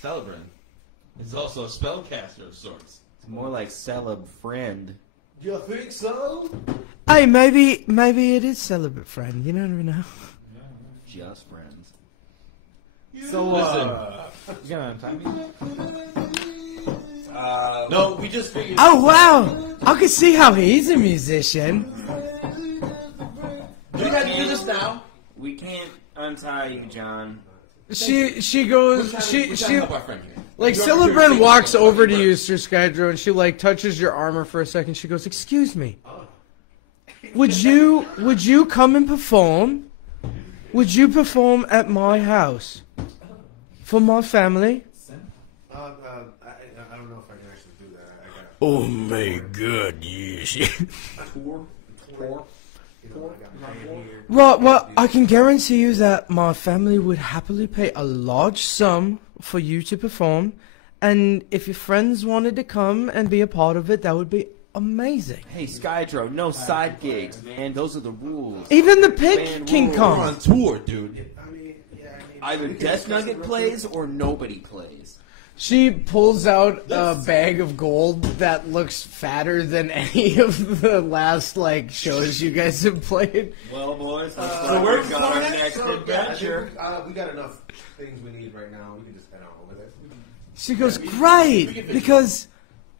Celebrant. Is also a spellcaster of sorts. it's more like celeb friend. You think so? Hey, maybe it is celibate friend. You never know. Just friends. So, you gonna untie me? No, we just figured. Oh wow! I can see how he's a musician. Do we have to do this now? We can't untie you, John. She goes she Help our friend here. like Celebrant walks over to you, Sir Skydro, and she like touches your armor for a second. She goes, "Excuse me. Would you come and perform? Would you perform at my house for my family?" I don't know if I can actually do that. Oh my God, yes. Well, I can guarantee you that my family would happily pay a large sum for you to perform, and if your friends wanted to come and be a part of it, that would be amazing. Hey, Skydro, no side gigs, man. Those are the rules. Even the pig can We're come. on tour, dude. Either Death Nugget plays or nobody plays. She pulls out a bag of gold that looks fatter than any of the last like shows you guys have played. Well, boys, so we're got our next adventure. We got enough things we need right now. We can just head on over there. She goes, "Great, because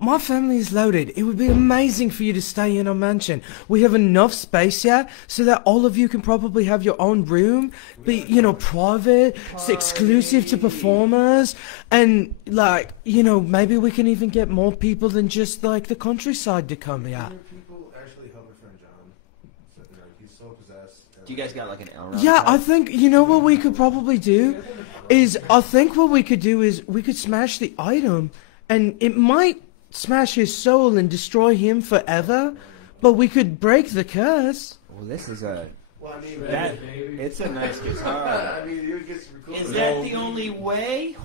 my family is loaded. It would be amazing for you to stay in our mansion. We have enough space here so that all of you can probably have your own room, be, private, it's exclusive to performers, and, like, maybe we can even get more people than just, like, the countryside to come here." People actually help my friend John. So, he's so possessed. Do you guys got like an Elrond? Yeah, I think, what we could probably do is, we could smash the item, and it might smash his soul and destroy him forever, but we could break the curse. Well, this is a. Well, I mean, It's a nice guitar. I mean, you get some cool. Is that the only way?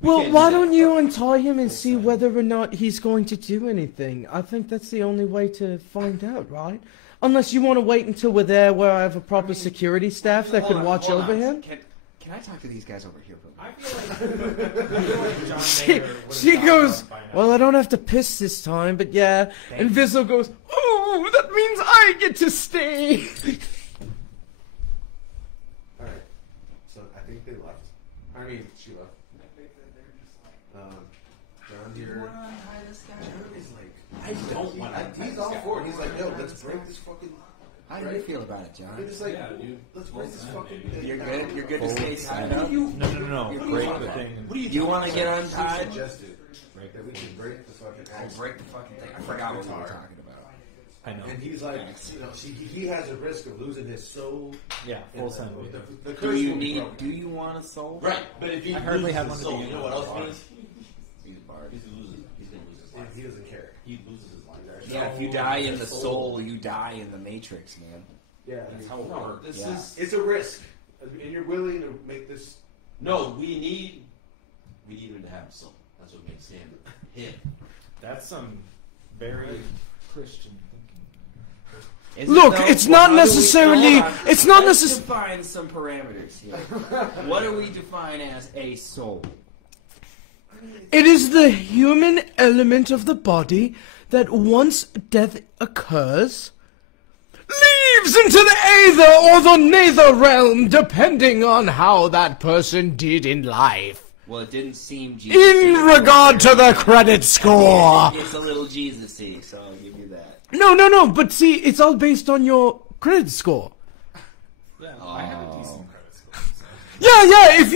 Well, why don't you untie him and see whether or not he's going to do anything? I think that's the only way to find out, right? Unless you want to wait until we're there where I have a proper security staff that could watch over him. Can I talk to these guys over here? I feel like John Mayer would She have goes, by now. "Well, I don't have to piss this time, but yeah." And Vissel goes, "Oh, that means I get to stay." Alright. So, I think they left. I mean, she left. John here. John is like, I don't want to. he's all for it. He's like, "Yo, let's break this fucking." How do you feel about it, John? He's just like, "Let's break this fucking." You're good. You're good to stay tied up. No. Break the thing. You want to get untied? Suggested that we can break the fucking axe. Break the fucking thing. I forgot what we were talking about. I know. And he's like, he has a risk of losing his soul. Yeah, full send. The Do curse you will be need? broken. Do you want a soul? Right, but if he I hardly loses have his one to soul, begin you know what with. else it is? He's a bard. He's gonna lose his He doesn't care. He loses his life. Yeah, if you die in the soul, you die in the Matrix, man. Yeah, That's how it works. This Yeah. is it's a risk, and you're willing to make this. no. We need him to have a soul. That's what makes him him. That's some very Christian thinking. Is it Look, though? it's Well, not how do we- necessarily- hold on. it's not Let's necess- define some parameters here. What do we define as a soul? It is the human element of the body that once death occurs, leaves into the aether or the nether realm, depending on how that person did in life. Well, it didn't seem Jesus. In regard to the credit score. It's a little Jesus-y, so I'll give you that. No, but see, it's all based on your credit score. Yeah, I have a decent credit score. So. Yeah, if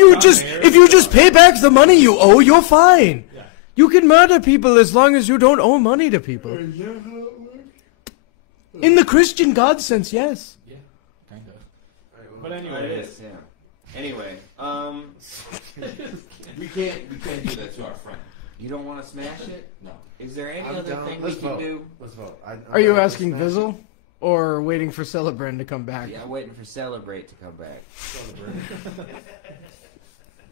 you just pay back the money you owe, you're fine. Yeah. You can murder people as long as you don't owe money to people. In the Christian God sense, yes. Yeah, kind of. But It anyway, is, yeah. Anyway, We can't do that to our friend. you don't want to smash it? No. Is there any I'm other down. thing Let's we can vote. do? Let's vote. Are you asking Vizzle? Or waiting for Celebrant to come back? Yeah, waiting for Celebrate to come back.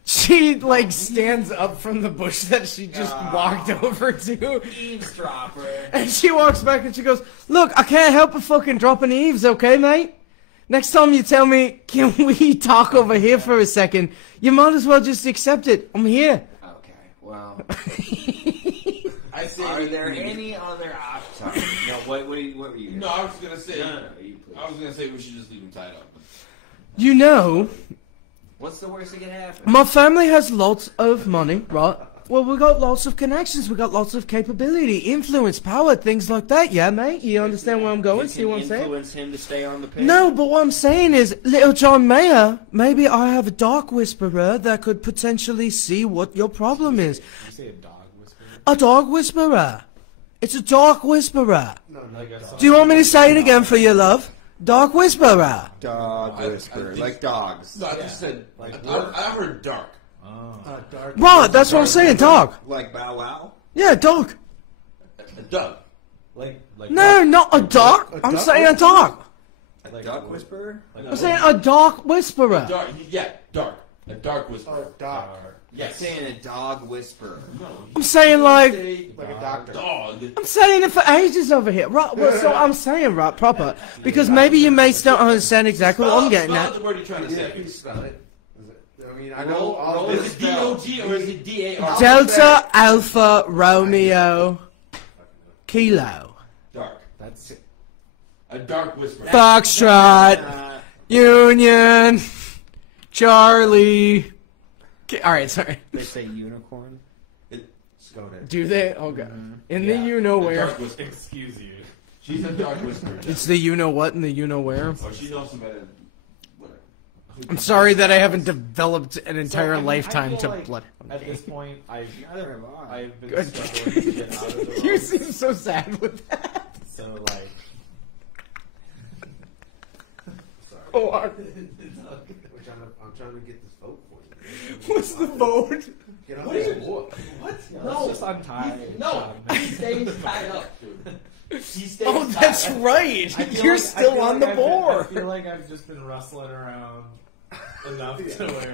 She, like, stands up from the bush that she just walked over to. Eavesdropper. And she walks back and she goes, "Look, I can't help but fucking dropping eaves, okay, mate? Next time you tell me, can we talk over here for a second, you might as well just accept it. I'm here." Okay, well. I say. Are there any other options? No, what were you? No, I was gonna say. No, you please. I was gonna say we should just leave him tied up. You know, What's the worst that can happen? My family has lots of money, right? Well, we got lots of connections, we got lots of capability, influence, power, things like that. Yeah, mate? You understand where I'm going? See what I'm saying? Influence him to stay on the page? No, but what I'm saying is, little John Mayer, maybe I have a dark whisperer that could potentially see what your problem is. Did you say a dog whisperer? A dog whisperer. It's a dark whisperer. No, like Do you want me to say it again for you, love? Dark whisperer. Dog whisperer, like dogs. No, I just said. I heard dark. Dark. Right, that's what I'm saying, dog. Like Bow Wow? Yeah, dog. A dog. like No, not a dog. I'm saying a dog. A dog whisperer? I'm saying a dark whisperer. Dark. Yeah, dark. A dark whisper. Oh, doc. Yes. You're saying a dog whisperer. I'm saying like Like a doctor. Dog. I'm saying it for ages over here. Right, well, so I'm saying right proper because maybe you mates don't understand exactly what I'm getting Spell at. the word you're trying to Yeah, say. you spell it. I mean, I know all Is this it D-O-G or is it D-A-R? Delta Alpha Romeo Kilo Dark. That's A dark whisper. Foxtrot Union Charlie. All right, sorry. They say unicorn. Do they? Okay. In Yeah. the you know A where. dark whisper. excuse you. She's a dark whisperer. It's the you know what and the you know where. Or she knows some better. Whatever. I'm sorry that I haven't developed an entire I mean, lifetime I to feel like blood. At this point, I've been Good. struggling to get out of the You road. seem so sad with that. So like, Oh, I'm trying to get this vote for you. what's the vote? Get on What is that it? board. What? let's just untie. No. John. He stays tied up, dude. He stays Oh, tied that's up. right. I feel You're like- I still feel on like the I've been- board. I feel like I've just been rustling around enough to where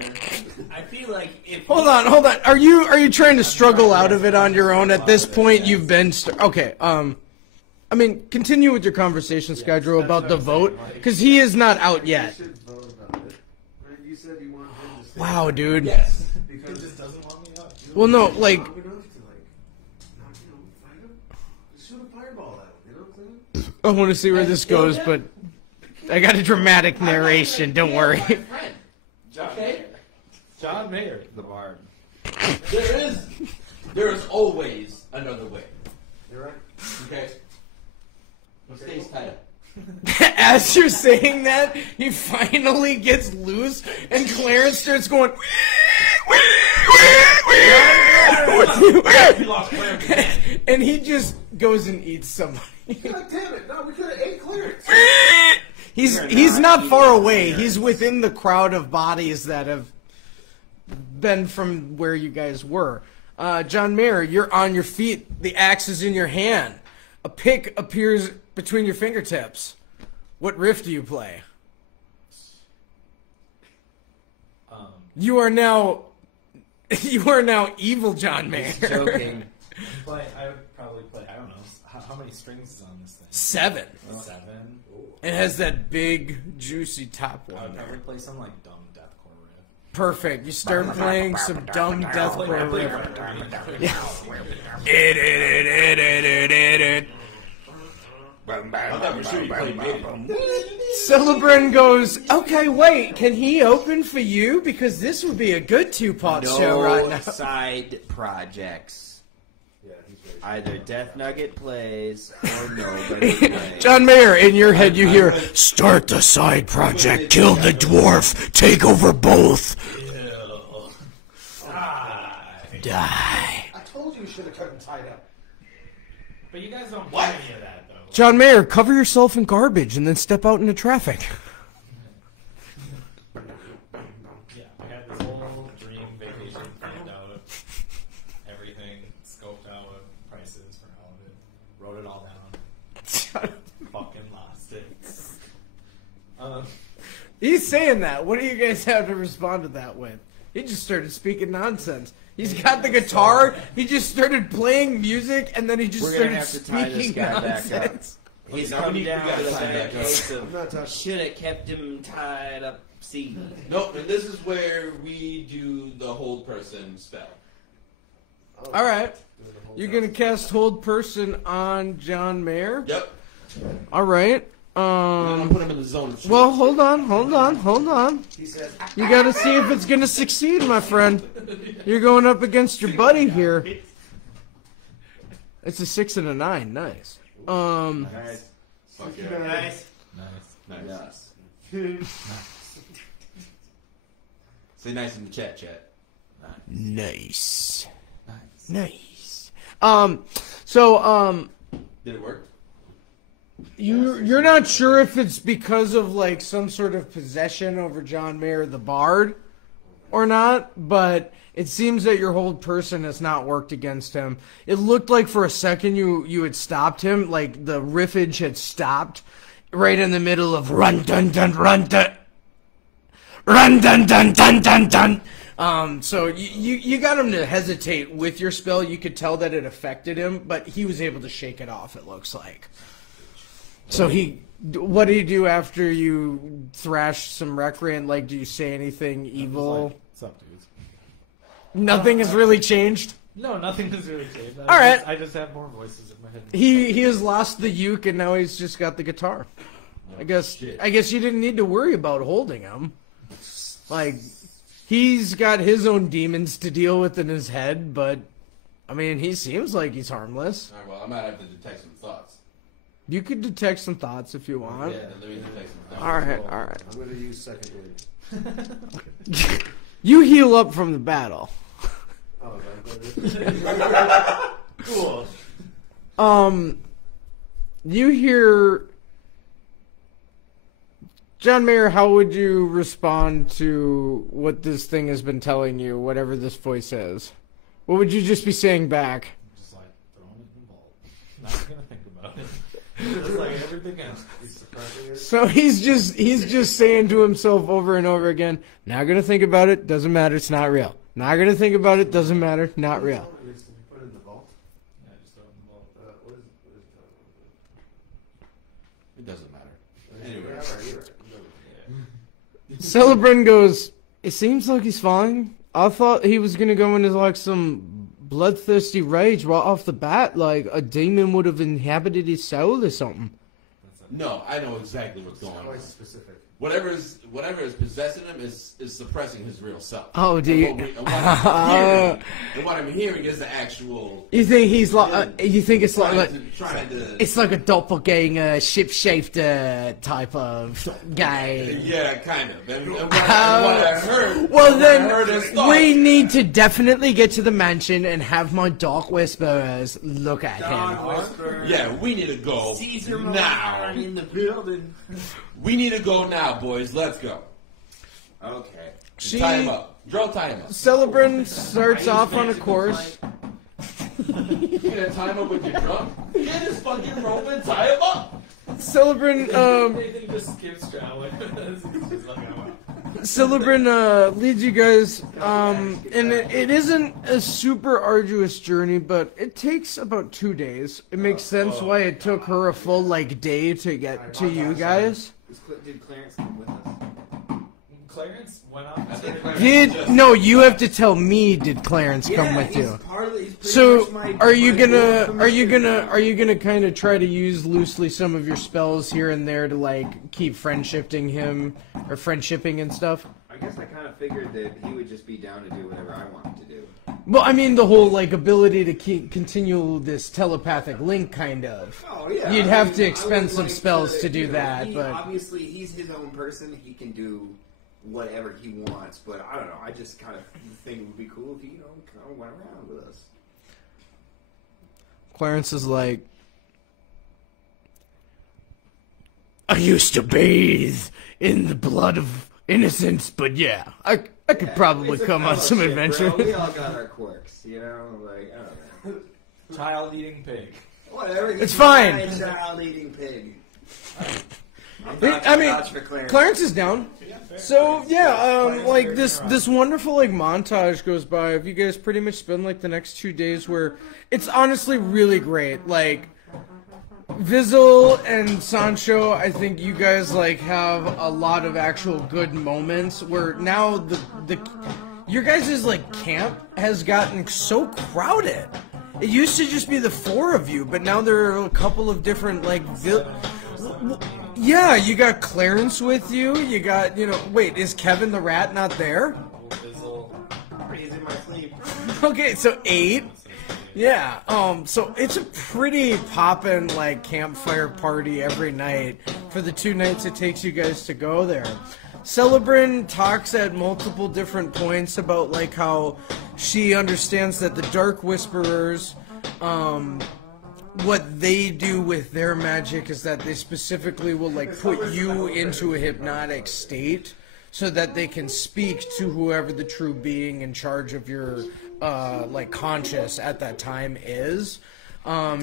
I feel like if Hold on. Are you trying to struggle out of it on your own? At this point, you've been okay. I mean, continue with your conversation, Skydro, about the vote, because he is not out You yet. should vote about it. Right? You said you wanted him to stay. Wow, dude. Yes. Because just doesn't want me out. Well, no, like, Long enough to not, fight him. Just shoot a fireball at him. You know what I'm saying? I want to see where this goes, but I got a dramatic narration. Don't worry. Okay. John Mayer, the bard. There is always another way. You're right. Okay. He stays tied up. As you're saying that, he finally gets loose, and Clarence starts going. He lost Clarence again. And he just goes and eats somebody. God damn it! No, we could have ate clearance. He's not far away. He's within the crowd of bodies that have been from where you guys were. John Mayer, you're on your feet. The axe is in your hand. A pick appears between your fingertips. What riff do you play? You are now evil John Mayer. Joking. I would probably play. I don't know. How many strings is on this thing? 7. 7. It has that big, juicy top I one would there. probably play some like dumb deathcore riff. Perfect. You start playing some dumb deathcore riff. Celebrant goes, okay, wait, can he open for you? Because this would be a good two-part show right now. Side projects. Either Death Nugget plays or nobody plays. John Mayer, in your head you hear, start the side project, kill the dwarf, take over both. Die. I told you should have cut him tied up. But you guys don't play any of that though. John Mayer, cover yourself in garbage and then step out into traffic. Yeah, I had this whole dream vacation planned out, everything scoped out, prices for all of it, wrote it all down, fucking lost it. He's saying that. What do you guys have to respond to that with? He just started speaking nonsense. He's got the guitar, he just started playing music, and then he just We're gonna started have to tie this speaking guy back up. nonsense. He's Now come we down gotta to the sign bad that case I'm of not touching. should have kept him tied up. See, Nope, and this is where we do the hold person spell. All right. You're going to cast Hold Person on John Mayer? Yep. All right. I'm put him in the zone. Well, hold on. You gotta see if it's gonna succeed, my friend. You're going up against your buddy here. It's a 6 and a 9. Nice. Nice. Nice. Say nice in the chat. Nice. Did it work? You're not sure if it's because of like some sort of possession over John Mayer the Bard or not, but it seems that your hold person has not worked against him. It looked like for a second you had stopped him, like the riffage had stopped right in the middle of run dun dun run dun run dun dun dun dun dun. So you got him to hesitate with your spell. You could tell that it affected him, but he was able to shake it off, it looks like. So what do you do after you thrash some recreant? Like, do you say anything evil? Like, what's up, dudes? Nothing has really changed? No, nothing has really changed. I just have more voices in my head. He has lost the uke and now he's just got the guitar. I guess you didn't need to worry about holding him. Like, he's got his own demons to deal with in his head, but I mean, he seems like he's harmless. Alright, well, I might have to detect some thoughts. You could detect some thoughts if you want. Yeah, let me detect some thoughts. Alright. I'm gonna use second wind. You heal up from the battle. Oh, Cool. You hear... John Mayer, how would you respond to what this thing has been telling you, whatever this voice is? What would you just be saying back? Just like, throw him in the vault. Not gonna think about it. Just like everything else. He's suppressing it. So he's just saying to himself over and over again, not gonna think about it, doesn't matter, it's not real. Not gonna think about it, doesn't matter, not real. Put it in the vault. Yeah, just throw him in the vault. What is It doesn't matter. Anyway. You're right. Celebrin goes, it seems like he's fine. I thought he was gonna go into like some bloodthirsty rage right off the bat, like a demon would have inhabited his soul or something. No, I know exactly what's going on. Quite specific. Whatever is possessing him is suppressing his real self. Oh, do you? And what I'm hearing is the actual. You think he's like? You think it's like? Trying to. It's like a doppelganger, ship-shaped type of guy. Yeah, kind of. And what I heard. Well, then I heard his thoughts. we need to definitely get to the mansion and have my Dark Whisperers look at him. Yeah, we need to go Caesar now. in the building. We need to go now, boys. Let's go. Okay. Tie him up. Draw, tie him up. Celebrin starts off on a course. You gonna tie him up with your drum? Get his fucking rope and tie him up. Celebrin, Anything just skips traveling. Celebrin leads you guys, and it isn't a super arduous journey, but it takes about 2 days. It makes sense why it took her a full day to get to you guys. Did Clarence come with us? Clarence went out. No, you have to tell me. Did Clarence come with you? So are you gonna kind of try to use loosely some of your spells here and there to like keep friendshipping him or friendshipping and stuff? I guess I kind of figured that he would just be down to do whatever I wanted to do. Well, I mean the whole like ability to continue this telepathic link kind of. Oh yeah. You'd have to expend some spells to do that, but obviously he's his own person. He can do whatever he wants, but I don't know. I just kind of think it would be cool if he, kind of went around with us. Clarence is like, I used to bathe in the blood of innocence, but yeah, I could probably come on some adventure. We all got our quirks, like, I don't know. Child eating pig. Whatever. It's fine. Child eating pig. I mean, Clarence is down. So yeah, like this wonderful like montage goes by of you guys pretty much spend like the next 2 days where it's honestly really great. Like Vizzle and Sancho, I think you guys like have a lot of actual good moments where now the your guys' like camp has gotten so crowded. It used to just be the 4 of you, but now there are a couple of different like Yeah, you got Clarence with you. You got, wait, is Kevin the rat not there? Raising my sleep. Okay, so 8. Yeah, so it's a pretty poppin' like campfire party every night for the 2 nights it takes you guys to go there. Celebrin talks at multiple different points about like how she understands that the Dark Whisperers, what they do with their magic is that they specifically will like put you into a hypnotic state so that they can speak to whoever the true being in charge of your like conscious at that time is.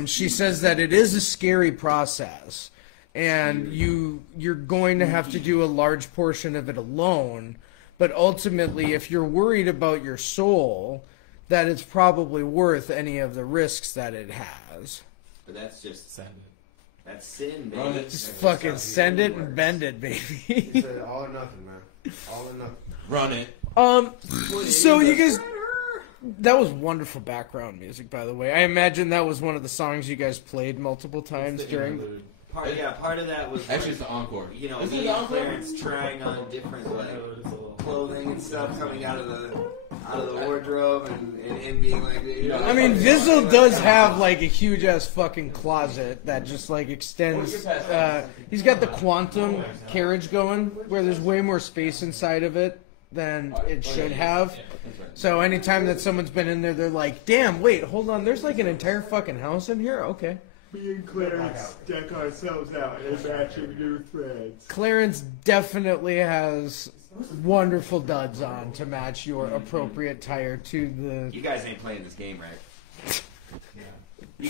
She says that it is a scary process, and you're going to have to do a large portion of it alone. But ultimately, if you're worried about your soul, that it's probably worth any of the risks that it has. But that's just Send it. that's sin, man. Just fucking send it and bend it, baby. He said all or nothing, man. All or nothing. Run it. So you guys, that was wonderful background music, by the way. I imagine that was one of the songs you guys played multiple times during. Part of that was Actually, it's the encore. me Is it and the encore? Clarence trying on different like clothing and stuff coming out of the wardrobe, and him being like, I mean, Vizzle does have like a huge ass fucking closet that just like extends. He's got the quantum carriage going, where there's way more space inside of it than it should have. So anytime that someone's been in there, they're like, "Damn, wait, hold on, there's like an entire fucking house in here." Okay. Me and Clarence deck ourselves out in matching new threads. Clarence definitely has wonderful duds on to match your appropriate tire to the. You guys ain't playing this game right. You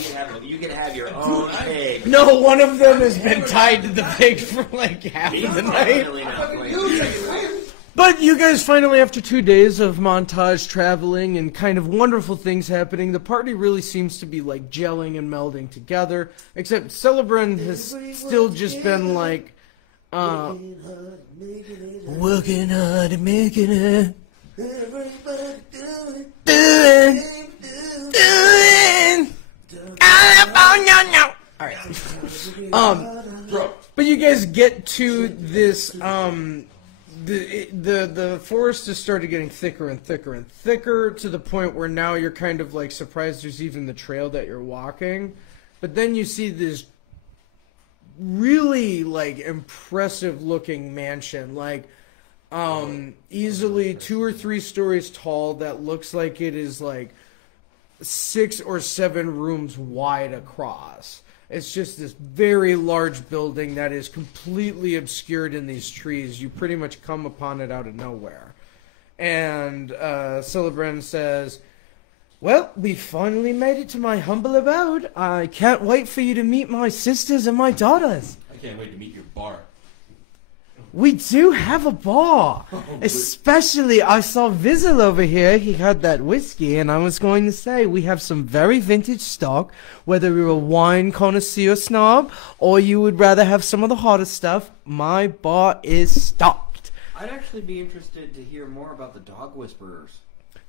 can have your own pig. No, one of them has been tied to the pig for like half of the night. Definitely not playing this game. But you guys finally, after 2 days of montage traveling and kind of wonderful things happening, the party really seems to be like gelling and melding together. Except Celebrin has still just been like, working hard and making it. Doing. California now. Alright. But you guys get to this, the forest has started getting thicker and thicker and thicker to the point where now you're kind of like surprised there's even the trail that you're walking. But then you see this really like impressive looking mansion, like easily 2 or 3 stories tall, that looks like it is like 6 or 7 rooms wide across. It's just this very large building that is completely obscured in these trees. You pretty much come upon it out of nowhere. And Celebrin says, "Well, we finally made it to my humble abode. I can't wait for you to meet my sisters and my daughters." I can't wait to meet your bar. We do have a bar. Especially, I saw Vizzle over here. He had that whiskey, and I was going to say, we have some very vintage stock. Whether you're a wine connoisseur snob, or you would rather have some of the hotter stuff, my bar is stocked. I'd actually be interested to hear more about the Dog Whisperers.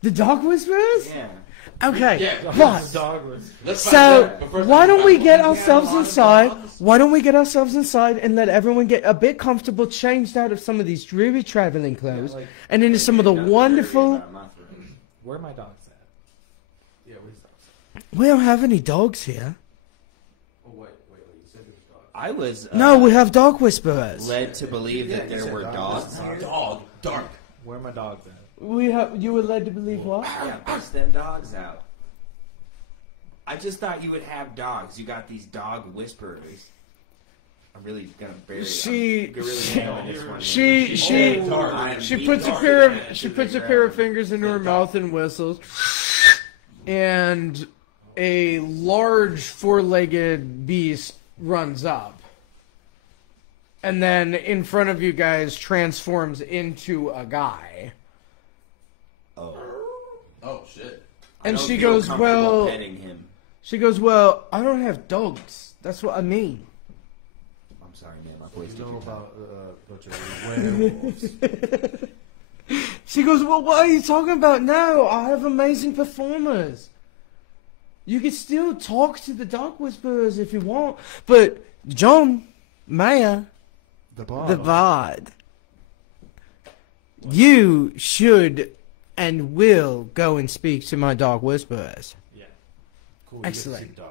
The Dog Whisperers? Yeah. Okay, Yeah, but Let's so find out. But first, why don't we get ourselves inside? Why don't we get ourselves inside and let everyone get a bit comfortable, changed out of some of these dreary traveling clothes, and into some of the wonderful. Where are my dogs at? Yeah, We don't have any dogs here. oh, wait. You said there was I was No, we have dog whisperers. led to believe that there were dogs. dog. Dark. Where are my dogs at? We have. You were led to believe what? Yeah, bust them dogs out. I just thought you would have dogs. You got these dog whisperers. I'm really gonna bury. She puts a pair of fingers into her mouth and whistles, and a large 4-legged beast runs up, and then in front of you guys transforms into a guy. Oh shit. And I don't she feel goes, comfortable well. petting him. She goes, well, I don't have dogs. That's what I mean. I'm sorry, man. My voice You know did about bunch of werewolves. She goes, well, what are you talking about? No, I have amazing performers. You can still talk to the dog whisperers if you want, but John, Maya, The bard. the bard, you should and will go and speak to my dog whisperers. Yeah. Cool, Excellent. You get to see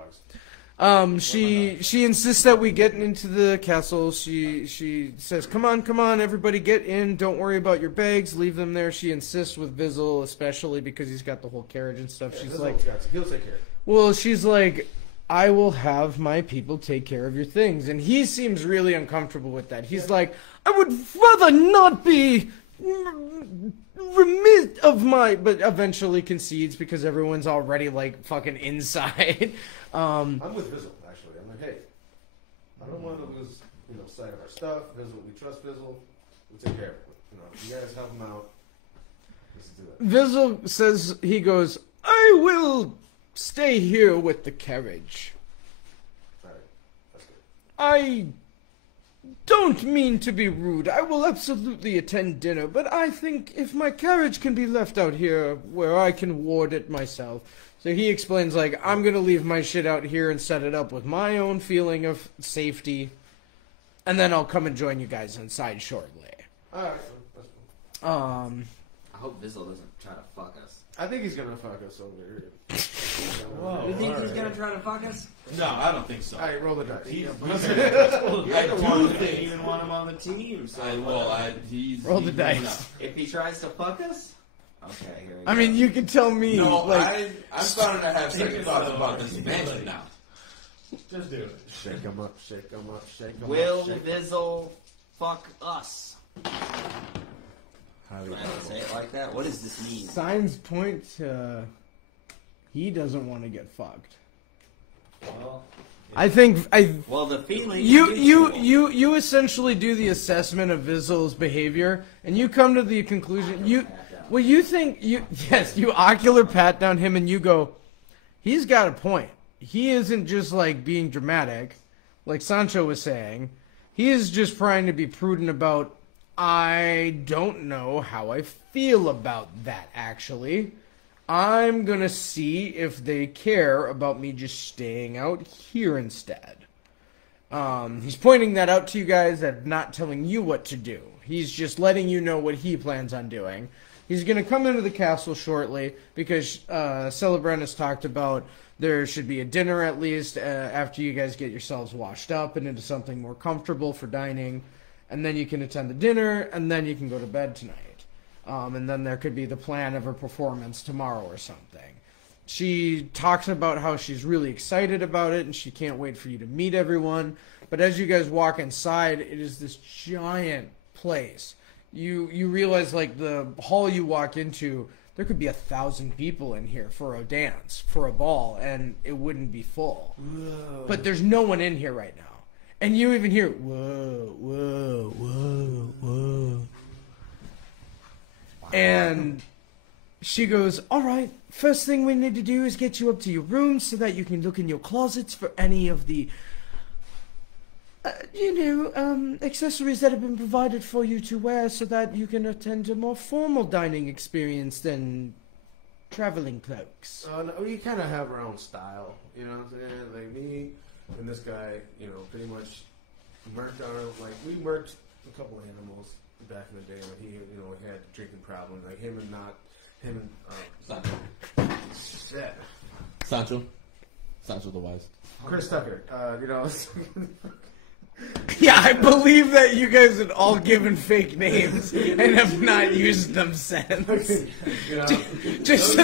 dogs. She insists that we get into the castle. She says, "Come on, everybody get in. Don't worry about your bags. Leave them there." She insists with Vizzle, especially because he's got the whole carriage and stuff. Yeah, She's Vizzle's like, he'll take care of it. well, she's like, "I will have my people take care of your things," and he seems really uncomfortable with that. He's like, "I would rather not be remiss of my," but eventually concedes because everyone's already like fucking inside. I'm with Vizzle, actually. I'm like, hey, I don't want to lose, sight of our stuff. Vizzle, we trust Vizzle. We'll take care of it. You guys help him out. Let's do it. Vizzle says, he goes, "I will stay here with the carriage. All right, that's good. I don't mean to be rude. I will absolutely attend dinner, but I think if my carriage can be left out here where I can ward it myself." So he explains, like, I'm going to leave my shit out here and set it up with my own feeling of safety, and then I'll come and join you guys inside shortly. All right, that's cool. I hope Vizzle doesn't try to fuck us. I think he's gonna fuck us over here. Whoa, You think he's alright. gonna try to fuck us? No, I don't think so. All right, roll the dice. I You do think. even want him on the team. So He's Roll the he's dice. moving up. If he tries to fuck us? Okay, here we go. I mean, you can tell me, No, like, I'm starting to have second thoughts about this mansion now. just do it. Shake him up, shake him up, shake him Will up. Shake Vizzle fuck us? How do Do I have to say it like that? What does this mean? signs point to he doesn't want to get fucked. Well, Well, the feeling. You essentially do the assessment of Vizzle's behavior, and you come to the conclusion you ocular pat down him, and you go, he's got a point. He isn't just like being dramatic, like Sancho was saying. He is just trying to be prudent about, I don't know how I feel about that, actually. I'm gonna see if they care about me just staying out here instead. He's pointing that out to you guys and not telling you what to do. He's just letting you know what he plans on doing. He's gonna come into the castle shortly because Celebrant has talked about there should be a dinner at least after you guys get yourselves washed up and into something more comfortable for dining. And then you can attend the dinner, and then you can go to bed tonight. And then there could be the plan of a performance tomorrow or something. She talks about how she's really excited about it, and she can't wait for you to meet everyone. But as you guys walk inside, it is this giant place. You realize, like, the hall you walk into, there could be 1,000 people in here for a dance, for a ball, and it wouldn't be full. Whoa. But there's no one in here right now. And you even hear, whoa, whoa, whoa, whoa. And she goes, all right, first thing we need to do is get you up to your room so that you can look in your closets for any of the, accessories that have been provided for you to wear so that you can attend a more formal dining experience than traveling cloaks. No, we kind of have our own style, you know what I'm saying? Like me and this guy, pretty much murked we murked a couple of animals back in the day when he, had drinking problems, like him and Sancho. Sancho the Wise. Chris Tucker, Yeah, I believe that you guys had all given fake names and have not used them since. Just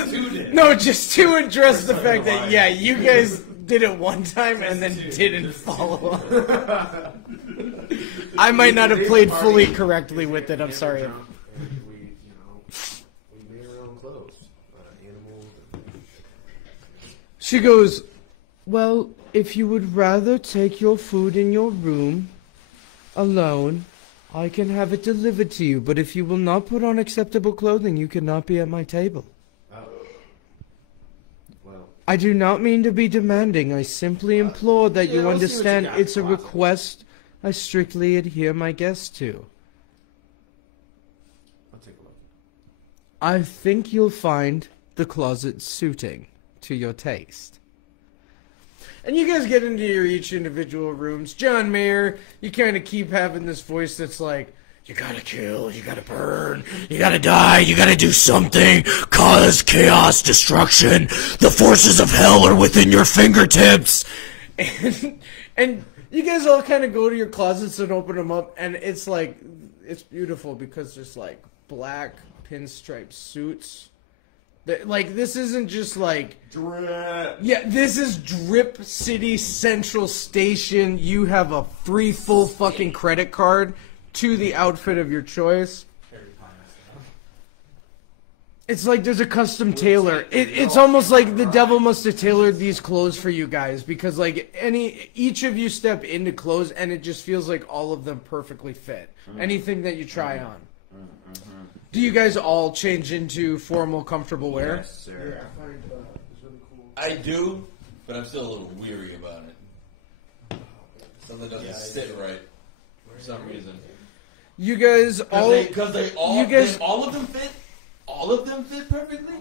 to address the fact that, yeah, you guys did it one time and then didn't follow up. I might not have played fully correctly with it. I'm sorry. We made our own clothes, animals. She goes, well, if you would rather take your food in your room alone, I can have it delivered to you. But if you will not put on acceptable clothing, you cannot be at my table. Well, I do not mean to be demanding. I simply implore that you understand it's a request I strictly adhere my guests to. I'll take a look. I think you'll find the closet suiting to your taste. And you guys get into your each individual rooms. John Mayer, you kind of keep having this voice that's like, you gotta kill, you gotta burn, you gotta die, you gotta do something, cause chaos, destruction, the forces of hell are within your fingertips. And you guys all kind of go to your closets and open them up, and it's like, it's beautiful because there's like black pinstripe suits. Like, this isn't just like... Drip. Yeah, this is Drip City Central Station. You have a free full fucking credit card to the outfit of your choice. It's like there's a custom tailor. It's almost like the devil must have tailored these clothes for you guys, because like each of you step into clothes and it just feels like all of them perfectly fit. Anything that you try on. Do you guys all change into formal, comfortable wear? Yes, sir. I do, but I'm still a little weary about it. Something doesn't sit right for some reason. You guys all... all of them fit? All of them fit perfectly?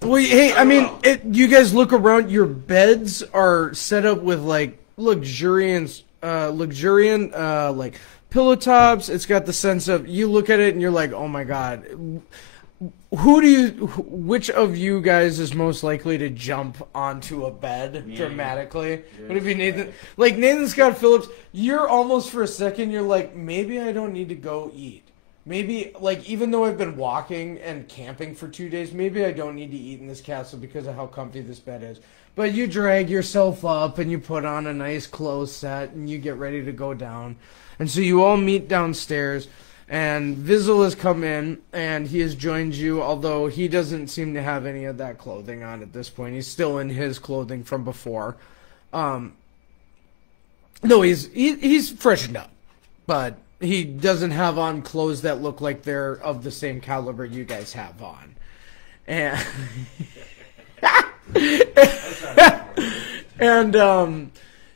Well, hey, I mean, you guys look around. Your beds are set up with like luxuriant, like pillow tops. It's got the sense of, you look at it and you're like, oh my god, which of you guys is most likely to jump onto a bed dramatically? Would it be Nathan? Like Nathan Scott Phillips, you're almost for a second, you're like, maybe I don't need to go eat. Maybe, like, even though I've been walking and camping for 2 days, maybe I don't need to eat in this castle because of how comfy this bed is. But you drag yourself up and you put on a nice clothes set and you get ready to go down. And so you all meet downstairs, and Vizzle has come in and he has joined you, although he doesn't seem to have any of that clothing on at this point. He's still in his clothing from before. No, he's freshened up, but... he doesn't have on clothes that look like they're of the same caliber you guys have on. And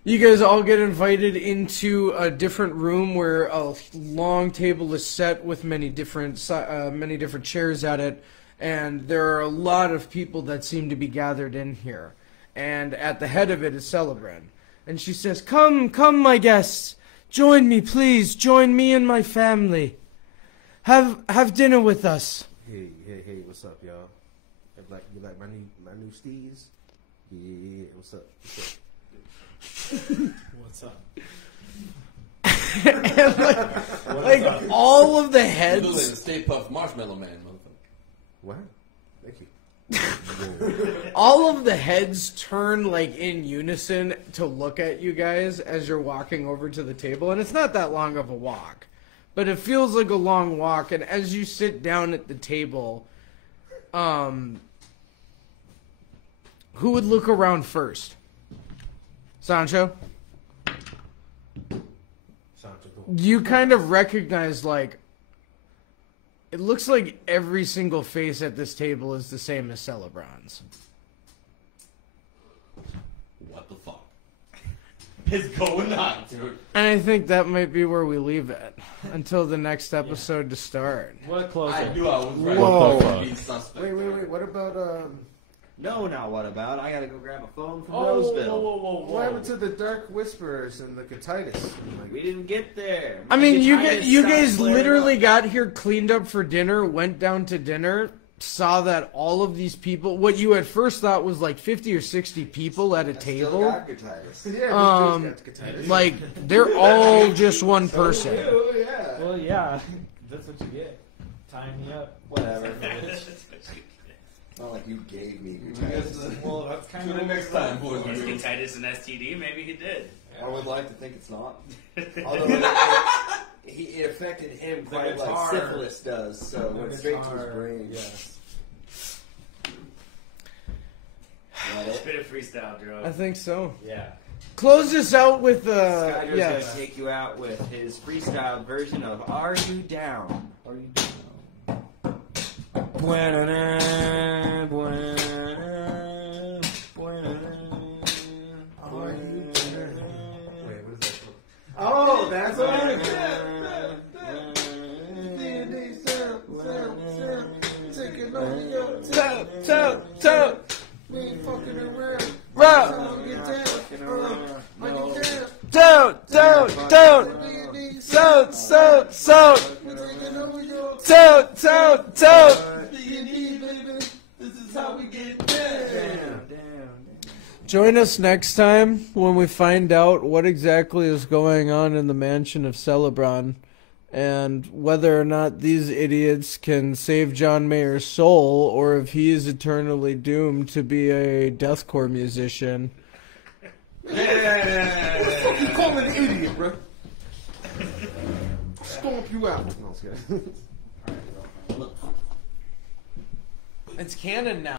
you guys all get invited into a different room where a long table is set with many different chairs at it, and there are a lot of people that seem to be gathered in here. And at the head of it is Celebrant. And she says, "Come, come, my guests. Join me, please. Join me and my family. Have dinner with us." Hey, what's up, y'all? You like my new steez? Yeah, what's up? What's up? And like all of the heads. You're the Stay Puft Marshmallow Man, motherfucker. What? Thank you. All of the heads turn like in unison to look at you guys as you're walking over to the table, and it's not that long of a walk, but it feels like a long walk. And as you sit down at the table, who would look around first? Sancho? You kind of recognize, like, it looks like every single face at this table is the same as Celebrant's. What the fuck is going on, dude? And I think that might be where we leave it until the next episode to start. What closer? I knew I was right. Whoa. Being suspect. Wait. What about No, now what about? I gotta go grab a phone from Whoa, Roseville. whoa. what happened to the Dark Whisperers and the Katitis? We didn't get there. I mean, you Katitis guys stopped flaring literally up. got here, cleaned up for dinner, went down to dinner, saw that all of these people, what you at first thought was like 50 or 60 people at a Still table, got Katitis. Yeah, got Katitis. like they're all just one person. Yeah. Well, yeah. That's what you get. Tie me up. Whatever. Not like you gave me Katitis. Well, that's kind Tune of in next time, boys. Was Titus an STD? Maybe he did. I would like to think it's not. Although it affected him quite like guitar. syphilis does, so it went straight to his brain. Yes. Got it? Bit of freestyle, Joe. I think so. Yeah. Close this out with Skydro's yes. gonna take you out with his freestyle version of "Are You Down?" Are you down? Oh, that's what I Toe. We ain't fucking around. Row. Get down. Tote, tote, tote. Tote, tote, tote. B&E, baby. This is how we get down. Join us next time when we find out what exactly is going on in the mansion of Celebron and whether or not these idiots can save John Mayer's soul or if he is eternally doomed to be a deathcore musician. Yeah. What the fuck you calling an idiot, bro? Stomp you out. No, I was kidding. It's canon now.